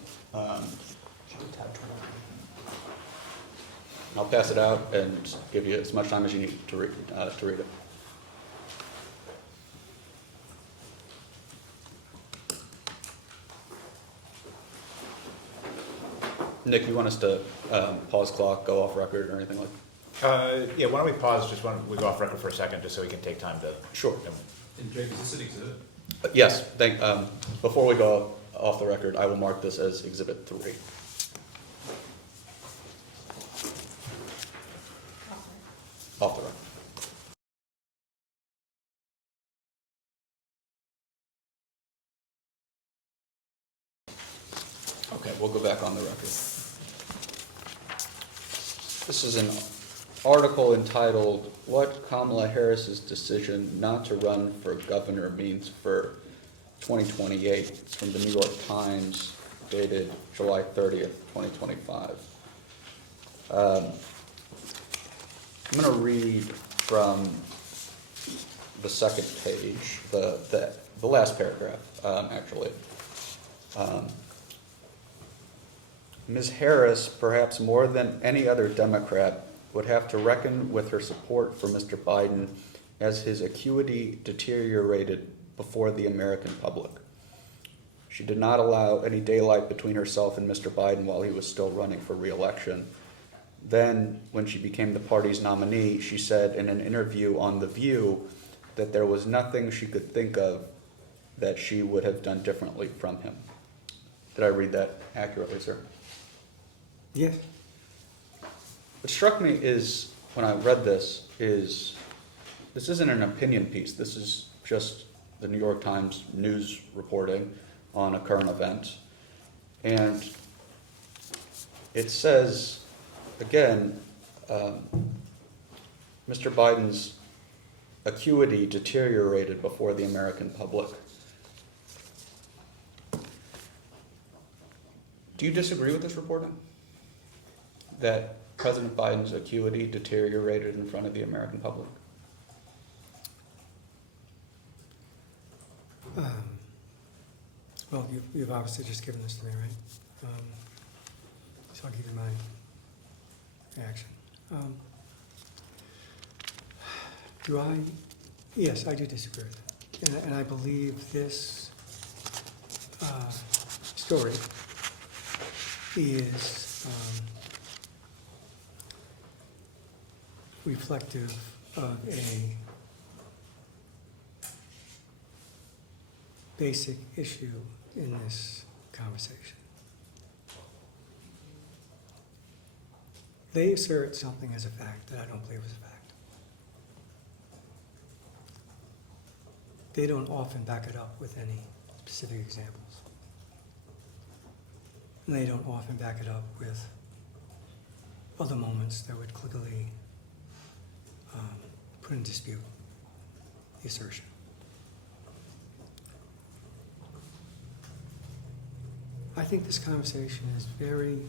I'll pass it out and give you as much time as you need to read it. Nick, you want us to pause clock, go off record, or anything like that? Yeah, why don't we pause, just why don't we go off record for a second, just so we can take time to. Sure. And Jake, is this an exhibit? Yes, before we go off the record, I will mark this as Exhibit 3. Off the record. Okay, we'll go back on the record. This is an article entitled, "What Kamala Harris's Decision Not to Run for Governor Means for 2028. It's from the New York Times, dated July 30th, 2025. I'm going to read from the second page, the last paragraph, actually. Ms. Harris, perhaps more than any other Democrat, would have to reckon with her support for Mr. Biden as his acuity deteriorated before the American public. She did not allow any daylight between herself and Mr. Biden while he was still running for re-election. Then, when she became the party's nominee, she said in an interview on The View that there was nothing she could think of that she would have done differently from him. Did I read that accurately, sir? Yes. What struck me is, when I read this isn't an opinion piece. This is just the New York Times news reporting on a current event. And it says, again, Mr. Biden's acuity deteriorated before the American public. Do you disagree with this reporting? That President Biden's acuity deteriorated in front of the American public? Well, you've obviously just given this to me, right? So I'll give you my reaction. Yes, I do disagree with it. And I believe this story is reflective of a basic issue in this conversation. They assert something as a fact that I don't believe is a fact. They don't often back it up with any specific examples. And they don't often back it up with other moments that would clearly put in dispute the assertion. I think this conversation is very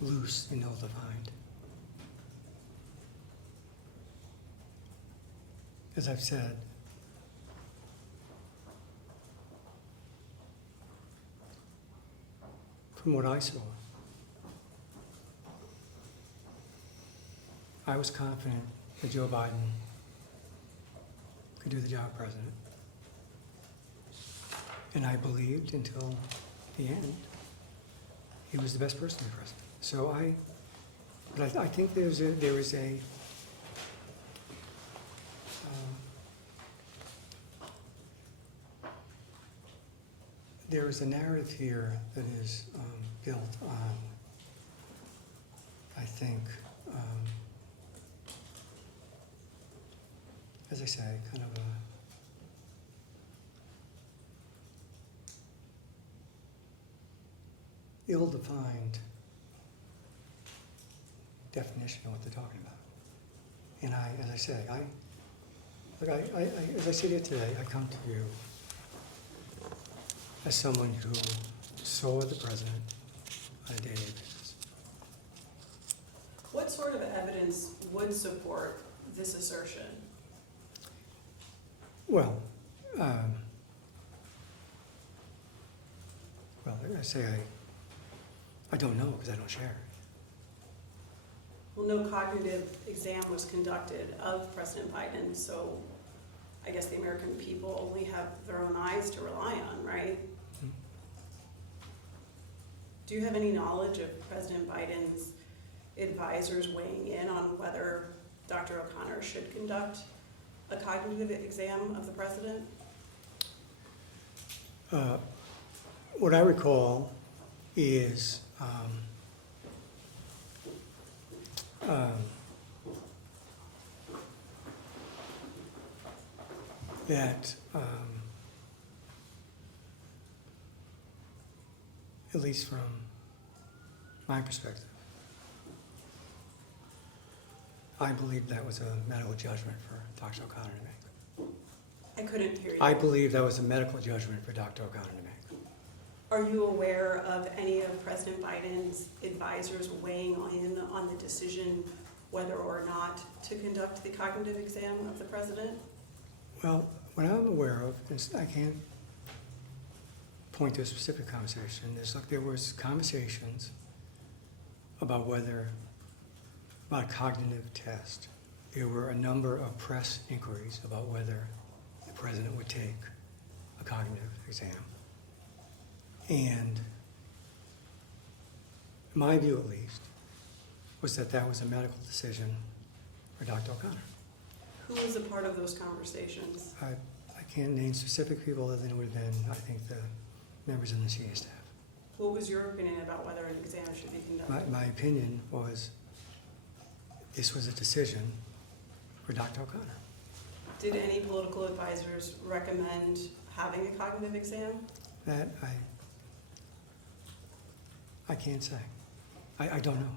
loose and ill-defined. As I've said, from what I saw, I was confident that Joe Biden could do the job of president. And I believed until the end he was the best person to be president. So I think there is a narrative here that is built on, I think, as I say, kind of a ill-defined definition of what they're talking about. And as I say, as I sit here today, I come to you as someone who saw the president on a daily basis. What sort of evidence would support this assertion? Well, say I don't know because I don't share it. Well, no cognitive exam was conducted of President Biden, so I guess the American people only have their own eyes to rely on, right? Do you have any knowledge of President Biden's advisors weighing in on whether Dr. O'Connor should conduct a cognitive exam of the president? What I recall is that at least from my perspective, I believe that was a medical judgment for Dr. O'Connor to make. I couldn't hear you. I believe that was a medical judgment for Dr. O'Connor to make. Are you aware of any of President Biden's advisors weighing in on the decision whether or not to conduct the cognitive exam of the president? Well, what I'm aware of, is I can't point to a specific conversation, there was conversations about about a cognitive test. There were a number of press inquiries about whether the president would take a cognitive exam. And my view, at least, was that that was a medical decision for Dr. O'Connor. Who was a part of those conversations? I can't name specific people other than it would have been, I think, the members of the senior staff. What was your opinion about whether an exam should be conducted? My opinion was this was a decision for Dr. O'Connor. Did any political advisors recommend having a cognitive exam? That I can't say. I don't know.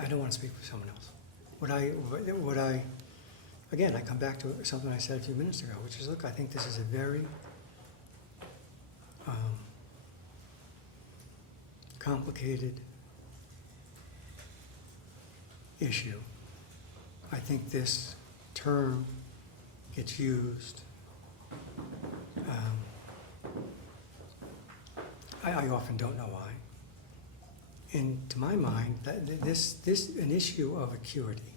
I don't want to speak for someone else. Again, I come back to something I said a few minutes ago, which is, look, I think this is a very complicated issue. I think this term gets used. I often don't know why. And to my mind, an issue of acuity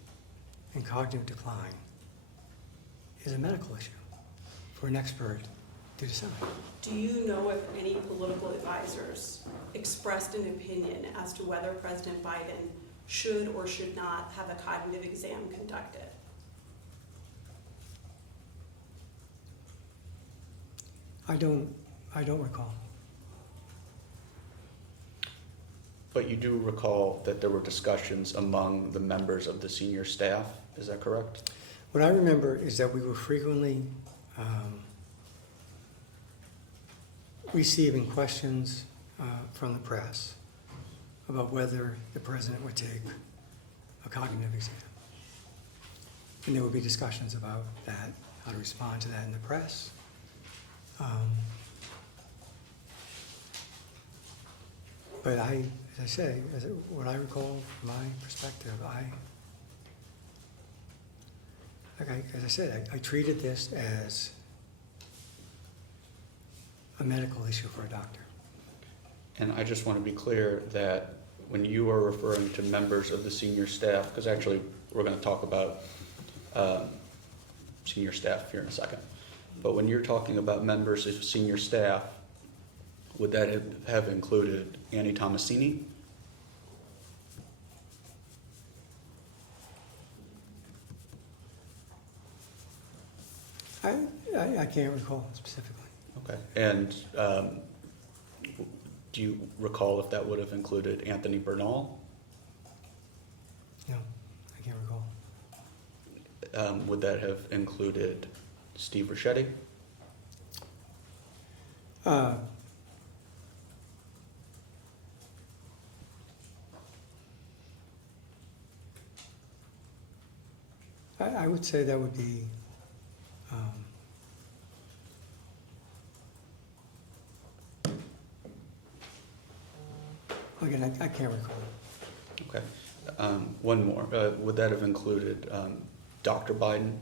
and cognitive decline is a medical issue for an expert to decide. Do you know if any political advisors expressed an opinion as to whether President Biden should or should not have a cognitive exam conducted? I don't recall. But you do recall that there were discussions among the members of the senior staff, is that correct? What I remember is that we were frequently receiving questions from the press about whether the president would take a cognitive exam. And there would be discussions about that, how to respond to that in the press. But as I say, what I recall from my perspective, as I said, I treated this as a medical issue for a doctor. And I just want to be clear that when you are referring to members of the senior staff, because actually we're going to talk about senior staff here in a second, but when you're talking about members of senior staff, would that have included Annie Tomasini? I can't recall specifically. Okay. And do you recall if that would have included Anthony Bernal? No, I can't recall. Would that have included Steve Ricchetti? I would say that would be again, I can't recall. Okay. One more. Would that have included Dr. Biden?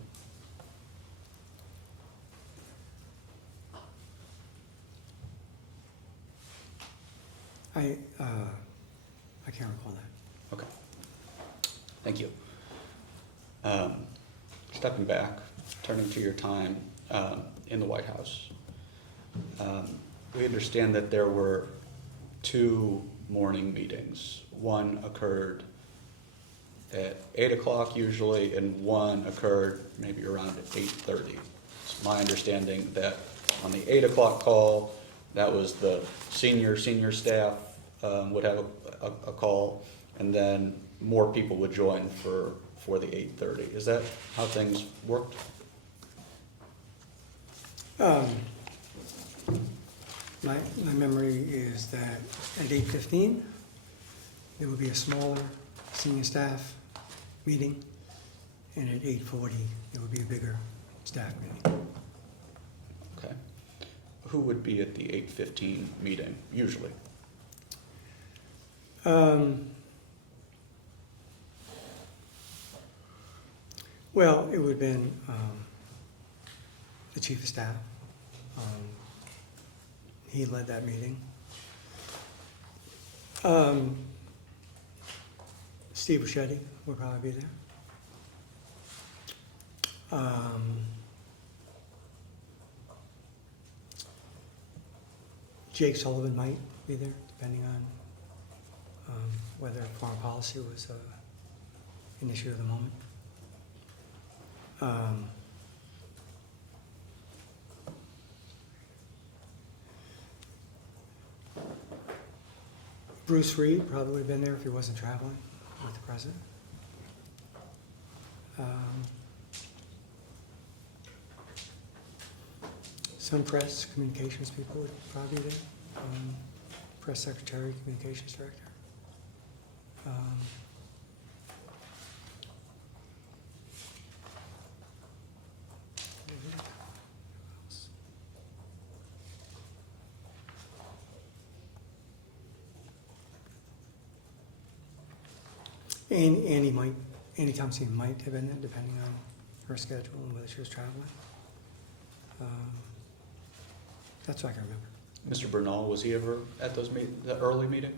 I can't recall that. Okay. Thank you. Stepping back, turning to your time in the White House. We understand that there were 2 morning meetings. One occurred at 8 o'clock usually, and one occurred maybe around 8:30. It's my understanding that on the 8 o'clock call, that was the senior staff would have a call, and then more people would join for the 8:30. Is that how things worked? My memory is that at 8:15, there would be a smaller senior staff meeting, and at 8:40, there would be a bigger staff meeting. Okay. Who would be at the 8:15 meeting usually? Well, it would have been the chief of staff. He led that meeting. Steve Buscetti would probably be there. Jake Sullivan might be there, depending on whether foreign policy was an issue at the moment. Bruce Reed probably would have been there if he wasn't traveling with the president. Some press communications people would probably be there. Press secretary, communications director. And Annie Thompson might have been there, depending on her schedule and whether she was traveling. That's what I can remember. Mr. Bernal, was he ever at those the early meeting?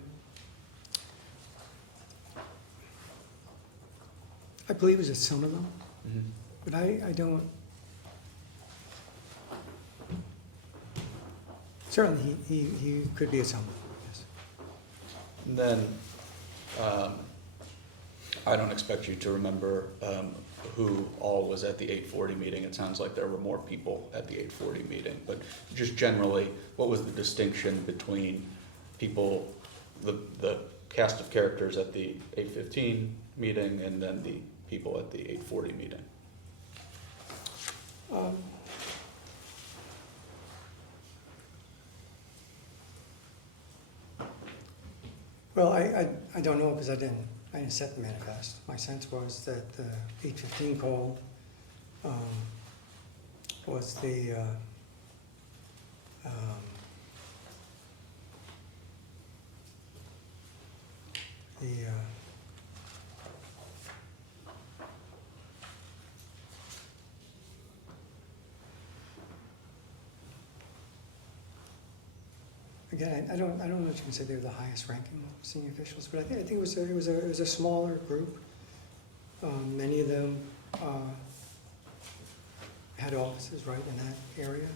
I believe it was at some of them, Mm-hmm. but I don't. Certainly, he could be at some of them, yes. And then, I don't expect you to remember who all was at the 8:40 meeting. It sounds like there were more people at the 8:40 meeting, but just generally, what was the distinction between people, the cast of characters at the 8:15 meeting and then the people at the 8:40 meeting? Well, I don't know because I didn't set the manifest. My sense was that the 8:15 call was the again, I don't know if you can say they were the highest ranking senior officials, but I think it was a smaller group. Many of them had offices right in that area,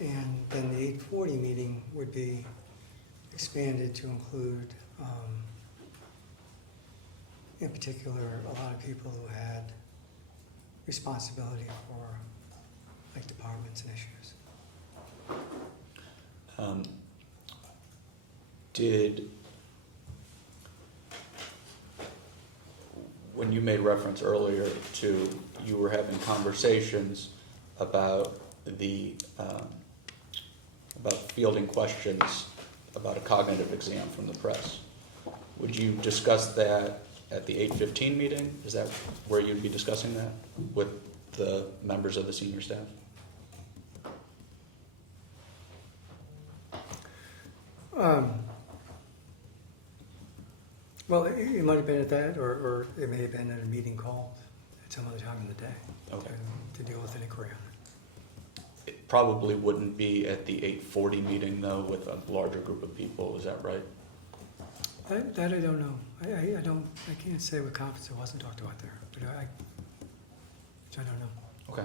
and then the 8:40 meeting would be expanded to include, in particular, a lot of people who had responsibility for like departments and issues. When you made reference earlier to you were having conversations about about fielding questions about a cognitive exam from the press, would you discuss that at the 8:15 meeting? Is that where you'd be discussing that with the members of the senior staff? Well, it might have been at that, or it may have been at a meeting called at some other time in the day. Okay. To deal with an inquiry on it. It probably wouldn't be at the 8:40 meeting though with a larger group of people, is that right? That I don't know. I can't say with confidence it wasn't talked about there, but I don't know. Okay.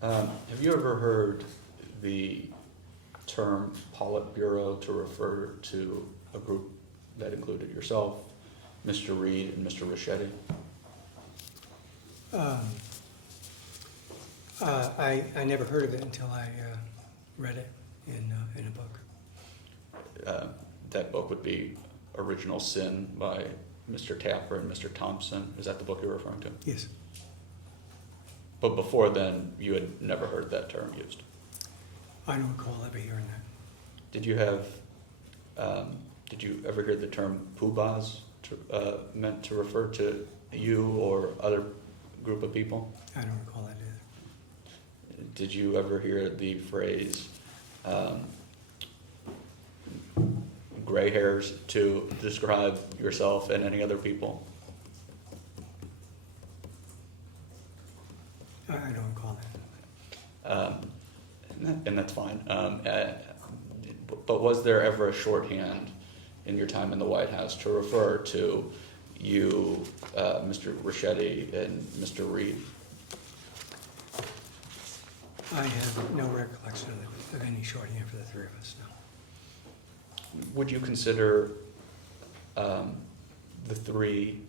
Have you ever heard the term Politburo to refer to a group that included yourself, Mr. Reed, and Mr. Richetti? I never heard of it until I read it in a book. That book would be Original Sin by Mr. Tapper and Mr. Thompson. Is that the book you're referring to? Yes. But before then, you had never heard that term used. I don't recall ever hearing that. Did you ever hear the term poobahs meant to refer to you or other group of people? I don't recall that either. Did you ever hear the phrase gray hairs to describe yourself and any other people? I don't recall that. And that's fine. But was there ever a shorthand in your time in the White House to refer to you, Mr. Richetti, and Mr. Reed? I have no recollection of any shorthand for the three of us, no. Would you consider the three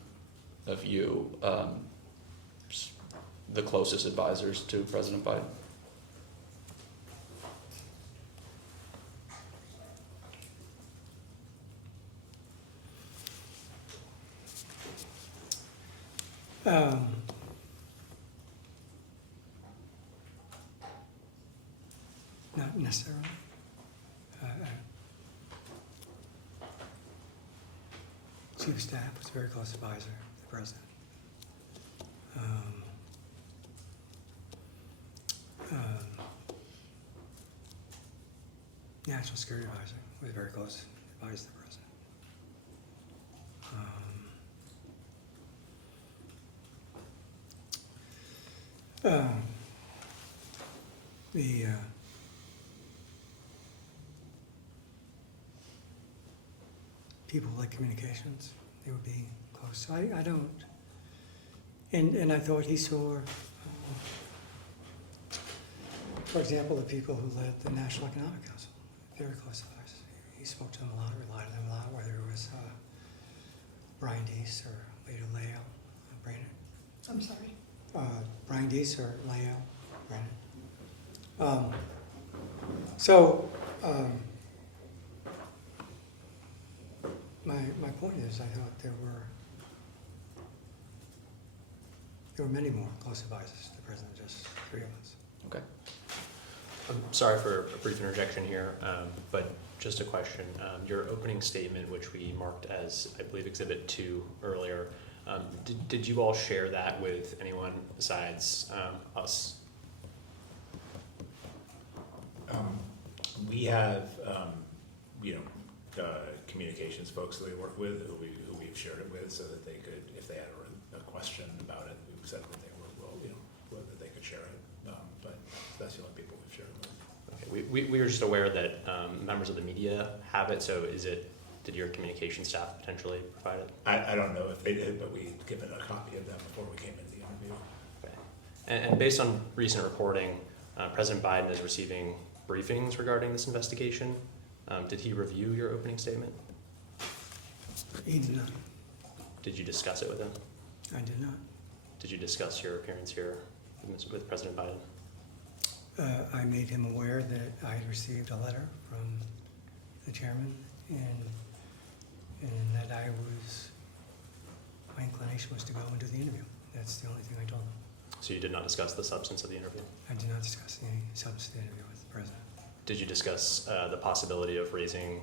of you the closest advisors to President Biden? Not necessarily. Chief of Staff was a very close advisor to the President. National Security Advisor was a very close advisor to the President. The people like communications, they would be close. I don't, and I thought he saw, for example, the people who led the National Economic Council, very close to us. He spoke to them a lot, relied on them a lot, whether it was Brian Deese or Leo Brandon. I'm sorry. Brian Deese or Leo Brandon. My point is, I thought there were many more close advisors to the President, just three of us. Okay. I'm sorry for a brief interjection here, but just a question. Your opening statement, which we marked as, I believe, Exhibit 2 earlier, did you all share that with anyone besides us? We have, communications folks that we work with who we've shared it with, so that they could, if they had a question about it, we've said that they were, that they could share it. But that's the only people we've shared it with. Okay. We were just aware that members of the media have it, so did your communication staff potentially provide it? I don't know if they did, but we given a copy of them before we came into the interview. Okay. And based on recent reporting, President Biden is receiving briefings regarding this investigation. Did he review your opening statement? He did not. Did you discuss it with him? I did not. Did you discuss your appearance here with President Biden? I made him aware that I had received a letter from the chairman and that my inclination was to go and do the interview. That's the only thing I told him. So you did not discuss the substance of the interview? I did not discuss the substance of the interview with the President. Did you discuss the possibility of raising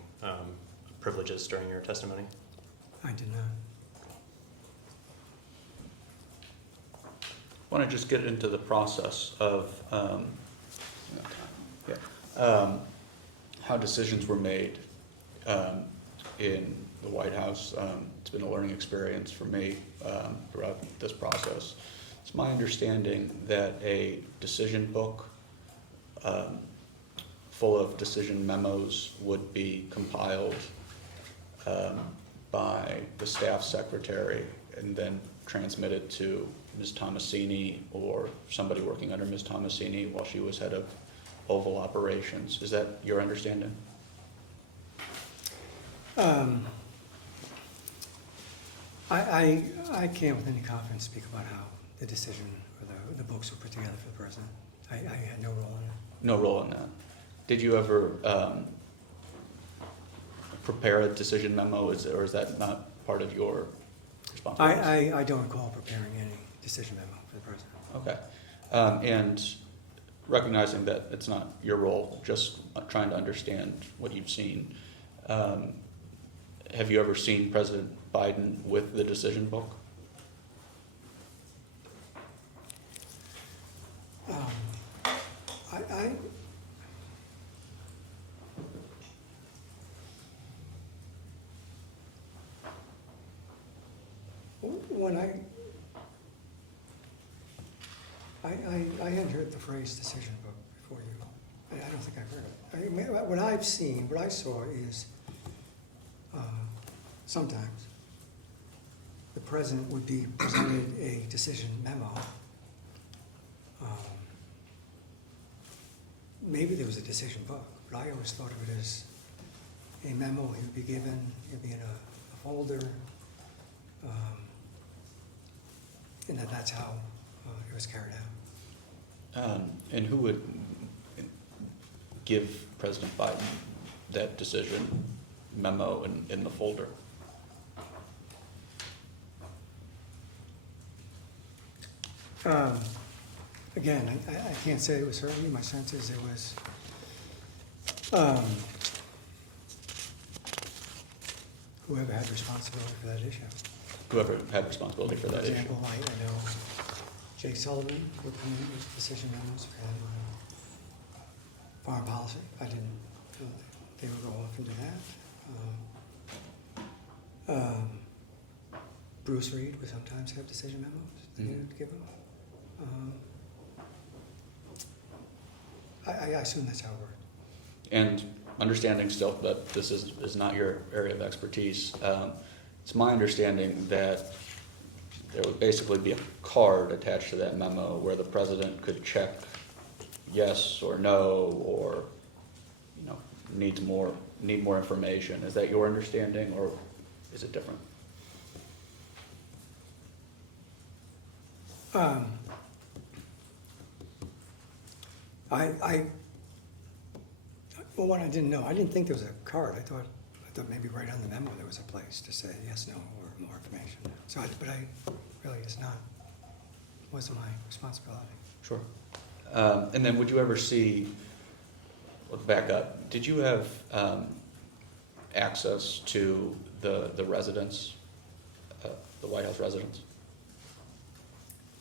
privileges during your testimony? I did not. I want to just get into the process of how decisions were made in the White House. It's been a learning experience for me throughout this process. It's my understanding that a decision book full of decision memos would be compiled the staff secretary and then transmit it to Ms. Tomasini or somebody working under Ms. Tomasini while she was head of Oval Operations. Is that your understanding? I can't with any confidence speak about how the decision or the books were put together for the president. I had no role in it. No role in that. Did you ever prepare a decision memo, or is that not part of your responsibility? I don't recall preparing any decision memo for the president. Okay. And recognizing that it's not your role, just trying to understand what you've seen, have you ever seen President Biden with the decision book? When I hadn't heard the phrase decision book before you. I don't think I've heard it. I mean, what I've seen, what I saw is sometimes the president would be presented a decision memo. Maybe there was a decision book, but I always thought of it as a memo he would be given, it would be in a folder, and that's how it was carried out. And who would give President Biden that decision memo in the folder? Again, I can't say it was certainly. My sense is it was whoever had responsibility for that issue. Whoever had responsibility for that issue. For example, I know Jake Sullivan would come in with decision memos for foreign policy. I didn't feel that they would go off into that. Bruce Reed would sometimes have decision memos that he would give them. I assume that's how it worked. And understanding still that this is not your area of expertise, it's my understanding that there would basically be a card attached to that memo where the president could check yes or no, or need more information. Is that your understanding, or is it different? Well, what I didn't know, I didn't think there was a card. I thought maybe right on the memo there was a place to say yes, no, or more information. So, but really, wasn't my responsibility. Sure. And then would you ever see, let's back up, did you have access to the residence, the White House residence?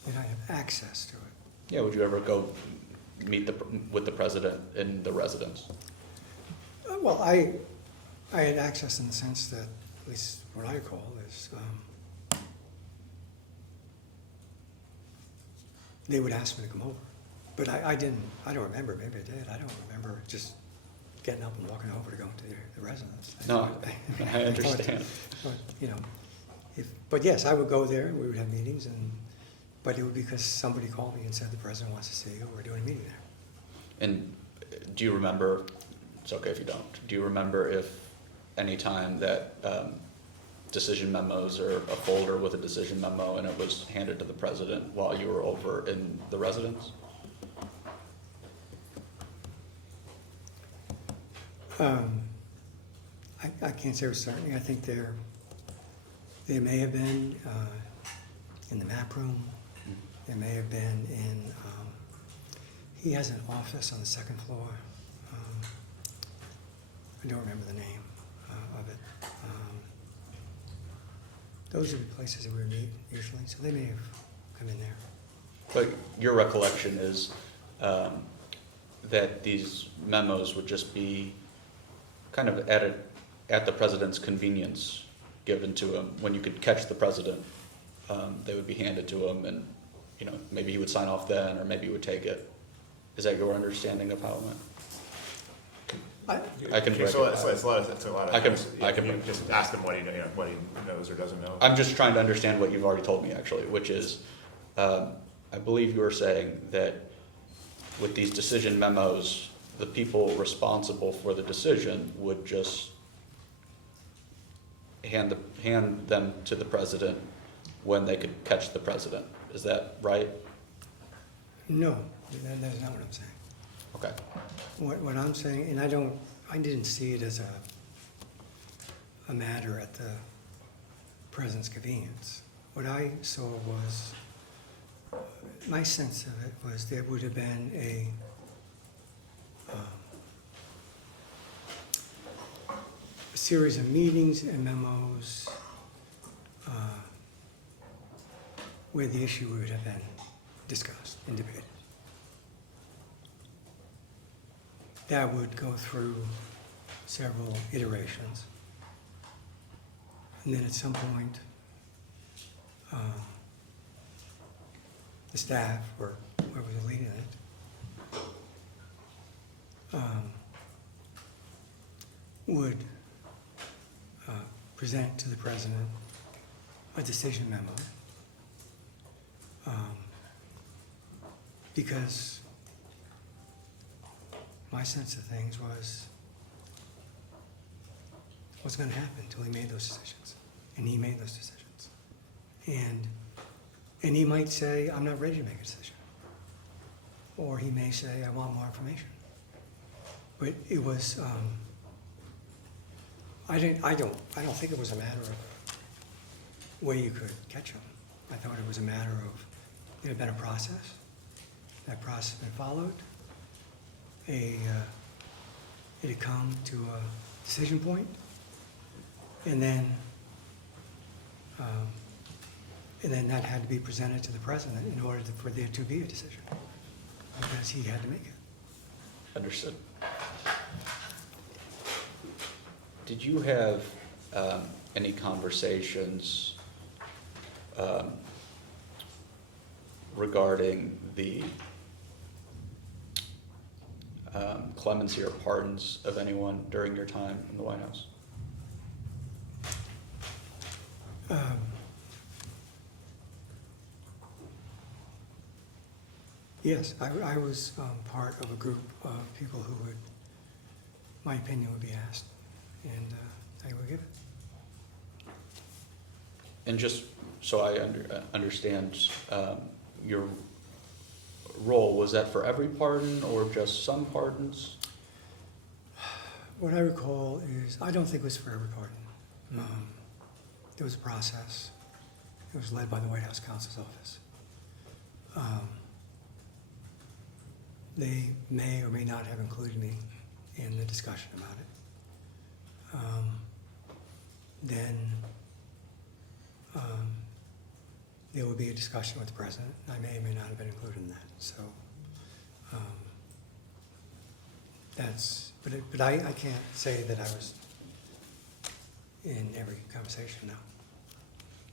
Did I have access to it? Yeah, would you ever go meet with the president in the residence? Well, I had access in the sense that, at least what I recall, is they would ask me to come over. But I don't remember, maybe I did. I don't remember just getting up and walking over to go into the residence. No, I understand. But yes, I would go there, and we would have meetings, but it would be because somebody called me and said the president wants to see you, we're doing a meeting there. And do you remember, it's okay if you don't, do you remember if any time that decision memos or a folder with a decision memo and it was handed to the president while you were over in the residence? I can't say with certainty. I think they may have been in the map room. They may have been in, he has an office on the second floor. I don't remember the name of it. Those are the places that we would meet usually, so they may have come in there. But your recollection is that these memos would just be kind of at the president's convenience, given to him. When you could catch the president, they would be handed to him, and maybe he would sign off then, or maybe he would take it. Is that your understanding of how it went? I can break So it it's down. it's a lot of, it's a lot of. I can you break just ask him what he, what he knows or doesn't know. I'm just trying to understand what you've already told me, actually, which is, I believe you were saying that with these decision memos, the people responsible for the decision would just hand them to the president when they could catch the president. Is that right? No, that's not what I'm saying. Okay. What I'm saying, and I didn't see it as a matter at the president's convenience. What I saw was, my sense of it was there would have been a series of meetings and memos where the issue would have been discussed and debated. That would go through several iterations. And then at some point, the staff, or whoever was leading it, would present to the president a decision memo. Because my sense of things was what's going to happen until he made those decisions. And he made those decisions. And he might say, I'm not ready to make a decision. Or he may say, I want more information. But it was, I don't think it was a matter of where you could catch him. I thought it was a matter of, there had been a process. That process had been followed. It had come to a decision point, and then that had to be presented to the president in order for there to be a decision, because he had to make it. Understood. Did you have any conversations regarding the clemency or pardons of anyone during your time in the White House? Yes, I was part of a group of people who would, my opinion would be asked, and I would give it. And just so I understand your role, was that for every pardon or just some pardons? What I recall is, I don't think it was for every pardon. There was a process. It was led by the White House counsel's office. They may or may not have included me in the discussion about it. Then there would be a discussion with the president. I may or may not have been included in that. So but I can't say that I was in every conversation, no.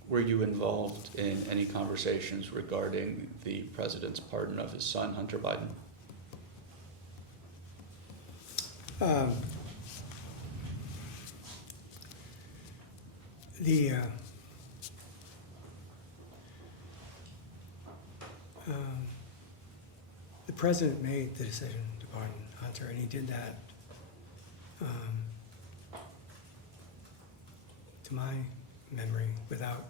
Were you involved in any conversations regarding the president's pardon of his son, Hunter Biden? The president made the decision to pardon Hunter, and he did that, to my memory, without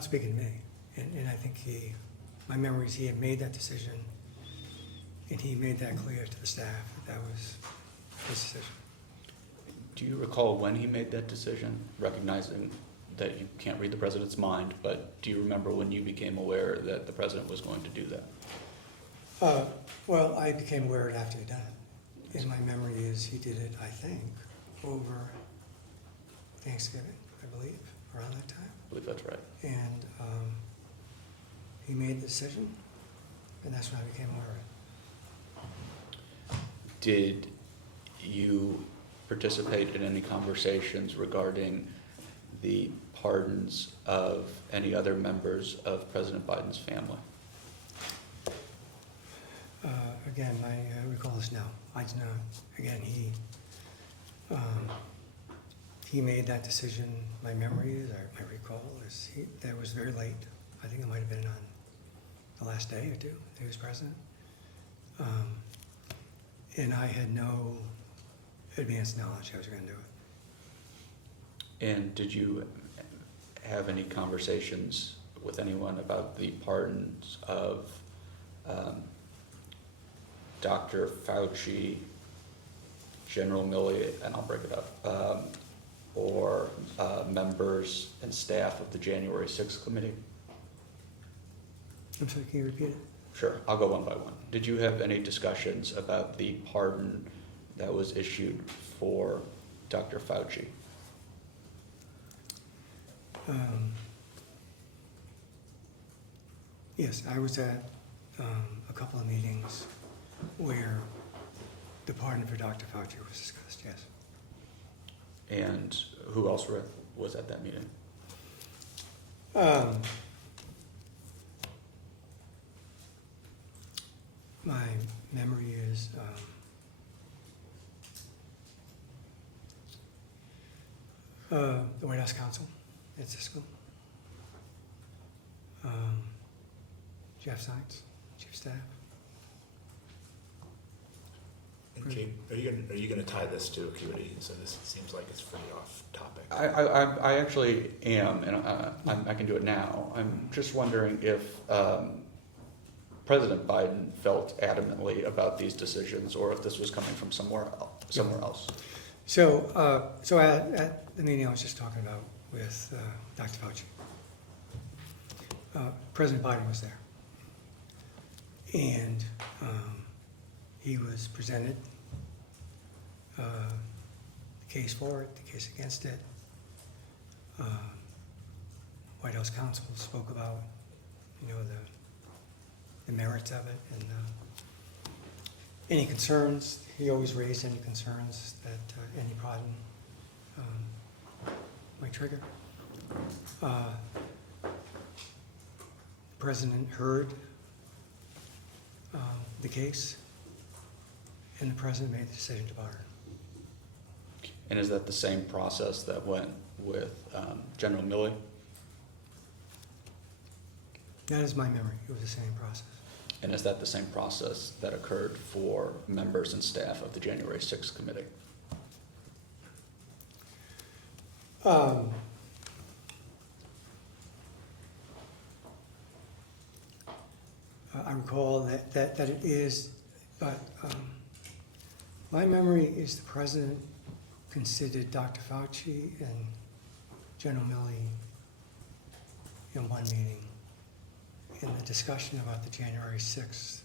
speaking to me. And I think my memory is he had made that decision, and he made that clear to the staff that was his decision. Do you recall when he made that decision, recognizing that you can't read the president's mind, but do you remember when you became aware that the president was going to do that? Well, I became aware of it after he'd done it. And my memory is he did it, I think, over Thanksgiving, I believe, around that time. I believe that's right. And he made the decision, and that's when I became aware of it. Did you participate in any conversations regarding the pardons of any other members of President Biden's family? again, I recall this now. I did not, again, he made that decision. My memory is, or my recall is, that was very late. I think it might have been on the last day or two that he was president. And I had no advanced knowledge I was gonna do it. And did you have any conversations with anyone about the pardons of Dr. Fauci, General Milley, and I'll break it up, or members and staff of the January 6th committee? I'm sorry, can you repeat it? Sure, I'll go one by one. Did you have any discussions about the pardon that was issued for Dr. Fauci? Yes, I was at a couple of meetings where the pardon for Dr. Fauci was discussed, yes. And who else was at that meeting? My memory is the White House counsel at Cisco, Jeff Science, chief of staff. And Kate, are you gonna tie this to acuity? So this seems like it's pretty off topic. I actually am, and I can do it now. I'm just wondering if President Biden felt adamantly about these decisions, or if this was coming from somewhere else. So, at the meeting I was just talking about with Dr. Fauci, President Biden was there, and he was presented the case for it, the case against it. White House counsel spoke about, the merits of it and any concerns. He always raised any concerns that any pardon might trigger. The president heard the case, and the president made the decision to pardon. And is that the same process that went with General Milley? That is my memory. It was the same process. And is that the same process that occurred for members and staff of the January 6th committee? I recall that it is, but my memory is the president considered Dr. Fauci and General Milley in one meeting in the discussion about the January 6th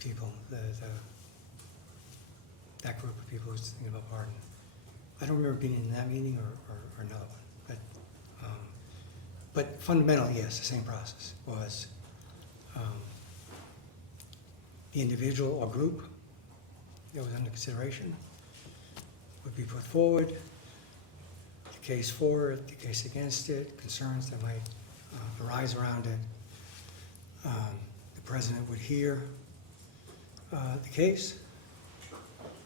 people, that group of people who's thinking about pardon. I don't remember being in that meeting or another one, but fundamentally, yes, the same process was the individual or group that was under consideration would be put forward, the case for it, the case against it, concerns that might arise around it. The president would hear the case,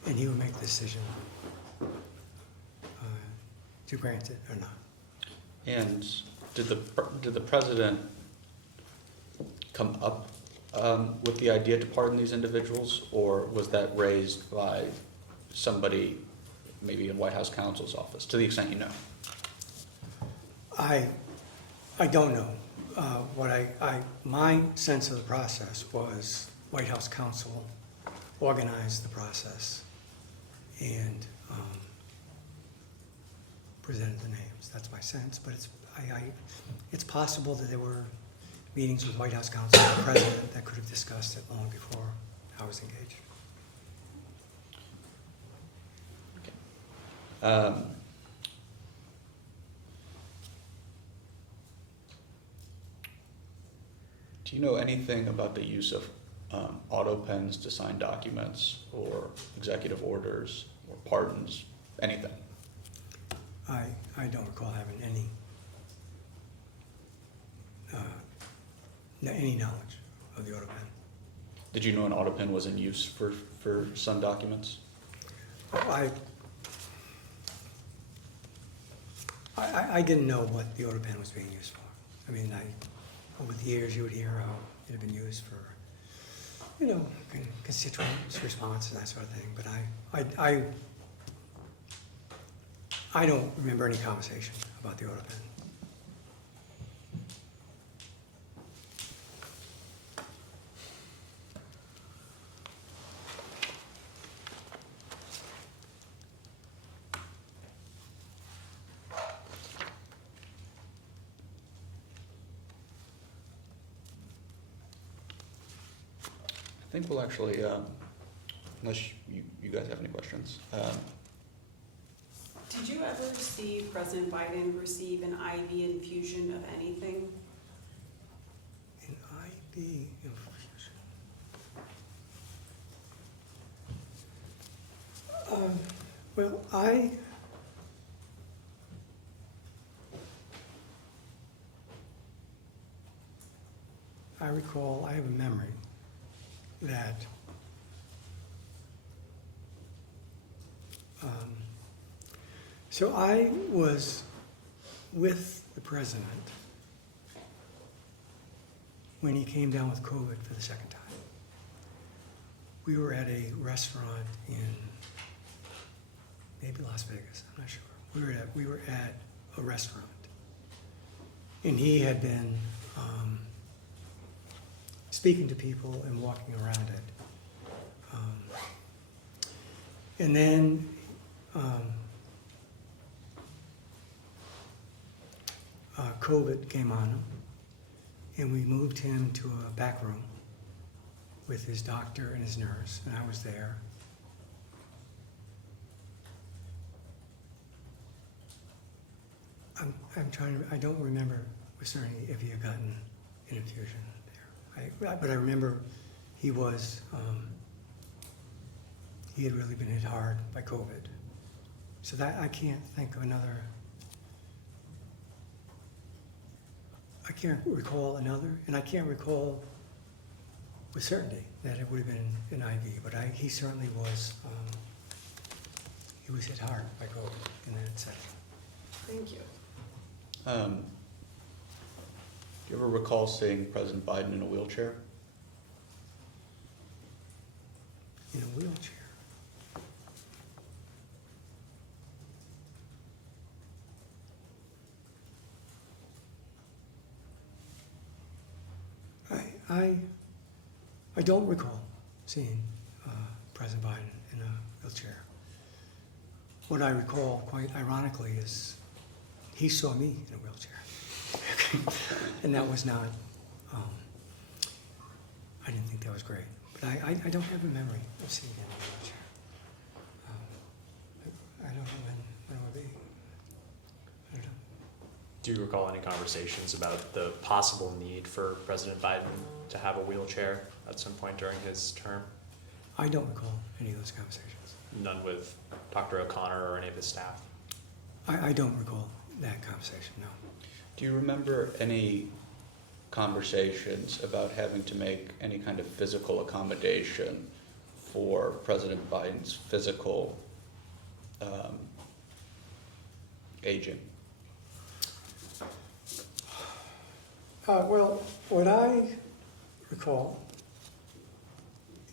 and he would make the decision to grant it or not. And did the president come up with the idea to pardon these individuals, or was that raised by somebody maybe in White House counsel's office, to the extent you know? I don't know. My sense of the process was White House counsel organized the process and presented the names. That's my sense, but it's possible that there were meetings with White House counsel and the president that could have discussed it long before I was engaged. Do you know anything about the use of Autopens to sign documents or executive orders or pardons, anything? I don't recall having any knowledge of the Autopen. Did you know an Autopen was in use for some documents? I didn't know what the Autopen was being used for. I mean, over the years, you would hear how it had been used for, constituents response and that sort of thing, but I don't remember any conversation about the Autopen. I think we'll actually, unless you guys have any questions. Did you ever see President Biden receive an IV infusion of anything? An IV infusion. Well, I recall, I have a memory that so I was with the president when he came down with COVID for the second time. We were at a restaurant in maybe Las Vegas, I'm not sure. We were at a restaurant, and he had been speaking to people and walking around it. And then COVID came on him, and we moved him to a back room with his doctor and his nurse, and I was there. I don't remember with certainty if he had gotten an infusion there. But I remember he had really been hit hard by COVID. So that, I can't think of another, I can't recall another, and I can't recall with certainty that it would have been an IV, but he certainly was, he was hit hard by COVID in that setting. Thank you. Do you ever recall seeing President Biden in a wheelchair? In a wheelchair? I don't recall seeing President Biden in a wheelchair. What I recall, quite ironically, is he saw me in a wheelchair. And that was not, I didn't think that was great. But I don't have a memory of seeing him in a wheelchair. I don't know when it would be. I don't know. Do you recall any conversations about the possible need for President Biden to have a wheelchair at some point during his term? I don't recall any of those conversations. None with Dr. O'Connor or any of his staff? I don't recall that conversation, no. Do you remember any conversations about having to make any kind of physical accommodation for President Biden's physical aging? Well, what I recall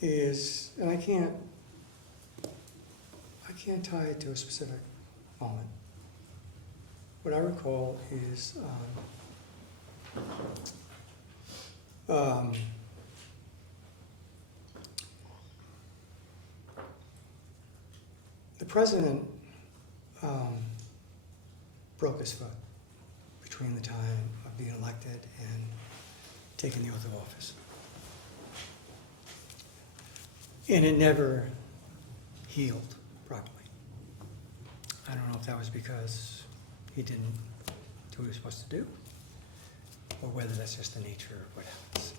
is, and I can't tie it to a specific moment. What I recall is the president broke his foot between the time of being elected and taking the oath of office. And it never healed properly. I don't know if that was because he didn't do what he was supposed to do, or whether that's just the nature of what happens.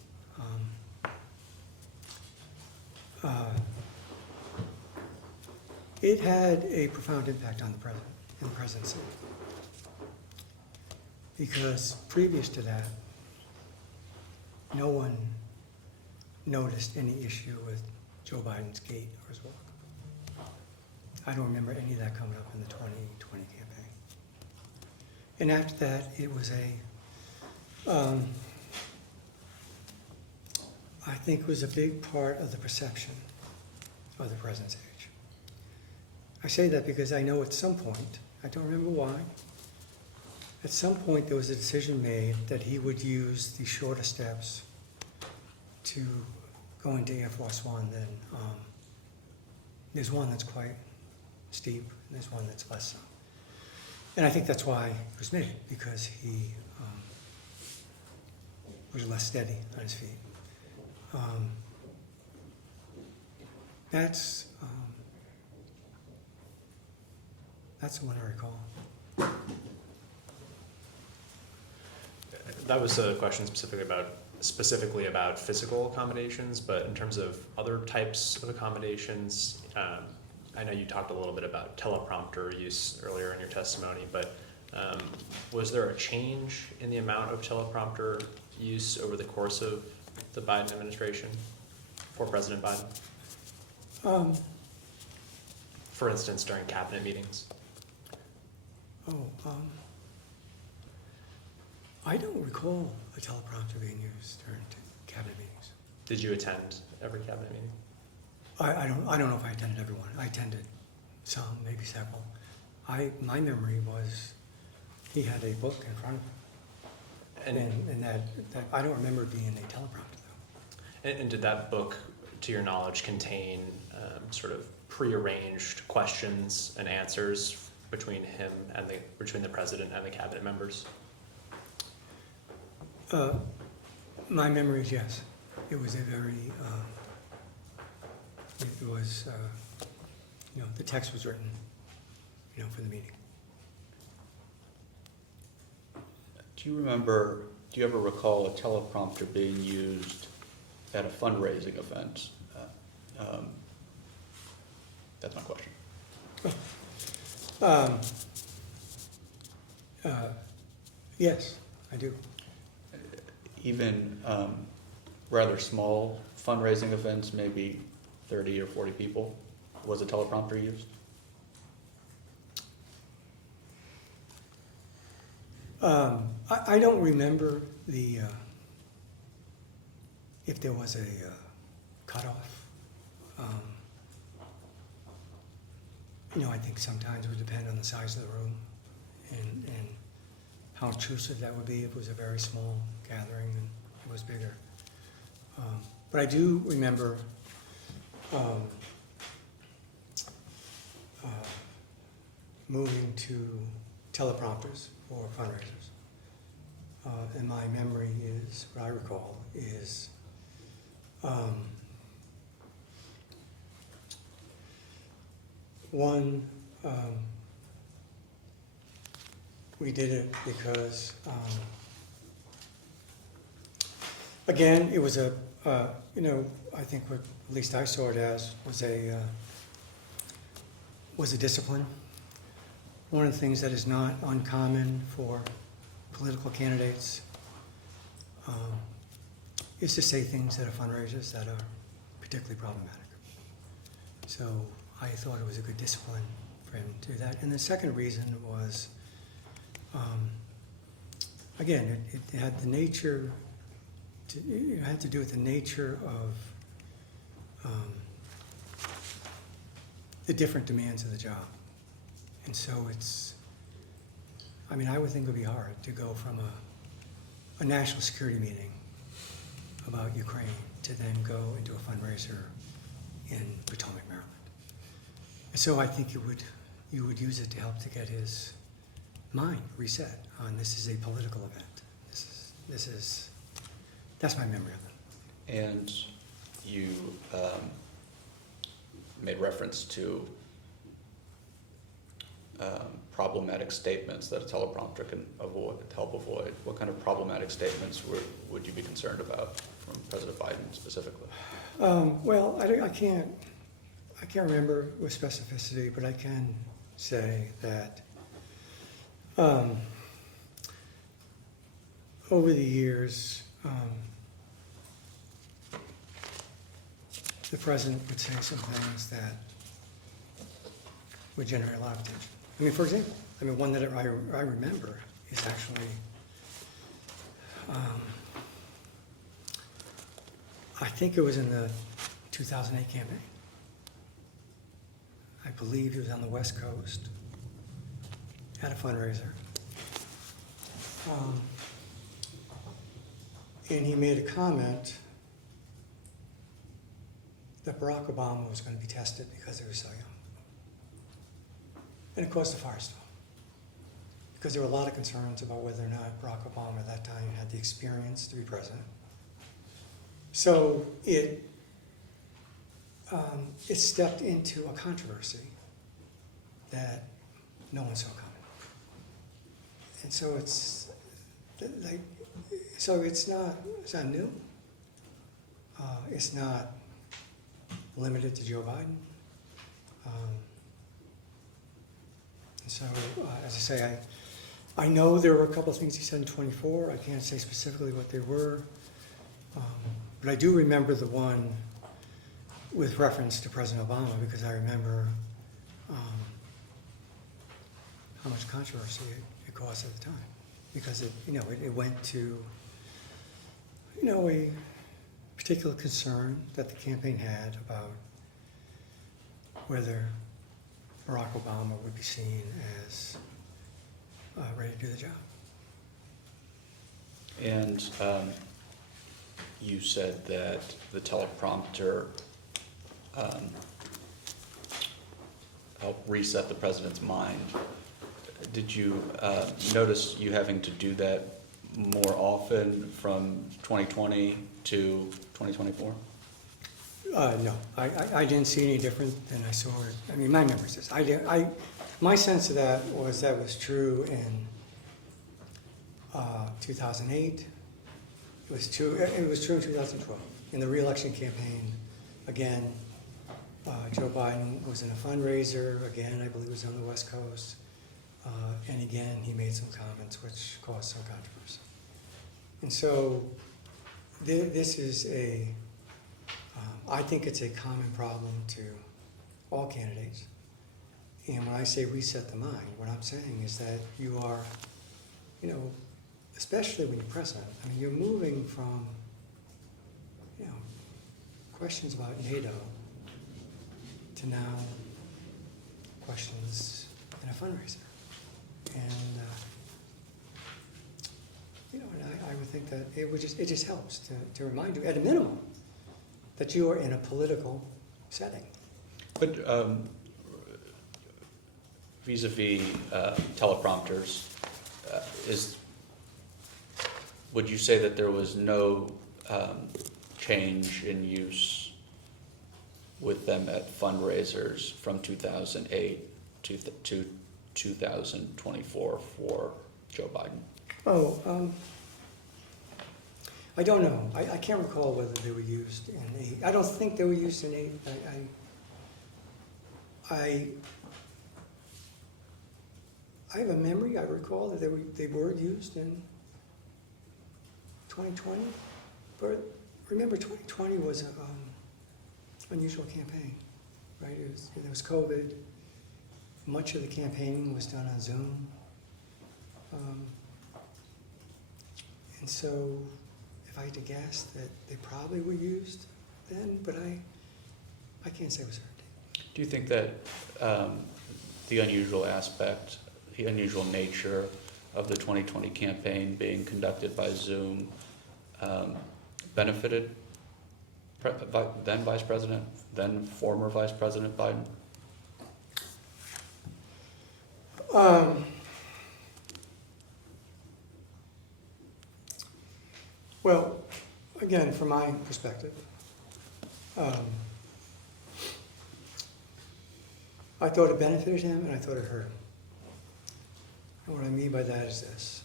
It had a profound impact on the president and the presidency, because previous to that, no noticed any issue with Joe Biden's gait or his walk. I don't remember any of that coming up in the 2020 campaign. And after that, it was I think it was a big part of the perception of the president's age. I say that because I know at some point, I don't remember why, at some point there was a decision made that he would use the shorter steps to go into Air Force One. Then there's one that's quite steep, and there's one that's less so. And I think that's why it was made, because he was less steady on his feet. That's the one I recall. That was a question specifically about physical accommodations, but in terms of other types of accommodations, I know you talked a little bit about teleprompter use earlier in your testimony, but was there a change in the amount of teleprompter use over the course of the Biden administration for President Biden? For instance, during cabinet meetings? I don't recall a teleprompter being used during cabinet meetings. Did you attend every cabinet meeting? I don't know if I attended every one. I attended some, maybe several. My memory was he had a book in front of him. And that I don't remember it being a teleprompter though. And did that book, to your knowledge, contain sort of prearranged questions and answers between him and between the president and the cabinet members? My memory is yes. It was a very, the text was written, for the meeting. Do you ever recall a teleprompter being used at a fundraising event? That's my question. Yes, I do. Even rather small fundraising events, maybe 30 or 40 people, was a teleprompter used? I don't remember if there was a cutoff. I think sometimes it would depend on the size of the room and how intrusive that would be if it was a very small gathering and it was bigger. But I do remember moving to teleprompters for fundraisers. And my memory is, what I recall, is one, we did it because, again, it was I think what at least I saw it as was a discipline. One of the things that is not uncommon for political candidates is to say things at a fundraisers that are particularly problematic. So I thought it was a good discipline for him to do that. And the second reason was, again, it had the nature, it had to do with the nature of the different demands of the job. And so I would think it would be hard to go from a national security meeting about Ukraine to then go into a fundraiser in Potomac, Maryland. And so I think you would use it to help to get his mind reset on this is a political event. That's my memory of it. And you made reference to problematic statements that a teleprompter can help avoid. What kind of problematic statements would you be concerned about from President Biden specifically? Well, I can't remember with specificity, but I can say that over the years, the president would say some things that would generate a lot of attention. I mean, for example, one that I remember is actually, I think it was in the 2008 campaign. I believe he was on the West Coast, had a fundraiser. And he made a comment that Barack Obama was going to be tested because he was so young. And it caused a firestorm. Because there were a lot of concerns about whether or not Barack Obama at that time had the experience to be president. So it stepped into a controversy that no one saw coming. And so it's not new. It's not limited to Joe Biden. And so, as I say, I know there were a couple of things he said in 24. I can't say specifically what they were. But I do remember the one with reference to President Obama, because I remember how much controversy it caused at the time. Because it went to, a particular concern that the campaign had about whether Barack Obama would be seen as ready to do the job. And you said that the teleprompter helped reset the president's mind. Did you notice you having to do that more often from 2020 to 2024? No, I didn't see any different than I saw it. I mean, my memory says, my sense of that was true in 2008. It was true in 2012. In the re-election campaign, again, Joe Biden was in a fundraiser. Again, I believe it was on the West Coast. And again, he made some comments which caused some controversy. And so this is I think it's a common problem to all candidates. And when I say reset the mind, what I'm saying is that you are, especially when you're president, you're moving from, questions about NATO to now questions in a fundraiser. And, and I would think that it just helps to remind you, at a minimum, that you are in a political setting. But vis-a-vis teleprompters, would you say that there was no change in use with them at fundraisers from 2008 to 2024 for Joe Biden? I don't know. I can't recall whether they were used in 8. I don't think they were used in 8. I have a memory. I recall that they were used in 2020. But remember, 2020 was an unusual campaign, right? There was COVID. Much of the campaigning was done on Zoom. And so, if I had to guess, that they probably were used then, but I can't say with certainty. Do you think that the unusual nature of the 2020 campaign being conducted by Zoom benefited then Vice President, then former Vice President Biden? Well, again, from my perspective, I thought it benefited him and I thought it hurt him. And what I mean by that is this.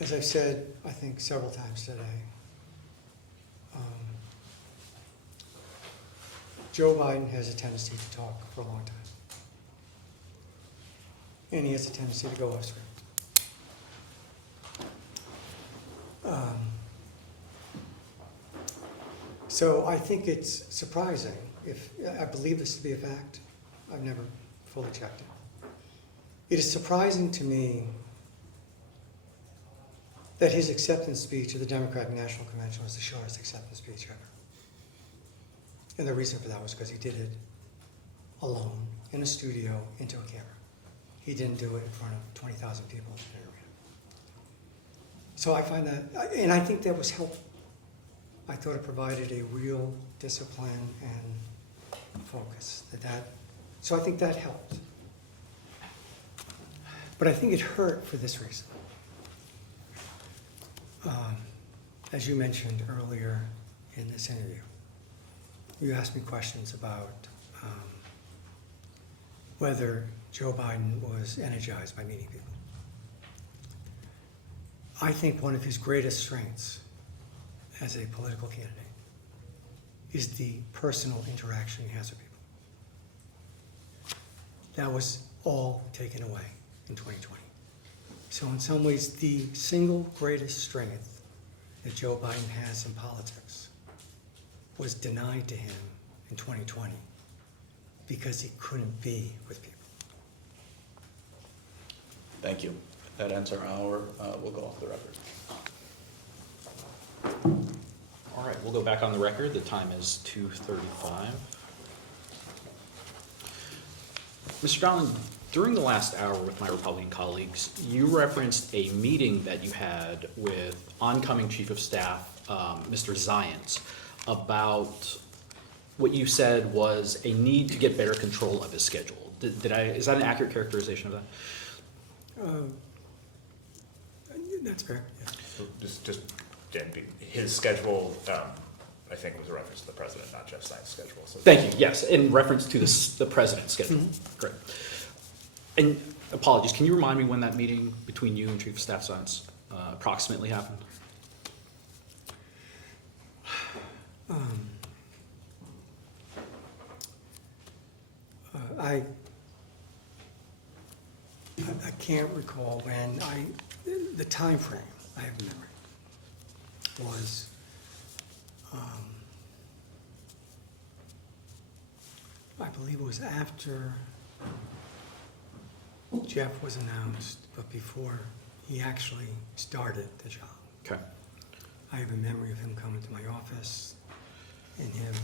As I've said, I think several times today, Joe Biden has a tendency to talk for a long time. And he has a tendency to go off script. So I think it's surprising, if, I believe this to be a fact, I've never fully checked it. It is surprising to me that his acceptance speech at the Democratic National Convention was the shortest acceptance speech ever. And the reason for that was because he did it alone, in a studio, into a camera. He didn't do it in front of 20,000 people in an arena. So I find that, and I think that was helpful. I thought it provided a real discipline and focus. So I think that helped. But I think it hurt for this reason. As you mentioned earlier in this interview, you asked me questions about whether Joe Biden was energized by meeting people. I think one of his greatest strengths as a political candidate is the personal interaction he has with people. That was all taken away in 2020. So in some ways, the single greatest strength that Joe Biden has in politics was denied to him in 2020 because he couldn't be with people. Thank you. That ends our hour. We'll go off the record. All right, we'll go back on the record. The time is 2:35. Mr. Donilon, during the last hour with my Republican colleagues, you referenced a meeting that you had with oncoming Chief of Staff, Mr. Zients, about what you said was a need to get better control of his schedule. Is that an accurate characterization of that? That's fair, yeah. So just Dan, his schedule, I think was a reference to the president, not Jeff Stein's schedule. So Thank you, yes, in reference to the president's schedule. Great. And apologies, can you remind me when that meeting between you and Chief of Staff Zients approximately happened? I can't recall when the time frame I have in memory was I believe it was after Jeff was announced, but before he actually started the job. Okay. I have a memory of him coming to my office and him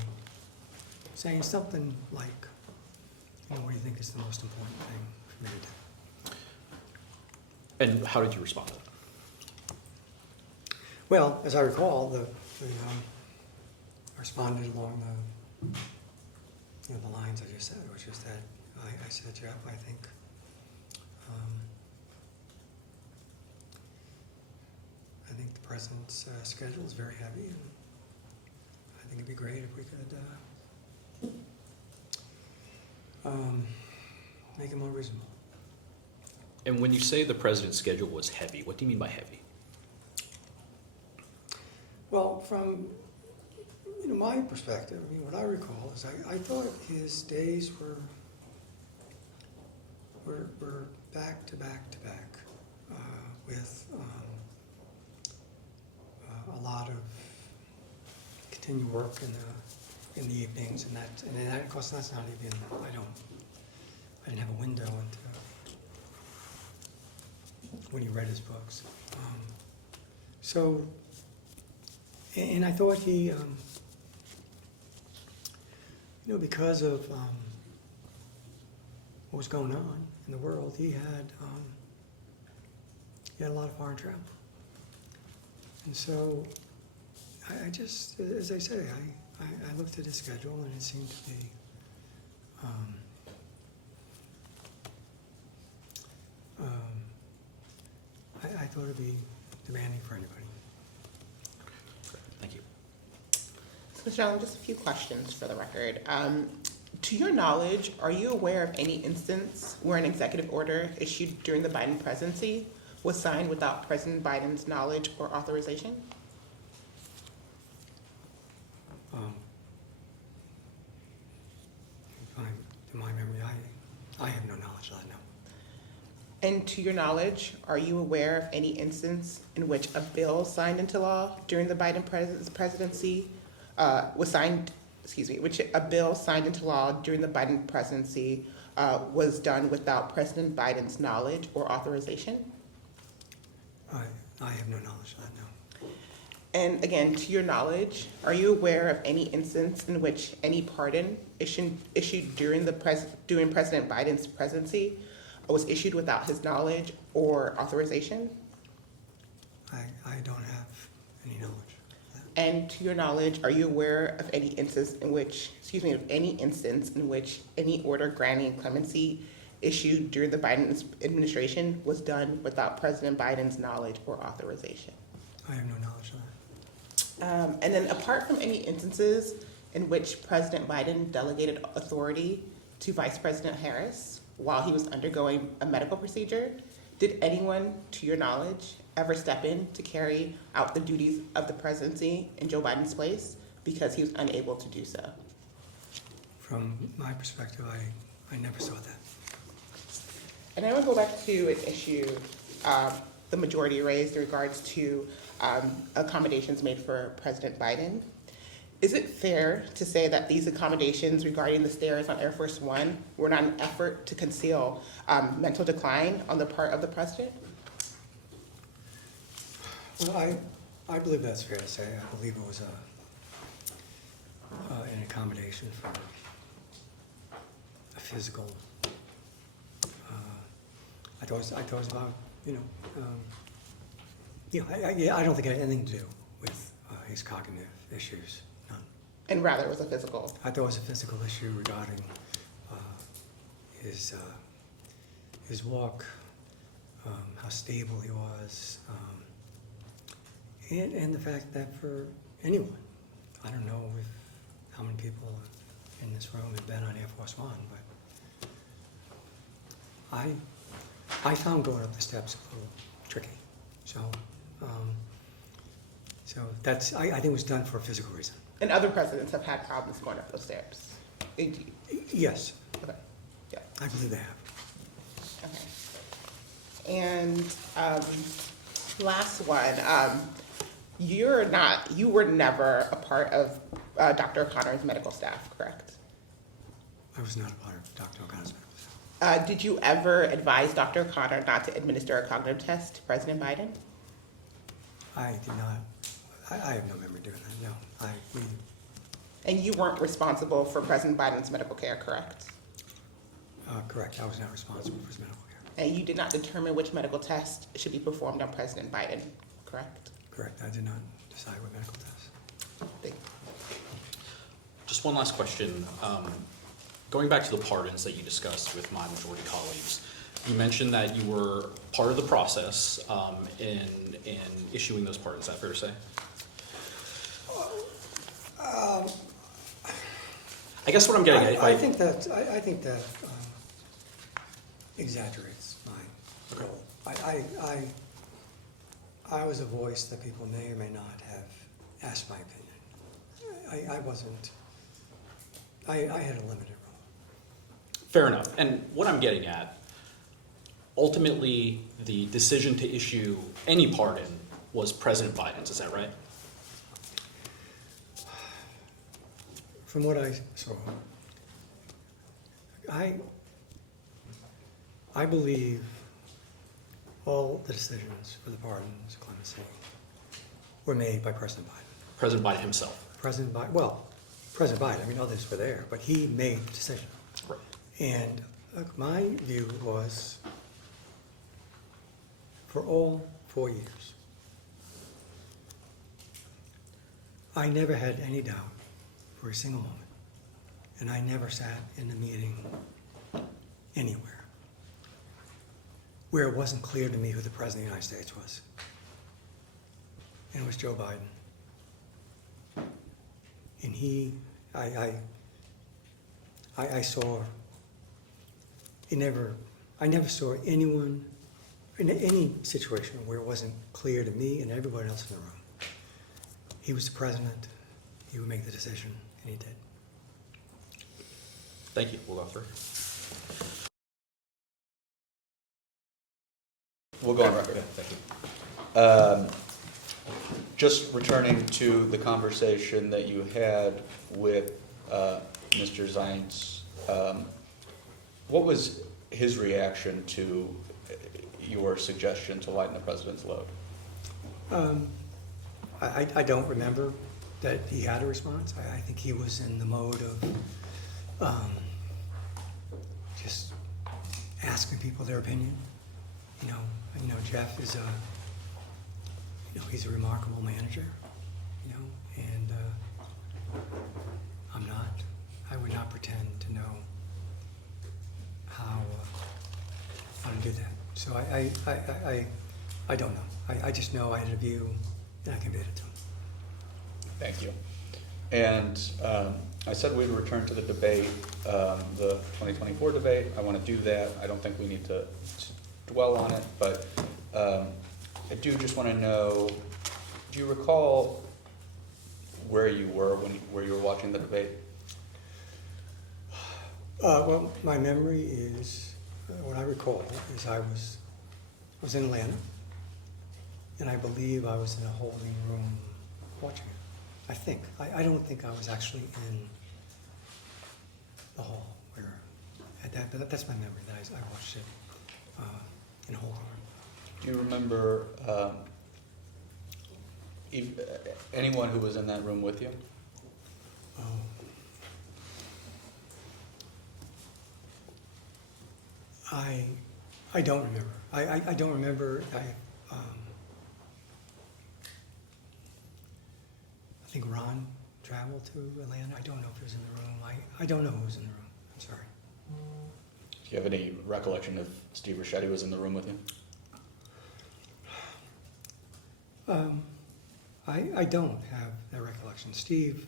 saying something like, what do you think is the most important thing for me to do? And how did you respond to that? Well, as I recall, I responded along the lines I just said, which is that I said, Jeff, I think the president's schedule is very heavy, and I think it'd be great if we could make it more reasonable. And when you say the president's schedule was heavy, what do you mean by heavy? Well, from my perspective, what I recall is I thought his days were back to back to back with a lot of continued work in the evenings, and that of course that's not even I didn't have a window into when he read his books. And I thought he, because of what was going on in the world, he had a lot of foreign travel. And so I just, as I say, I looked at his schedule and it seemed to be I thought it'd be demanding for anybody. Thank you. So, Mr. Allen, just a few questions for the record. To your knowledge, are you aware of any instance where an executive order issued during the Biden presidency was signed without President Biden's knowledge or authorization? In my memory, I have no knowledge of that, no. And to your knowledge, are you aware of any instance in which a bill signed into law during the Biden presidency was signed, which a bill signed into law during the Biden presidency was done without President Biden's knowledge or authorization? I have no knowledge of that, no. And again, to your knowledge, are you aware of any instance in which any pardon issued during President Biden's presidency was issued without his knowledge or authorization? I don't have any knowledge. And to your knowledge, are you aware of any instance in which, any order granting clemency issued during the Biden administration was done without President Biden's knowledge or authorization? I have no knowledge of that. And then apart from any instances in which President Biden delegated authority to Vice President Harris while he was undergoing a medical procedure, did anyone, to your knowledge, ever step in to carry out the duties of the presidency in Joe Biden's place because he was unable to do so? From my perspective, I never saw that. And I want to go back to an issue the majority raised in regards to accommodations made for President Biden. Is it fair to say that these accommodations regarding the stairs on Air Force One were not an effort to conceal mental decline on the part of the president? Well, I believe that's fair to say. I believe it was an accommodation for a physical. I thought it was about, I don't think it had anything to do with his cognitive issues. None. And rather, it was a physical. I thought it was a physical issue regarding his walk, how stable he was, and the fact that for anyone, I don't know how many people in this room have been on Air Force One, but I found going up the steps a little tricky. So that's, I think it was done for a physical reason. And other presidents have had problems going up those stairs. Indeed. Yes, Okay. Yeah. I believe they have. Okay. And last one. You were never a part of Dr. O'Connor's medical staff, correct? I was not a part of Dr. O'Connor's medical staff. Did you ever advise Dr. O'Connor not to administer a cognitive test to President Biden? I did not. I have no memory doing that, no. And you weren't responsible for President Biden's medical care, correct? Correct, I was not responsible for his medical care. And you did not determine which medical test should be performed on President Biden, correct? Correct, I did not decide what medical tests. Thank you. Just one last question. Going back to the pardons that you discussed with my majority colleagues, you mentioned that you were part of the process in issuing those pardons. Is that fair to say? I guess what I'm getting at, I think that exaggerates my role. I was a voice that people may or may not have asked my opinion. I had a limited role. Fair enough. And what I'm getting at, ultimately, the decision to issue any pardon was President Biden's. Is that right? From what I saw, I believe all the decisions for the pardons, clemency, were made by President Biden. President Biden himself. President Biden, I mean, others were there, but he made the decision. Right. And look, my view was, for all 4 years, I never had any doubt for a single moment, and I never sat in a meeting anywhere where it wasn't clear to me who the President of the United States was. And it was Joe Biden. And I never saw anyone in any situation where it wasn't clear to me and everyone else in the room. He was the president, he would make the decision, and he did. Thank you. We'll go through. We'll go on record. Thank you. Just returning to the conversation that you had with Mr. Zients, what was his reaction to your suggestion to lighten the president's load? I don't remember that he had a response. I think he was in the mode of just asking people their opinion. You know, Jeff is he's a remarkable manager. You know, and I'm not. I would not pretend to know how to do that. So I don't know. I just know I had a view and I conveyed it to him. Thank you. And I said we'd return to the debate, the 2024 debate. I want to do that. I don't think we need to dwell on it, but I do just want to know, do you recall where you were where you were watching the debate? Well, my memory is, what I recall is I was in Atlanta, and I believe I was in a holding room watching it. I think. I don't think I was actually in the hall where at that, but that's my memory, that I watched it in a holding room. Do you remember anyone who was in that room with you? Oh. I don't remember. I don't remember. I think Ron traveled to Atlanta. I don't know if he was in the room. I don't know who was in the room. I'm sorry. Do you have any recollection if Steve Ricchetti was in the room with you? I don't have that recollection. Steve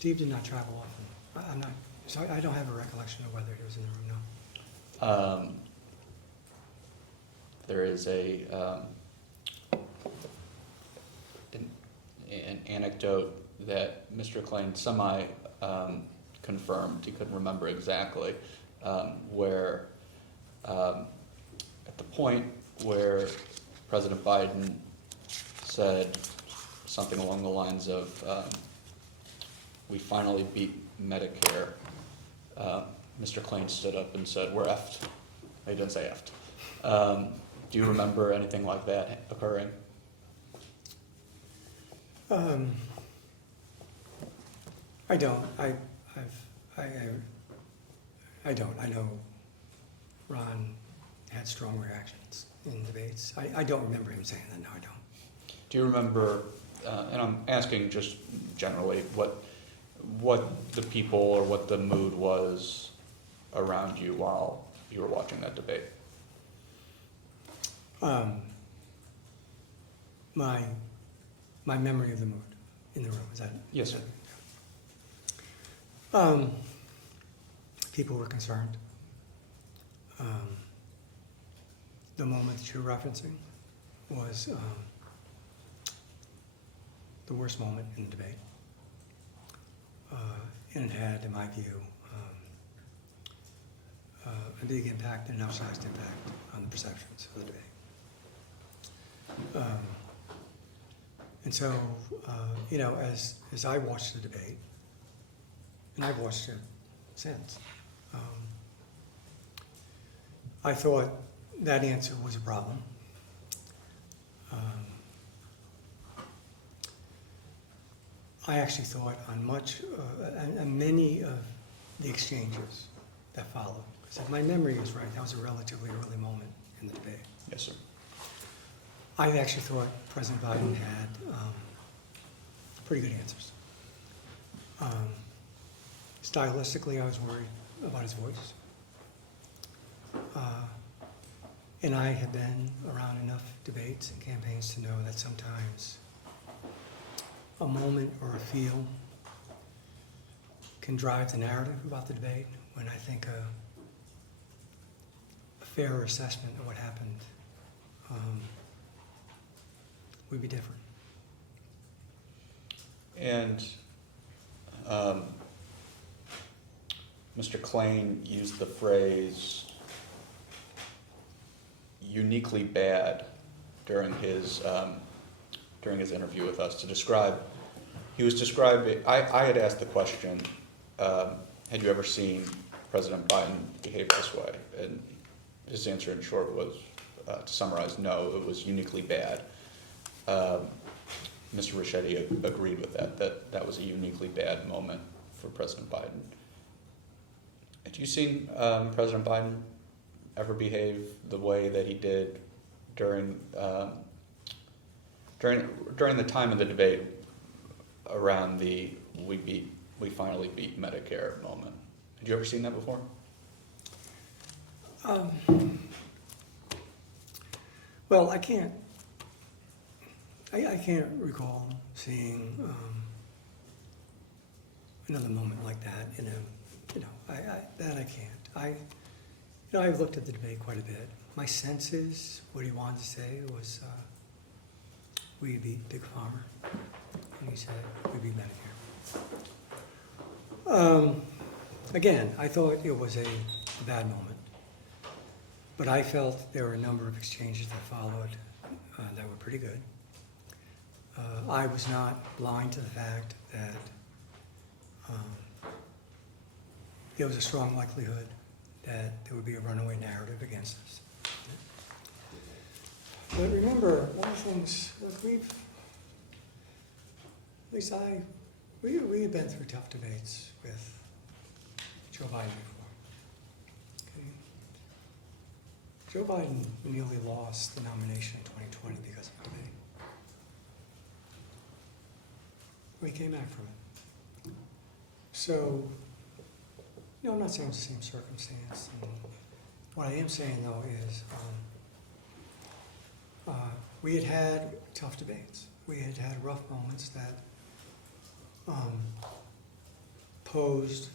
did not travel often. I'm not, so I don't have a recollection of whether he was in the room, no. There is an anecdote that Mr. Klain confirmed, he couldn't remember exactly, where at the point where President Biden said something along the lines of, we finally beat Medicare, Mr. Klain stood up and said, we're effed. He didn't say effed. Do you remember anything like that occurring? I don't. I don't. I know Ron had strong reactions in debates. I don't remember him saying that. No, I don't. Do you remember, and I'm asking just generally, what the people or what the mood was around you while you were watching that debate? My memory of the mood in the room, is that? Yes, sir. People were concerned. The moment that you're referencing was the worst moment in the debate. And it had, in my view, a big impact and an outsized impact on the perceptions of the debate. And so, as I watched the debate, and I've watched it since, I thought that answer was a problem. I actually thought on many of the exchanges that followed, because if my memory is right, that was a relatively early moment in the debate. Yes, sir. I actually thought President Biden had pretty good answers. Stylistically, I was worried about his voice. And I have been around enough debates and campaigns to know that sometimes a moment or a feel can drive the narrative about the debate, when I think a fairer assessment of what happened would be different. And Mr. Klain used the phrase uniquely bad during his interview with us to describe. He was describing. I had asked the question, had you ever seen President Biden behave this way? And his answer, in short, was, to summarize, no. It was uniquely bad. Mr. Ricchetti agreed with that was a uniquely bad moment for President Biden. Had you seen President Biden ever behave the way that he did during the time of the debate around the we finally beat Medicare moment? Had you ever seen that before? Well, I can't recall seeing another moment like that in a, I can't. I've looked at the debate quite a bit. My sense is what he wanted to say was, we beat Big Pharma, and he said, we beat Medicare. Again, I thought it was a bad moment, but I felt there were a number of exchanges that followed that were pretty good. I was not blind to the fact that there was a strong likelihood that there would be a runaway narrative against us. But remember, one of the things, look, we had been through tough debates with Joe Biden before. Okay? Joe Biden nearly lost the nomination in 2020 because of a debate. We came back from it. So, I'm not saying it's the same circumstance. And what I am saying, though, is we had had tough debates. We had had rough moments that posed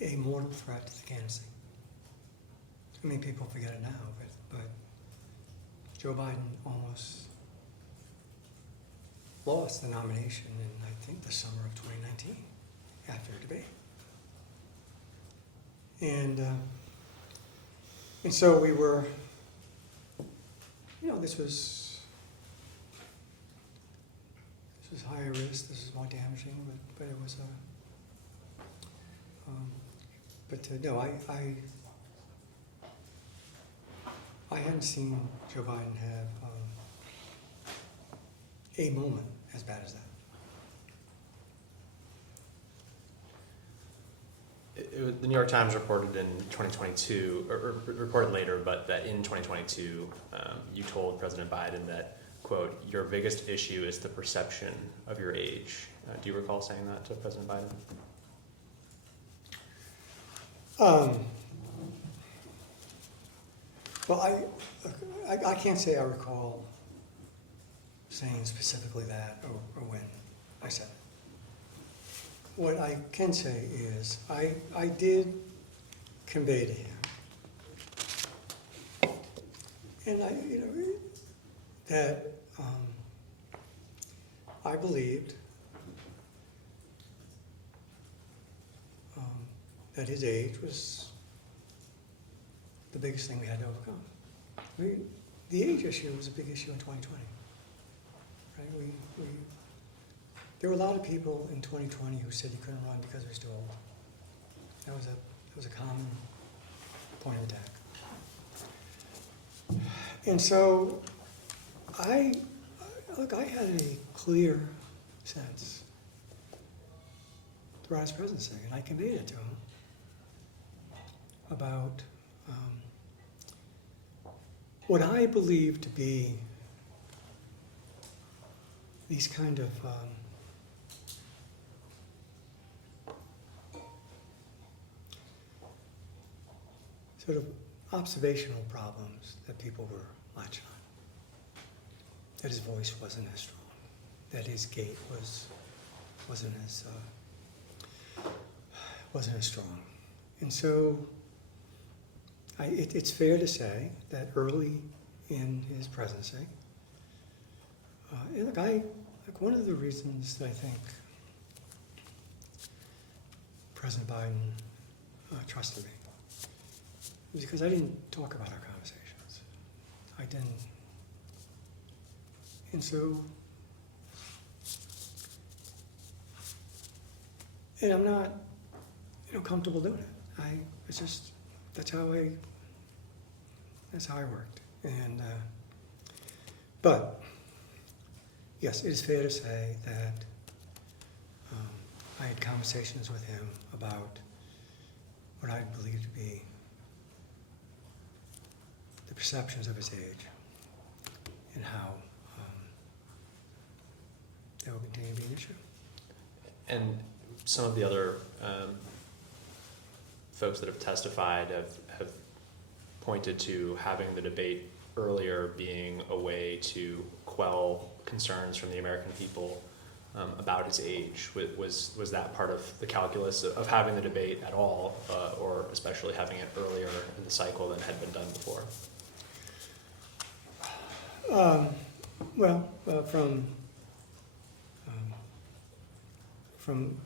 a mortal threat to the candidacy. I mean, people forget it now, but Joe Biden almost lost the nomination in, I think, the summer of 2019 after a debate. And so we were, this was higher risk, this is more damaging, but it was no, I hadn't seen Joe Biden have a moment as bad as that. The New York Times reported in 2022, or reported later, but that in 2022, you told President Biden that, quote, your biggest issue is the perception of your age. Do you recall saying that to President Biden? Well, I can't say I recall saying specifically that or when I said it. What I can say is I did convey to him, and that I believed that his age was the biggest thing we had to overcome. I mean, the age issue was a big issue in 2020. Right? There were a lot of people in 2020 who said you couldn't run because they were too old. That was a common point of attack. And so I had a clear sense throughout his presidency, and I conveyed it to him about what I believe to be these kind of sort of observational problems that people were latching on. That his voice wasn't as strong, that his gait wasn't as strong. And so it's fair to say that early in his presidency, one of the reasons that I think President Biden trusted me was because I didn't talk about our conversations. I didn't. And so, and I'm not, comfortable doing it. It's just, that's how I worked. And, but, yes, it is fair to say that I had conversations with him about what I believe to be the perceptions of his age and how they will continue to be an issue. And some of the other folks that have testified have pointed to having the debate earlier being a way to quell concerns from the American people about his age. Was that part of the calculus of having the debate at all, or especially having it earlier in the cycle than had been done before? From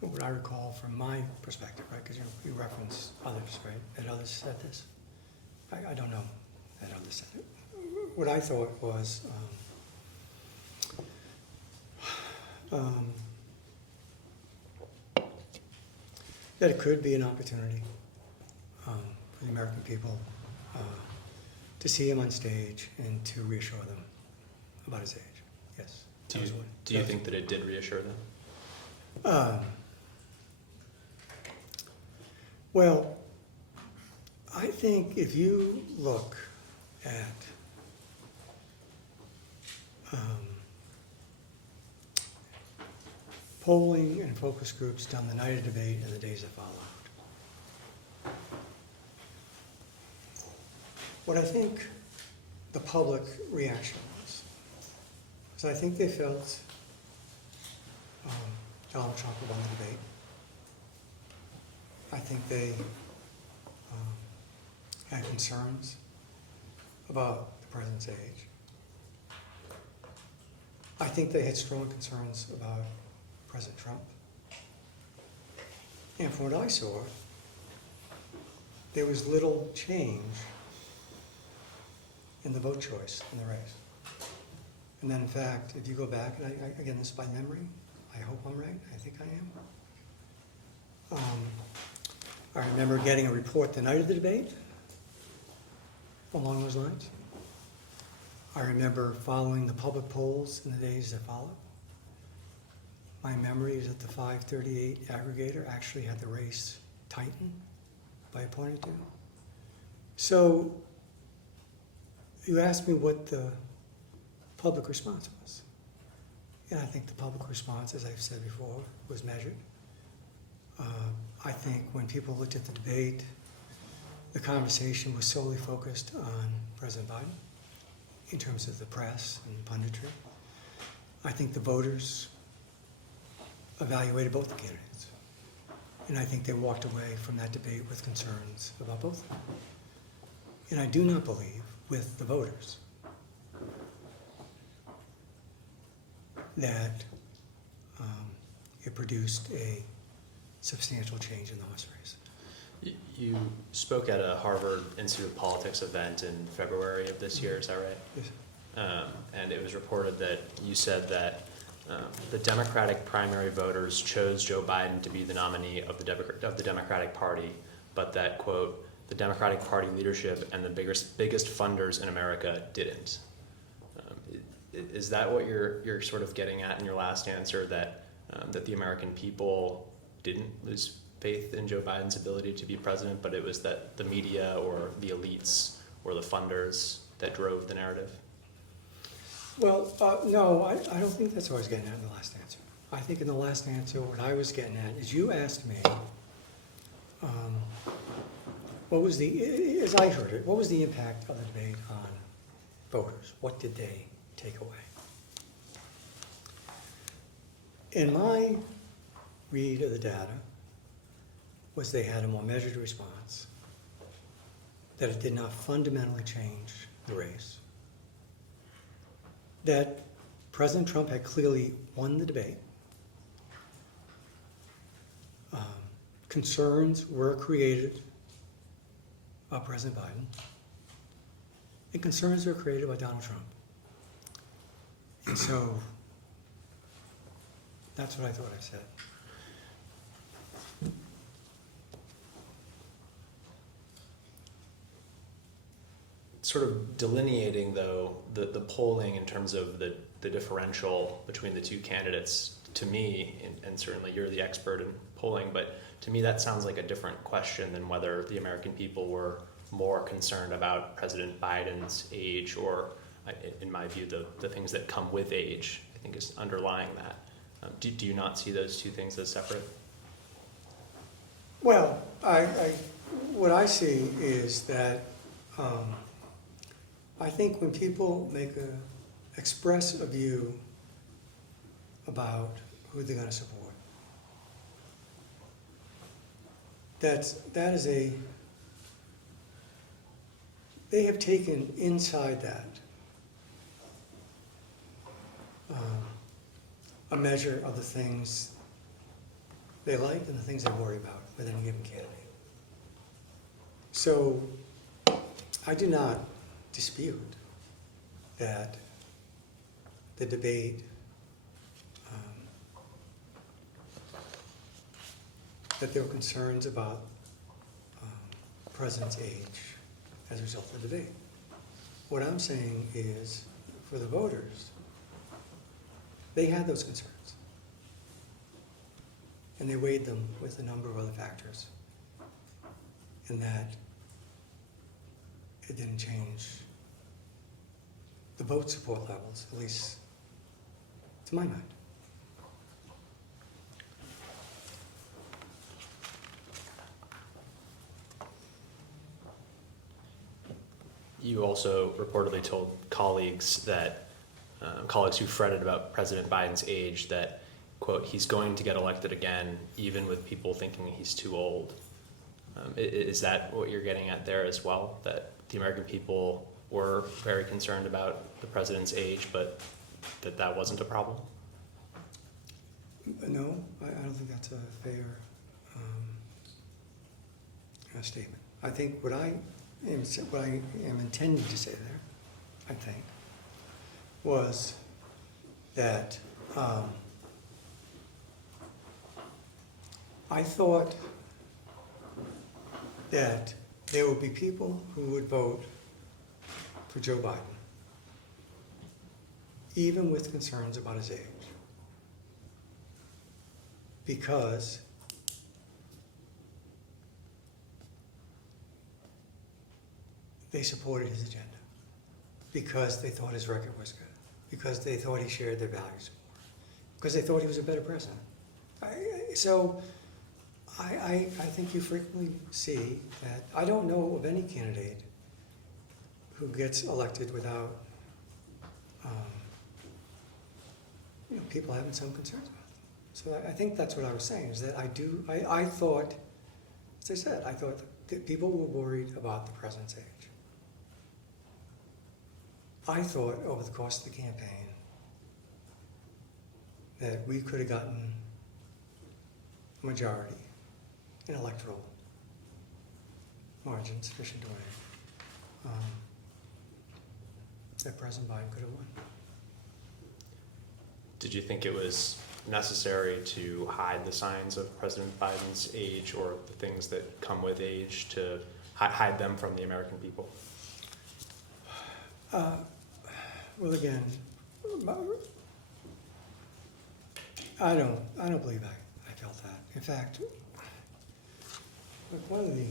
what I recall from my perspective, right, because you reference others, right, that others said this. I don't know that others said it. What I thought was that it could be an opportunity for the American people to see him on stage and to reassure them about his age. Yes. Do you think that it did reassure them? Well, I think if you look at polling and focus groups done the night of debate and the days that followed, what I think the public reaction was I think they felt Donald Trump won the debate. I think they had concerns about the president's age. I think they had strong concerns about President Trump. And from what I saw, there was little change in the vote choice in the race. And then, in fact, if you go back, and again, this is by memory, I hope I'm right, I think I am. I remember getting a report the night of the debate along those lines. I remember following the public polls in the days that followed. My memory is that the 538 aggregator actually had the race tighten by a point or two. So you asked me what the public response was. And I think the public response, as I've said before, was measured. I think when people looked at the debate, the conversation was solely focused on President Biden in terms of the press and punditry. I think the voters evaluated both the candidates. And I think they walked away from that debate with concerns about both of them. And I do not believe, with the voters, that it produced a substantial change in the horse race. You spoke at a Harvard Institute of Politics event in February of this year, is that right? Yes. And it was reported that you said that the Democratic primary voters chose Joe Biden to be the nominee of the Democratic Party, but that, quote, the Democratic Party leadership and the biggest funders in America didn't. Is that what you're sort of getting at in your last answer, that the American people didn't lose faith in Joe Biden's ability to be president, but it was that the media or the elites or the funders that drove the narrative? Well, no, I don't think that's what I was getting at in the last answer. I think in the last answer, what I was getting at is you asked me, what was the, as I heard it, what was the impact of the debate on voters? What did they take away? In my read of the data was they had a more measured response, that it did not fundamentally change the race, that President Trump had clearly won the debate. Concerns were created by President Biden, and concerns were created by Donald Trump. And so, that's what I thought I said. Sort of delineating, though, the polling in terms of the differential between the two candidates, to me, and certainly you're the expert in polling, but to me that sounds like a different question than whether the American people were more concerned about President Biden's age or, in my view, the things that come with age, I think is underlying that. Do you not see those two things as separate? Well, what I see is that I think when people express a view about who they're going to support, they have taken inside that a measure of the things they like and the things they worry about with any given candidate. So I do not dispute that the debate that there were concerns about the president's age as a result of the debate. What I'm saying is, for the voters, they had those concerns. And they weighed them with a number of other factors. And that it didn't change the vote support levels, at least to my mind. You also reportedly told colleagues that, colleagues who fretted about President Biden's age, that, quote, he's going to get elected again, even with people thinking he's too old. Is that what you're getting at there as well? That the American people were very concerned about the president's age, but that wasn't a problem? No, I don't think that's a fair statement. I think what I am intending to say there, I think, was that I thought that there would be people who would vote for Joe Biden, even with concerns about his age, because they supported his agenda, because they thought his record was good, because they thought he shared their values more, because they thought he was a better president. I think you frequently see that. I don't know of any candidate who gets elected without people having some concerns about them. So I think that's what I was saying, is that I thought, as I said, I thought that people were worried about the president's age. I thought over the course of the campaign that we could have gotten a majority in electoral margin sufficient to win, that President Biden could have won. Did you think it was necessary to hide the signs of President Biden's age or the things that come with age, to hide them from the American people? Well, again, I don't believe I felt that. In fact, one of the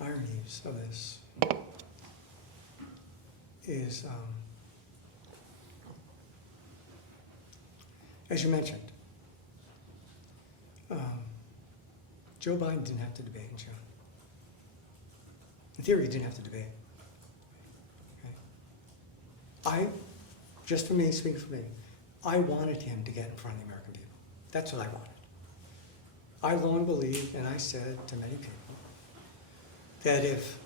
ironies of this is, as you mentioned, Joe Biden didn't have to debate in June. In theory, he didn't have to debate. Okay? Just for me, speaking for me, I wanted him to get in front of the American people. That's what I wanted. I long believed, and I said to many people, that if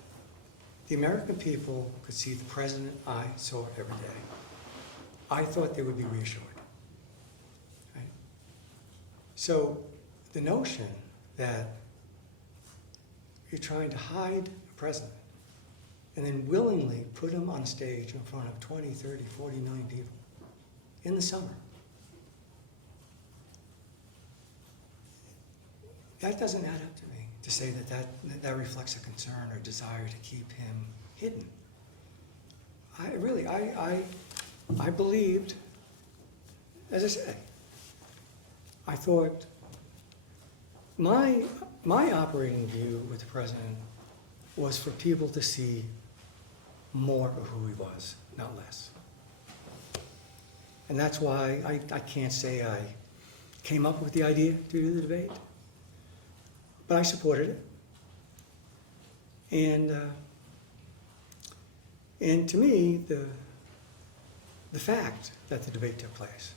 the American people could see the president I saw every day, I thought they would be reassured. Right? So the notion that you're trying to hide a president and then willingly put him on a stage in front of 20, 30, 40 million people in the summer. That doesn't add up to me, to say that reflects a concern or desire to keep him hidden. I believed, as I say, I thought my operating view with the president was for people to see more of who he was, not less. And that's why I can't say I came up with the idea to do the debate, but I supported it. And to me, the fact that the debate took place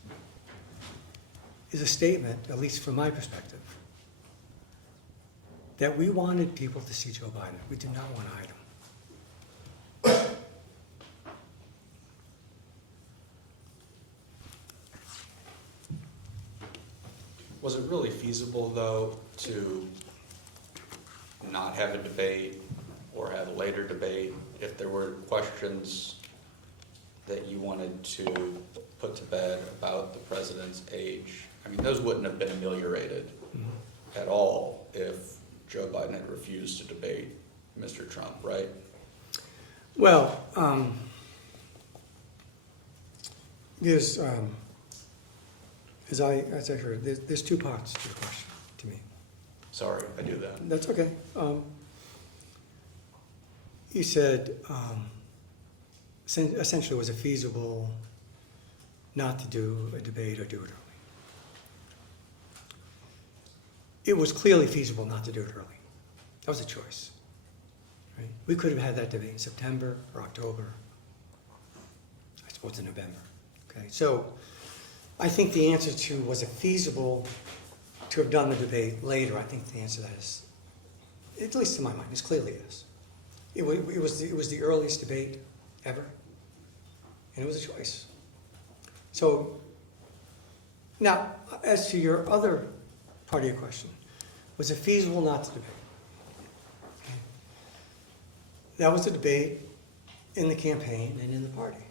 is a statement, at least from my perspective, that we wanted people to see Joe Biden. We did not want to hide him. Was it really feasible, though, to not have a debate or have a later debate if there were questions that you wanted to put to bed about the president's age? I mean, those wouldn't have been ameliorated at all if Joe Biden had refused to debate Mr. Trump, right? Well, there's, as I heard, there's two parts to the question, to me. Sorry, I do that. That's okay. You said, essentially, was it feasible not to do a debate or do it early? It was clearly feasible not to do it early. That was a choice. Right? We could have had that debate in September or October, I suppose in November. Okay, so I think the answer to was it feasible to have done the debate later, I think the answer to that is, at least to my mind, is clearly yes. It was the earliest debate ever, and it was a choice. So now, as to your other part of your question, was it feasible not to debate? Okay. That was a debate in the campaign and in the party.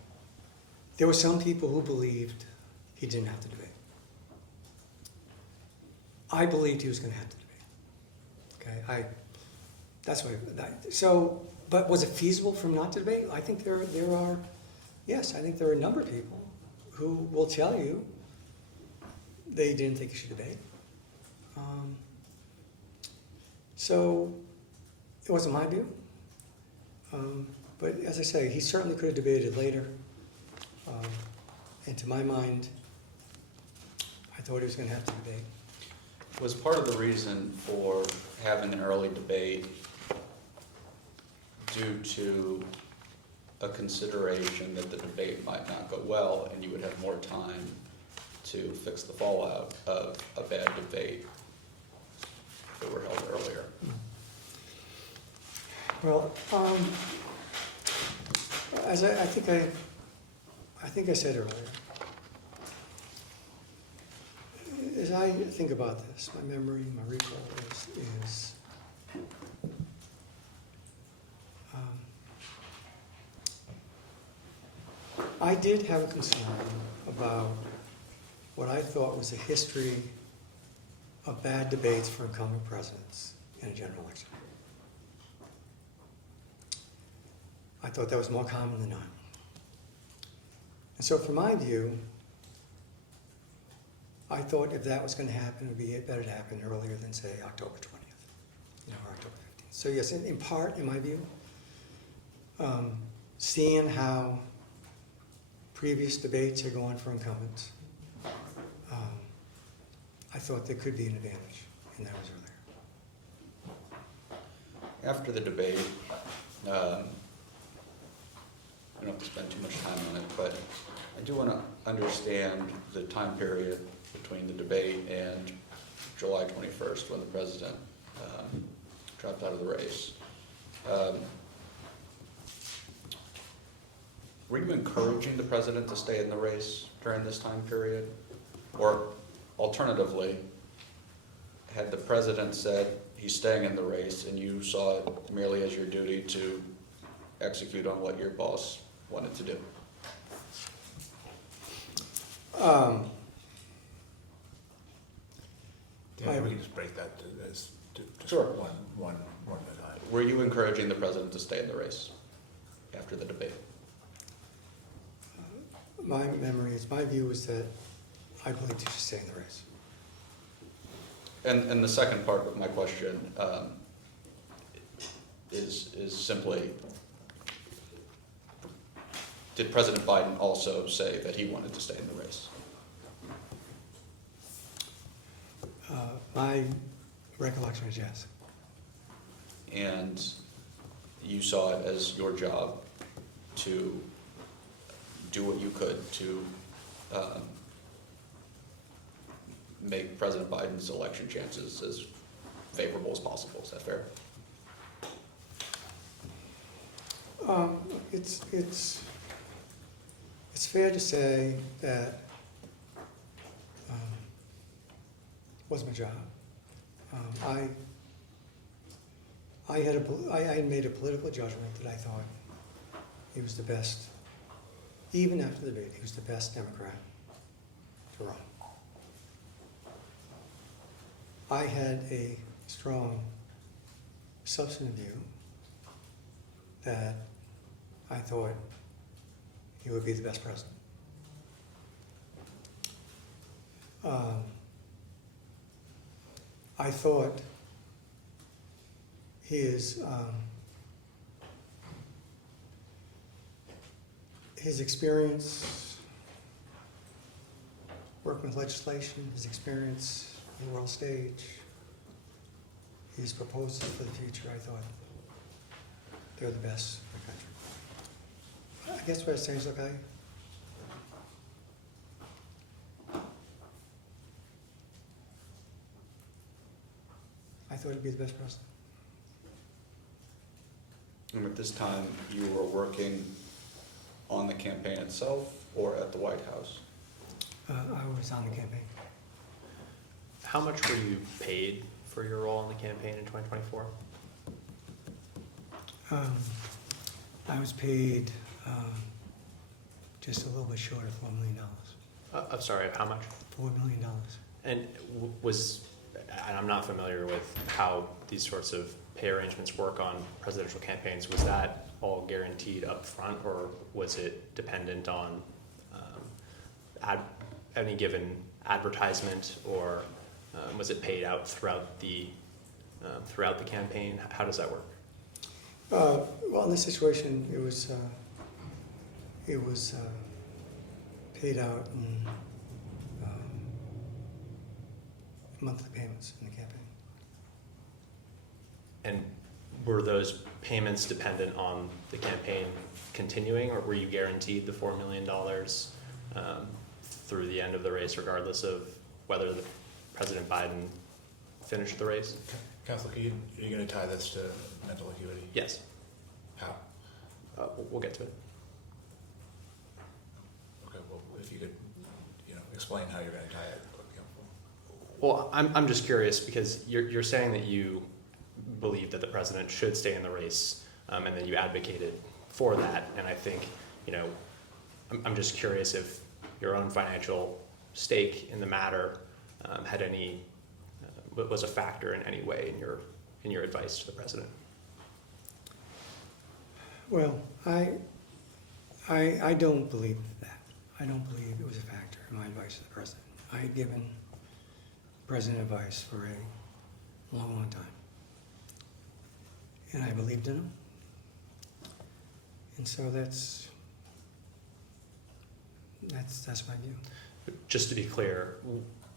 There were some people who believed he didn't have to debate. I believed he was going to have to debate. Okay, that's why. So, but was it feasible for him not to debate? I think there are, yes, I think there are a number of people who will tell you they didn't think he should debate. So it wasn't my view. But as I say, he certainly could have debated later. And to my mind, I thought he was going to have to debate. Was part of the reason for having an early debate due to a consideration that the debate might not go well and you would have more time to fix the fallout of a bad debate if it were held earlier? Well, as I think I said earlier, as I think about this, my memory, my recall is I did have a concern about what I thought was a history of bad debates for incumbent presidents in a general election. I thought that was more common than not. And so from my view, I thought if that was going to happen, it would be better to happen earlier than, say, October 20th, or October 15th. So yes, in part, in my view, seeing how previous debates are going for incumbents, I thought there could be an advantage, and that was earlier. After the debate, I don't have to spend too much time on it, but I do want to understand the time period between the debate and July 21st, when the president dropped out of the race. Were you encouraging the president to stay in the race during this time period? Or alternatively, had the president said he's staying in the race and you saw it merely as your duty to execute on what your boss wanted to do? Yeah, we can just break that as just Sure. one at a time. Were you encouraging the president to stay in the race after the debate? My view is that I believe he should stay in the race. And the second part of my question is simply, did President Biden also say that he wanted to stay in the race? My recollection is yes. And you saw it as your job to do what you could to make President Biden's election chances as favorable as possible. Is that fair? It's fair to say that was my job. I had made a political judgment that I thought he was the best, even after the debate, he was the best Democrat to run. I had a strong substantive view that I thought he would be the best president. I thought his experience working with legislation, his experience on the world stage, his proposals for the future, I thought they were the best for the country. I guess what I say is, look, I thought he'd be the best president. And at this time, you were working on the campaign itself or at the White House? I was on the campaign. How much were you paid for your role in the campaign in 2024? I was paid just a little bit short of $4 million. I'm sorry, how much? $4 million. And and I'm not familiar with how these sorts of pay arrangements work on presidential campaigns. Was that all guaranteed up front, or was it dependent on any given advertisement, or was it paid out throughout the campaign? How does that work? Well, in this situation, it was paid out in monthly payments in the campaign. And were those payments dependent on the campaign continuing, or were you guaranteed the $4 million through the end of the race, regardless of whether President Biden finished the race? Councilor, are you going to tie this to mental acuity? Yes. How? We'll get to it. Okay, well, if you could, explain how you're going to tie it. Well, I'm just curious, because you're saying that you believe that the president should stay in the race, and then you advocated for that. And I think, I'm just curious if your own financial stake in the matter had any was a factor in any way in your advice to the president. Well, I don't believe that. I don't believe it was a factor in my advice to the president. I had given the president advice for a long, long time. And I believed in him. And so that's my view. Just to be clear,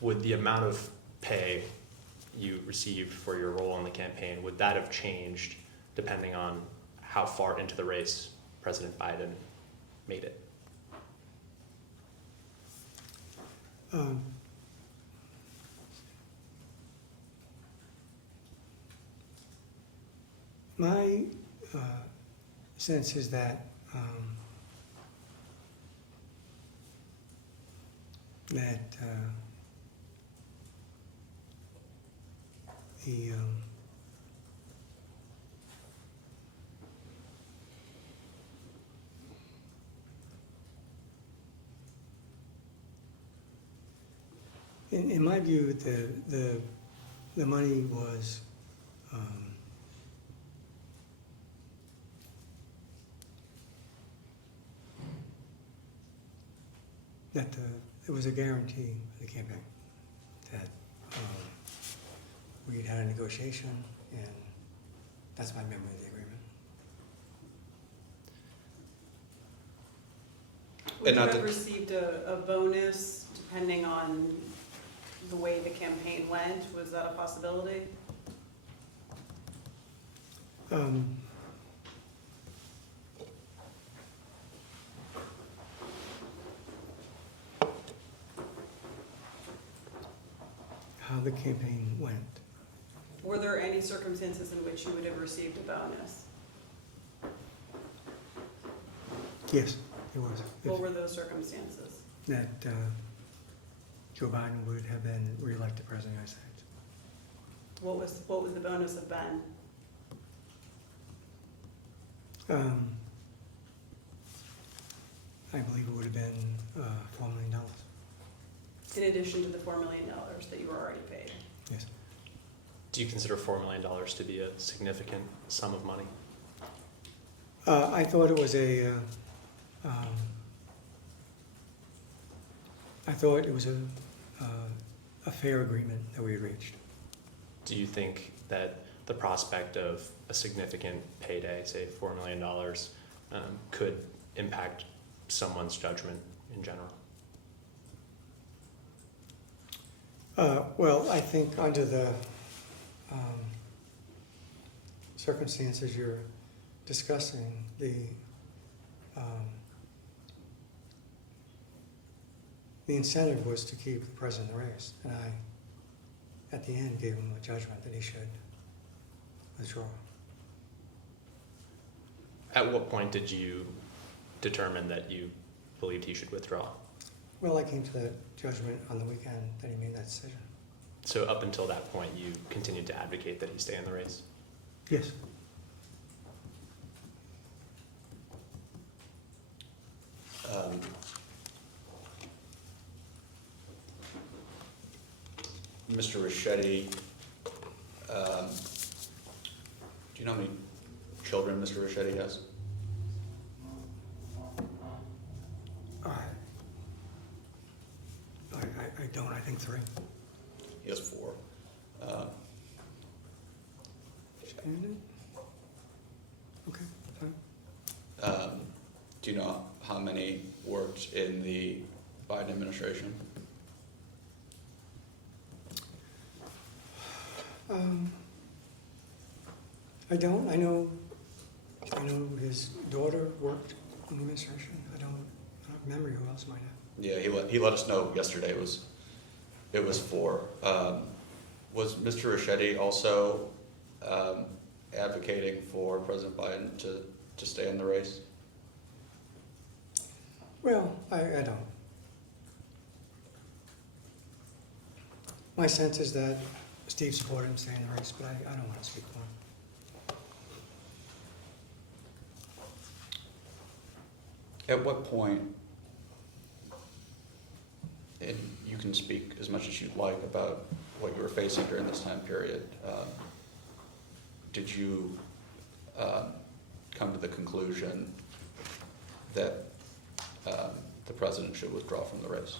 would the amount of pay you received for your role in the campaign, would that have changed depending on how far into the race President Biden made it? My sense is that In my view, the money was, it was a guarantee for the campaign that we'd had a negotiation, and that's my memory of the agreement. Would And you not have to- received a bonus depending on the way the campaign went? Was that a possibility? How the campaign went. Were there any circumstances in which you would have received a bonus? Yes, it was. What were those circumstances? That Joe Biden would have been reelected president of the United States. What was the bonus of Ben? I believe it would have been $4 million. In addition to the $4 million that you were already paid? Yes. Do you consider $4 million to be a significant sum of money? I thought it was a fair agreement that we had reached. Do you think that the prospect of a significant payday, say $4 million, could impact someone's judgment in general? Well, I think under the circumstances you're discussing, the incentive was to keep the president in the race, and I, at the end, gave him a judgment that he should withdraw. At what point did you determine that you believed he should withdraw? Well, I came to that judgment on the weekend that he made that decision. So up until that point, you continued to advocate that he stay in the race? Yes. Mr. Richetti, do you know how many children Mr. Richetti has? I don't, I think 3. He has 4. Okay, fine. Do you know how many worked in the Biden administration? I don't. I know his daughter worked in the administration. I don't remember who else might have. Yeah, he let us know yesterday it was 4. Was Mr. Richetti also advocating for President Biden to stay in the race? Well, I don't. My sense is that Steve supported him staying in the race, but I don't want to speak for him. At what point, and you can speak as much as you'd like about what you were facing during this time period, did you come to the conclusion that the president should withdraw from the race?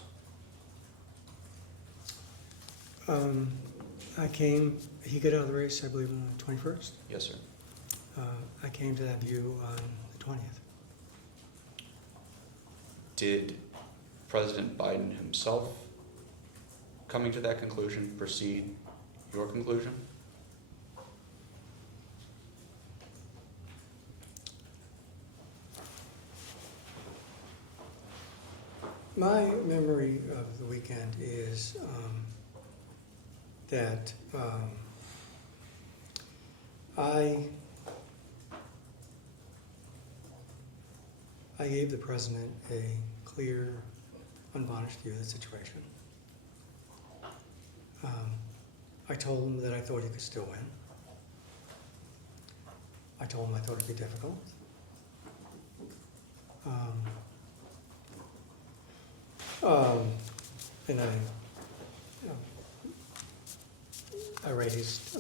He got out of the race, I believe, on the 21st. Yes, sir. I came to that view on the 20th. Did President Biden himself, coming to that conclusion, precede your conclusion? My memory of the weekend is that I gave the president a clear, unvarnished view of the situation. I told him that I thought he could still win. I told him I thought it'd be difficult. And I I raised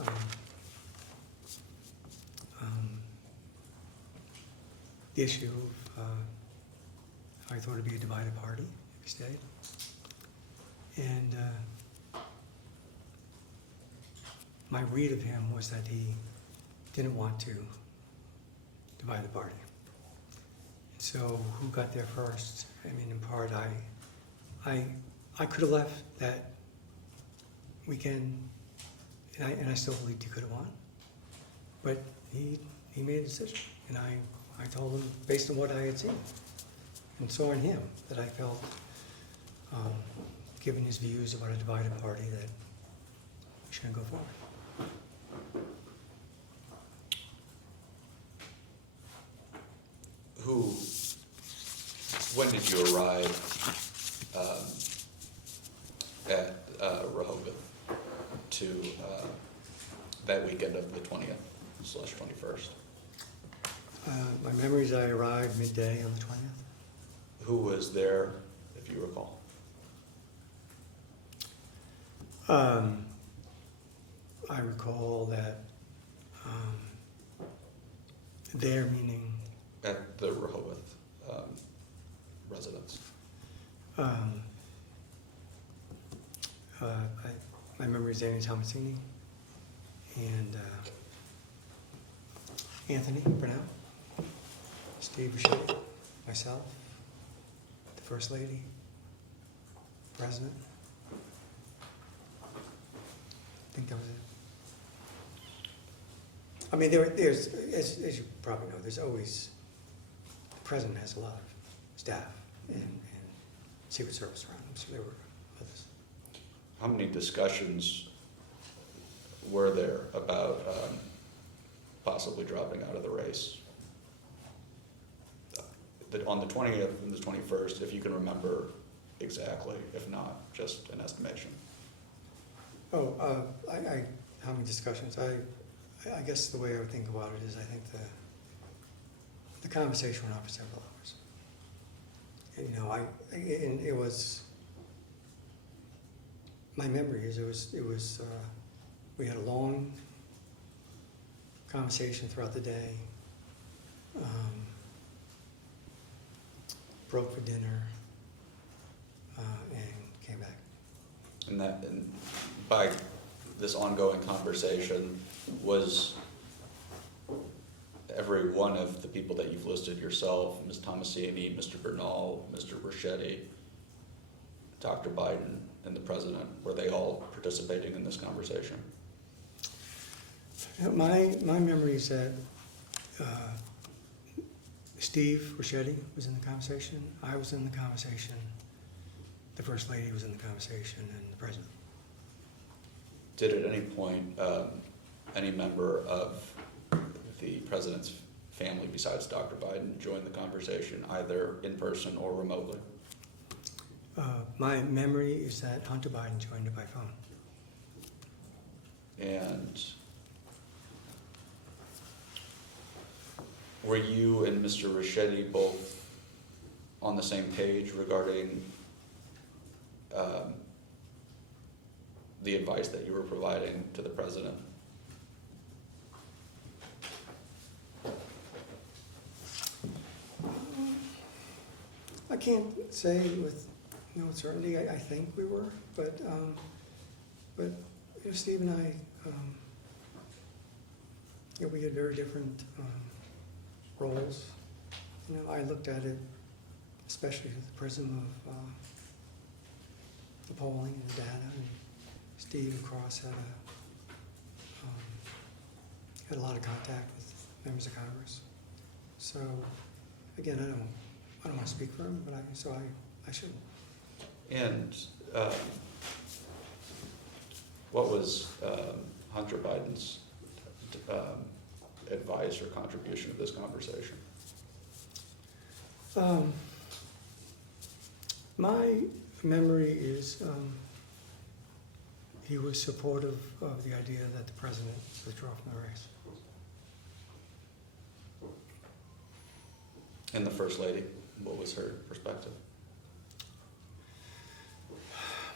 the issue of how I thought it'd be a divided party if he stayed. And my read of him was that he didn't want to divide the party. So who got there first? I mean, in part, I could have left that weekend, and I still believed he could have won. But he made a decision, and I told him, based on what I had seen, and saw in him, that I felt, given his views about a divided party, that we shouldn't go forward. When did you arrive at Rehoboth to that weekend of the 20th/21st? My memories, I arrived midday on the 20th. Who was there, if you recall? I recall that there meaning At the Rehoboth residence. My memory is Danny Tomasini and Anthony Brunel, Steve Boucher, myself, the First Lady, President. I think that was it. I mean, there's, as you probably know, there's always, the President has a lot of staff and Secret Service around him, so there were others. How many discussions were there about possibly dropping out of the race? On the 20th and the 21st, if you can remember exactly, if not, just an estimation. How many discussions? I guess the way I would think about it is I think the conversation went on for several hours. And, and it was, my memory is it was we had a long conversation throughout the day, broke for dinner, and came back. And by this ongoing conversation, was every one of the people that you've listed yourself, Ms. Tomasini, Mr. Bernal, Mr. Raschetti, Dr. Biden, and the President, were they all participating in this conversation? My memory is that Steve Raschetti was in the conversation, I was in the conversation, the First Lady was in the conversation, and the President. Did at any point any member of the President's family besides Dr. Biden join the conversation, either in person or remotely? My memory is that Hunter Biden joined it by phone. And were you and Mr. Raschetti both on the same page regarding the advice that you were providing to the President? I can't say with certainty. I think we were, but Steve and I, we had very different roles. I looked at it, especially through the prism of the polling and the data, and Steve and Cross had a lot of contact with members of Congress. So again, I don't want to speak for him, but I shouldn't. And what was Hunter Biden's advice or contribution to this conversation? My memory is he was supportive of the idea that the President withdraw from the race. And the First Lady, what was her perspective?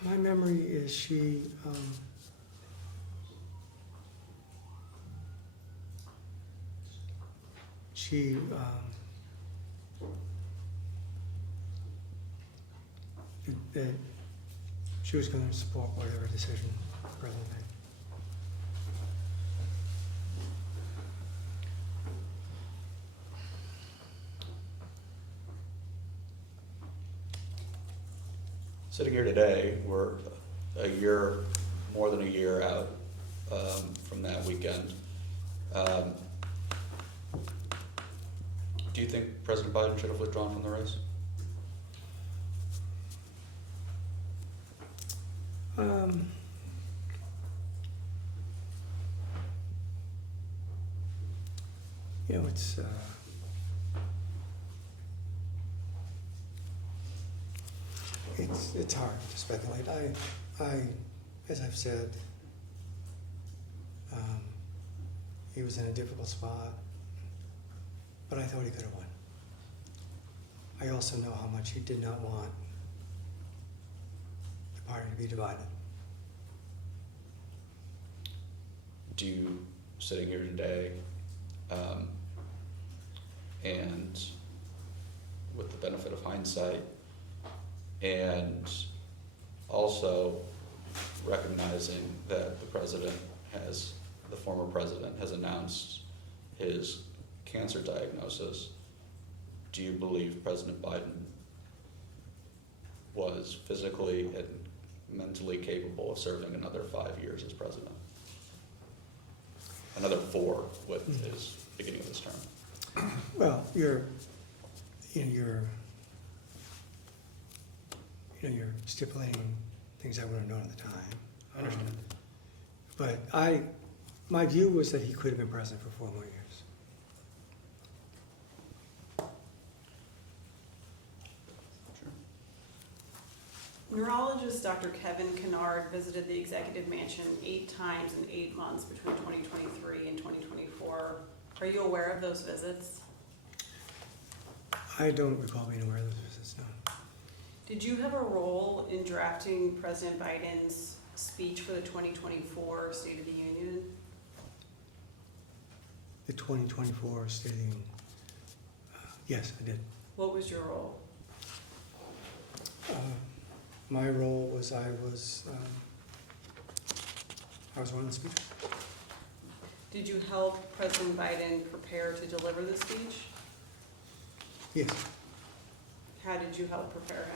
My memory is she she, she was going to support whatever decision the president made. Sitting here today, we're more than a year out from that weekend. Do you think President Biden should have withdrawn from the race? You know, it's hard to speculate. As I've said, he was in a difficult spot, but I thought he could have won. I also know how much he did not want the party to be divided. Do you, sitting here today, and with the benefit of hindsight, and also recognizing that the former president has announced his cancer diagnosis, do you believe President Biden was physically and mentally capable of serving another 5 years as president? Another 4 with his beginning of his term. Well, you're stipulating things I would have known at the time. I understand. But my view was that he could have been president for 4 more years. Neurologist Dr. Kevin Kennard visited the executive mansion 8 times in 8 months between 2023 and 2024. Are you aware of those visits? I don't recall being aware of those visits, no. Did you have a role in drafting President Biden's speech for the 2024 State of the Union? The 2024 State of the Union. Yes, I did. What was your role? My role was I was one of the speakers. Did you help President Biden prepare to deliver the speech? Yes. How did you help prepare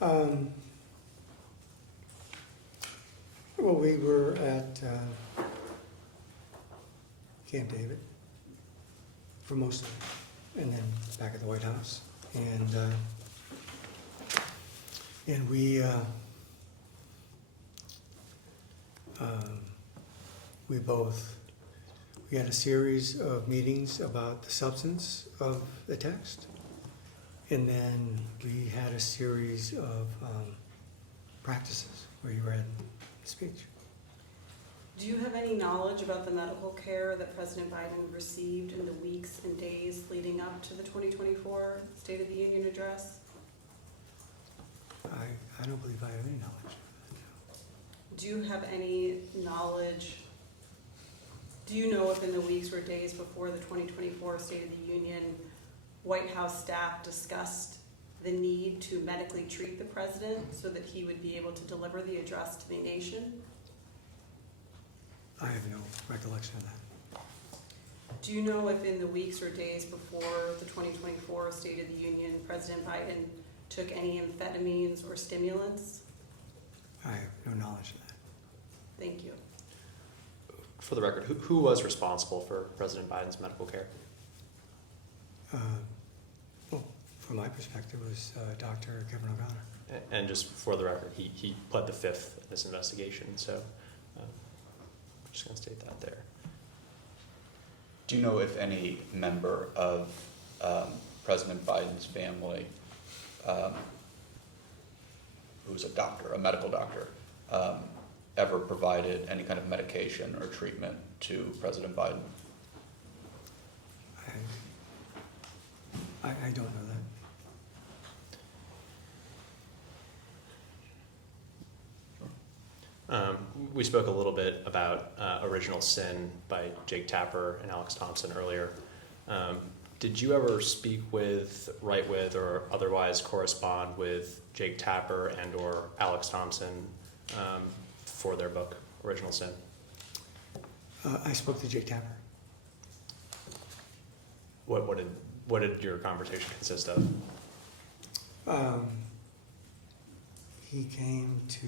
him? Well, we were at Camp David for most of it, and then back at the White House. And we had a series of meetings about the substance of the text, and then we had a series of practices where you read the speech. Do you have any knowledge about the medical care that President Biden received in the weeks and days leading up to the 2024 State of the Union address? I don't believe I have any knowledge. Do you have any knowledge, do you know if in the weeks or days before the 2024 State of the Union, White House staff discussed the need to medically treat the president so that he would be able to deliver the address to the nation? I have no recollection of that. Do you know if in the weeks or days before the 2024 State of the Union, President Biden took any amphetamines or stimulants? I have no knowledge of that. Thank you. For the record, who was responsible for President Biden's medical care? Well, from my perspective, it was Dr. Kevin O'Connor. And just for the record, he pled the fifth in this investigation, so I'm just going to state that there. Do you know if any member of President Biden's family, who's a doctor, a medical doctor, ever provided any kind of medication or treatment to President Biden? I don't know that. we spoke a little bit about Original Sin by Jake Tapper and Alex Thompson earlier. Did you ever speak with, write with, or otherwise correspond with Jake Tapper and or Alex Thompson for their book, Original Sin? I spoke to Jake Tapper. What did your conversation consist of? He came to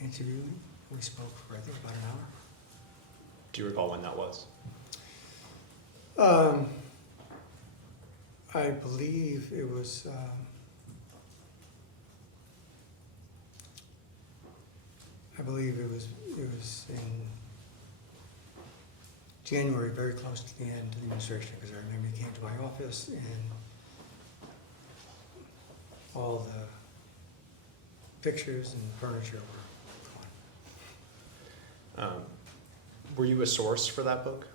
interview me. We spoke for, I think, about an hour. Do you recall when that was? I believe it was, in January, very close to the end of the administration, because I remember he came to my office and all the pictures and furniture were gone. Were you a source for that book?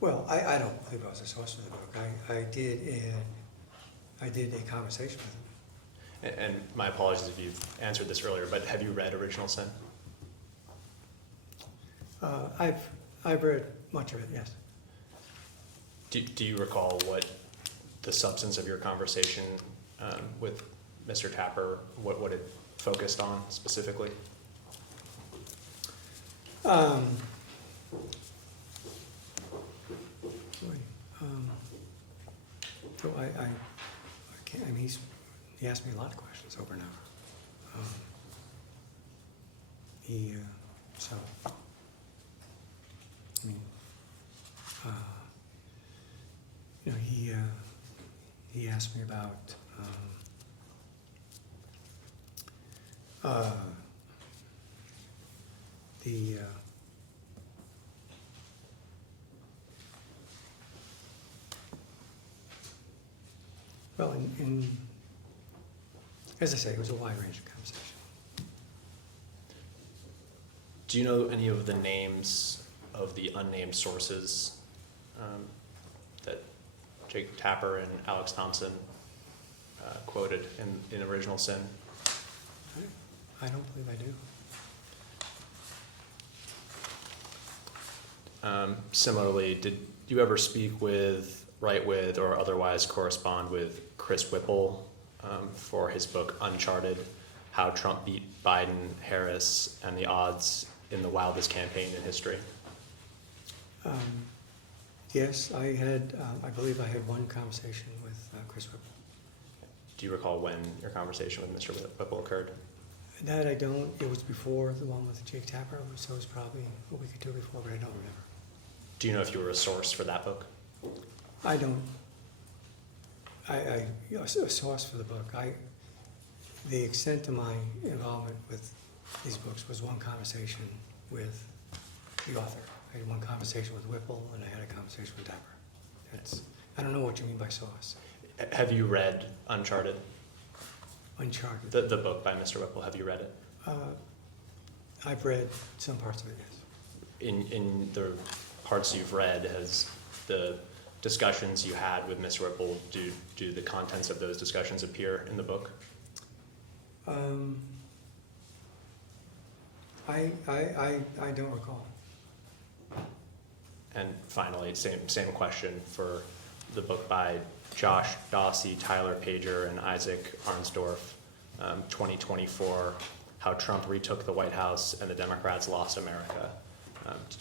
Well, I don't believe I was a source for the book. I did a conversation with him. And my apologies if you've answered this earlier, but have you read Original Sin? I've read much of it, yes. Do you recall what the substance of your conversation with Mr. Tapper, what it focused on specifically? So I can't, I mean, he asked me a lot of questions over an hour. So, I mean, you know, he asked me about the well, as I say, it was a wide range of conversation. Do you know any of the names of the unnamed sources that Jake Tapper and Alex Thompson quoted in Original Sin? I don't believe I do. Similarly, did you ever speak with, write with, or otherwise correspond with Chris Whipple for his book Uncharted, How Trump Beat Biden, Harris, and the Odds in the Wildest Campaign in History? Yes, I believe I had one conversation with Chris Whipple. Do you recall when your conversation with Mr. Whipple occurred? That I don't. It was before the one with Jake Tapper, so it was probably a week or two before, but I don't remember. Do you know if you were a source for that book? I don't. A source for the book. The extent of my involvement with these books was one conversation with the author. I had one conversation with Whipple, and I had a conversation with Tapper. I don't know what you mean by source. Have you read Uncharted? Uncharted. The book by Mr. Whipple, have you read it? I've read some parts of it, yes. In the parts you've read, has the discussions you had with Mr. Whipple, do the contents of those discussions appear in the book? I don't recall. And finally, same question for the book by Josh Dawsey, Tyler Pager, and Isaac Arnsdorf, 2024, How Trump Retook the White House and the Democrats Lost America.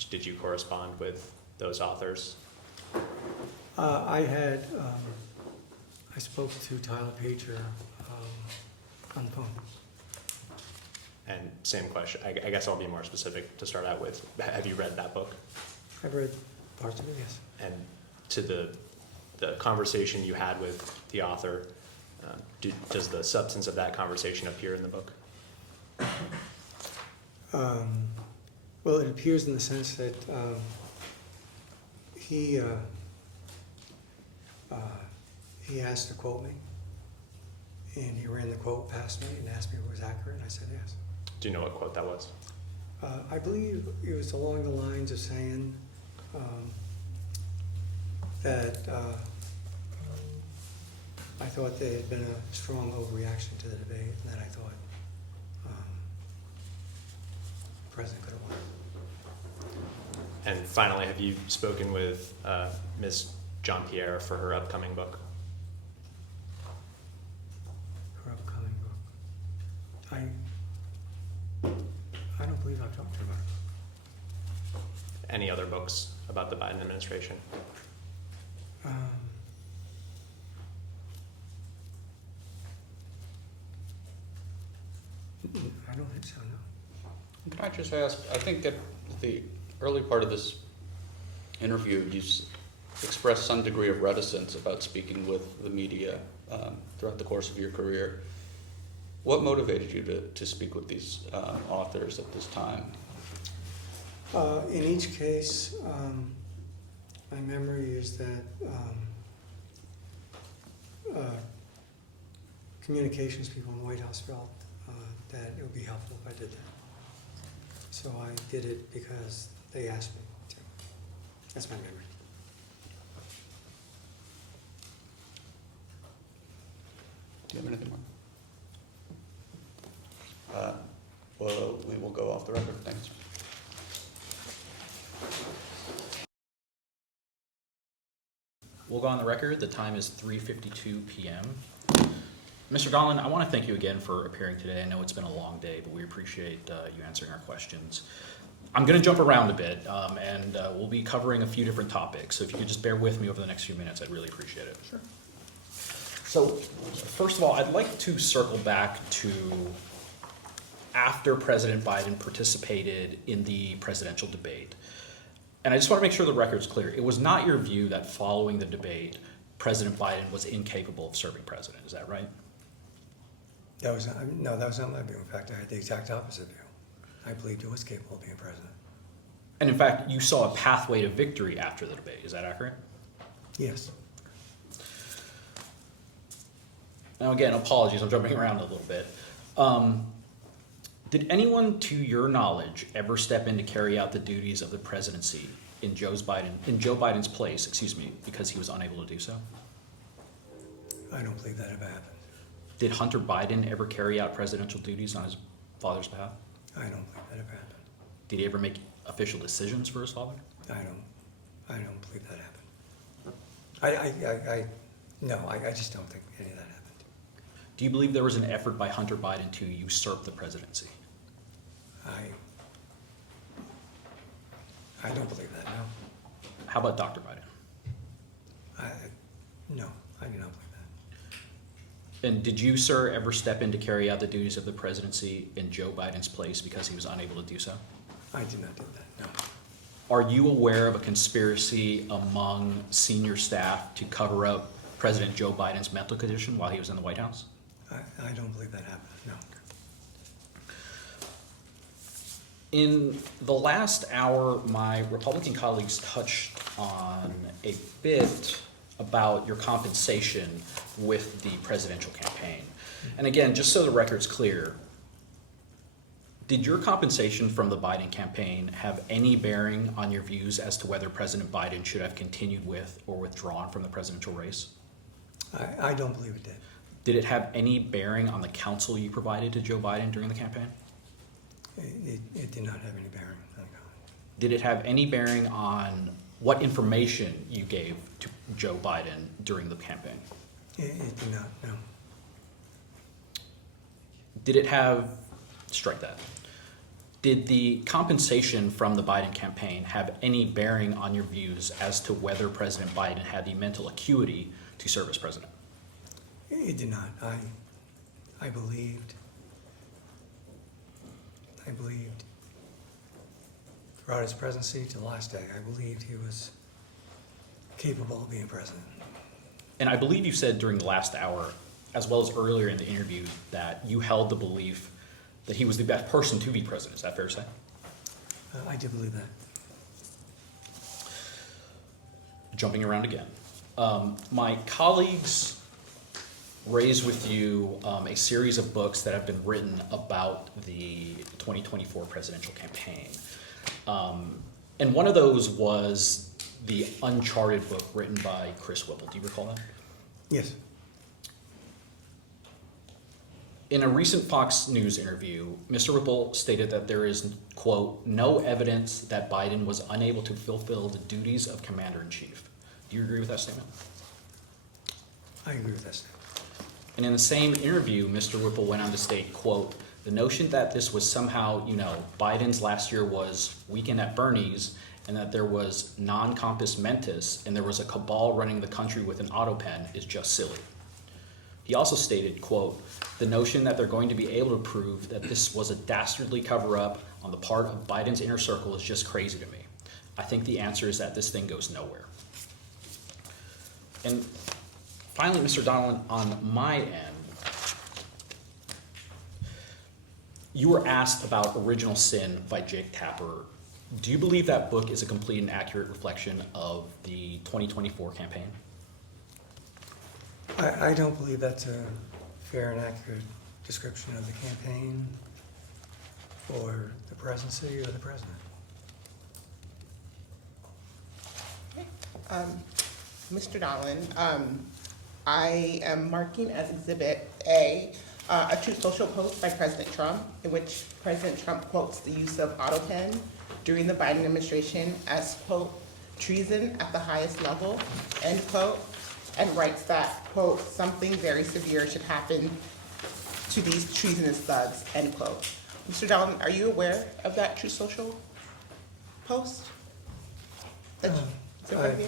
Did you correspond with those authors? I spoke to Tyler Pager on the phone. And same question, I guess I'll be more specific to start out with. Have you read that book? I've read parts of it, yes. And to the conversation you had with the author, does the substance of that conversation appear in the book? Well, it appears in the sense that he asked to quote me, and he ran the quote past me and asked me if it was accurate, and I said yes. Do you know what quote that was? I believe it was along the lines of saying that I thought there had been a strong overreaction to the debate, and that I thought president could have won. And finally, have you spoken with Ms. Jean-Pierre for her upcoming book? Her upcoming book. I don't believe I've talked to her about it. Any other books about the Biden administration? I don't think so, no. Can I just ask, I think at the early part of this interview, you expressed some degree of reticence about speaking with the media throughout the course of your career. What motivated you to speak with these authors at this time? In each case, my memory is that communications people in the White House felt that it would be helpful if I did that. So I did it because they asked me to. That's my memory. Do you have anything more? Well, we will go off the record. Thanks. We'll go on the record. The time is 3:52 p.m. Mr. Donilon, I want to thank you again for appearing today. I know it's been a long day, but we appreciate you answering our questions. I'm going to jump around a bit, and we'll be covering a few different topics. So if you could just bear with me over the next few minutes, I'd really appreciate it. Sure. So first of all, I'd like to circle back to after President Biden participated in the presidential debate. And I just want to make sure the record's clear. It was not your view that following the debate, President Biden was incapable of serving president. Is that right? That was not my view. In fact, I had the exact opposite view. I believed he was capable of being president. And in fact, you saw a pathway to victory after the debate. Is that accurate? Yes. Now again, apologies, I'm jumping around a little bit. Did anyone, to your knowledge, ever step in to carry out the duties of the presidency in Joe Biden's place, because he was unable to do so? I don't believe that ever happened. Did Hunter Biden ever carry out presidential duties on his father's behalf? I don't believe that ever happened. Did he ever make official decisions for his father? I don't believe that happened. No, I just don't think any of that happened. Do you believe there was an effort by Hunter Biden to usurp the presidency? I don't believe that, no. How about Dr. Biden? No, I do not believe that. And did you, sir, ever step in to carry out the duties of the presidency in Joe Biden's place because he was unable to do so? I did not do that, no. Are you aware of a conspiracy among senior staff to cover up President Joe Biden's mental condition while he was in the White House? I don't believe that happened, no. In the last hour, my Republican colleagues touched on a bit about your compensation with the presidential campaign. And again, just so the record's clear, did your compensation from the Biden campaign have any bearing on your views as to whether President Biden should have continued with or withdrawn from the presidential race? I don't believe it did. Did it have any bearing on the counsel you provided to Joe Biden during the campaign? It did not have any bearing on God. Did it have any bearing on what information you gave to Joe Biden during the campaign? It did not, no. Did it have, strike that, did the compensation from the Biden campaign have any bearing on your views as to whether President Biden had the mental acuity to serve as president? It did not. I believed throughout his presidency to the last day, I believed he was capable of being president. And I believe you said during the last hour, as well as earlier in the interview, that you held the belief that he was the best person to be president. Is that fair to say? I did believe that. Jumping around again. My colleagues raised with you a series of books that have been written about the 2024 presidential campaign. And one of those was the Uncharted book written by Chris Whipple. Do you recall that? Yes. In a recent Fox News interview, Mr. Whipple stated that there is, quote, no evidence that Biden was unable to fulfill the duties of commander-in-chief. Do you agree with that statement? I agree with that statement. And in the same interview, Mr. Whipple went on to state, quote, the notion that this was somehow, Biden's last year was Weekend at Bernie's and that there was non-compos mentis and there was a cabal running the country with an Autopen is just silly. He also stated, quote, the notion that they're going to be able to prove that this was a dastardly cover-up on the part of Biden's inner circle is just crazy to me. I think the answer is that this thing goes nowhere. And finally, Mr. Donilon, on my end, you were asked about Original Sin by Jake Tapper. Do you believe that book is a complete and accurate reflection of the 2024 campaign? I don't believe that's a fair and accurate description of the campaign or the presidency or the president. Mr. Donilon, I am marking as Exhibit A a Truth Social post by President Trump, in which President Trump quotes the use of Autopen during the Biden administration as, quote, treason at the highest level, end quote, and writes that, quote, something very severe should happen to these treasonous thugs, end quote. Mr. Donilon, are you aware of that Truth Social post? Is it right here?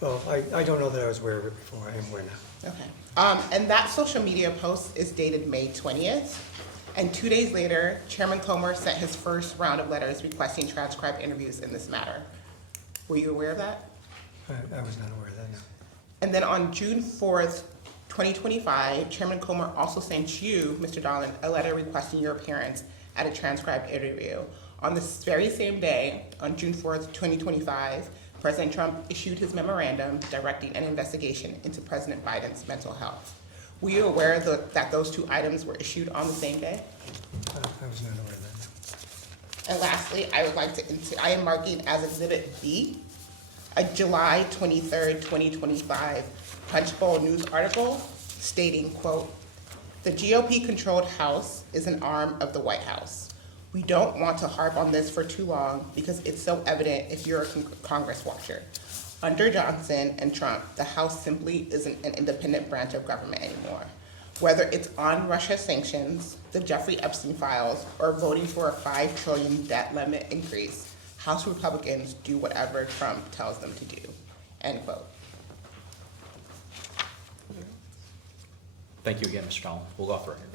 Well, I don't know that I was aware of it before. I am aware now. Okay. And that social media post is dated May 20th. And 2 days later, Chairman Comer sent his first round of letters requesting transcribed interviews in this matter. Were you aware of that? I was not aware of that, no. And then on June 4th, 2025, Chairman Comer also sent you, Mr. Donilon, a letter requesting your appearance at a transcribed interview. On this very same day, on June 4th, 2025, President Trump issued his memorandum directing an investigation into President Biden's mental health. Were you aware that those two items were issued on the same day? I was not aware of that, no. And lastly, I am marking as Exhibit B a July 23rd, 2025 Punchbowl News article stating, quote, the GOP-controlled House is an arm of the White House. We don't want to harp on this for too long because it's so evident if you're a Congress watcher. Under Johnson and Trump, the House simply isn't an independent branch of government anymore. Whether it's on Russia sanctions, the Jeffrey Epstein files, or voting for a $5 trillion debt limit increase, House Republicans do whatever Trump tells them to do, end quote. Thank you again, Mr. Donilon. We'll go off the record.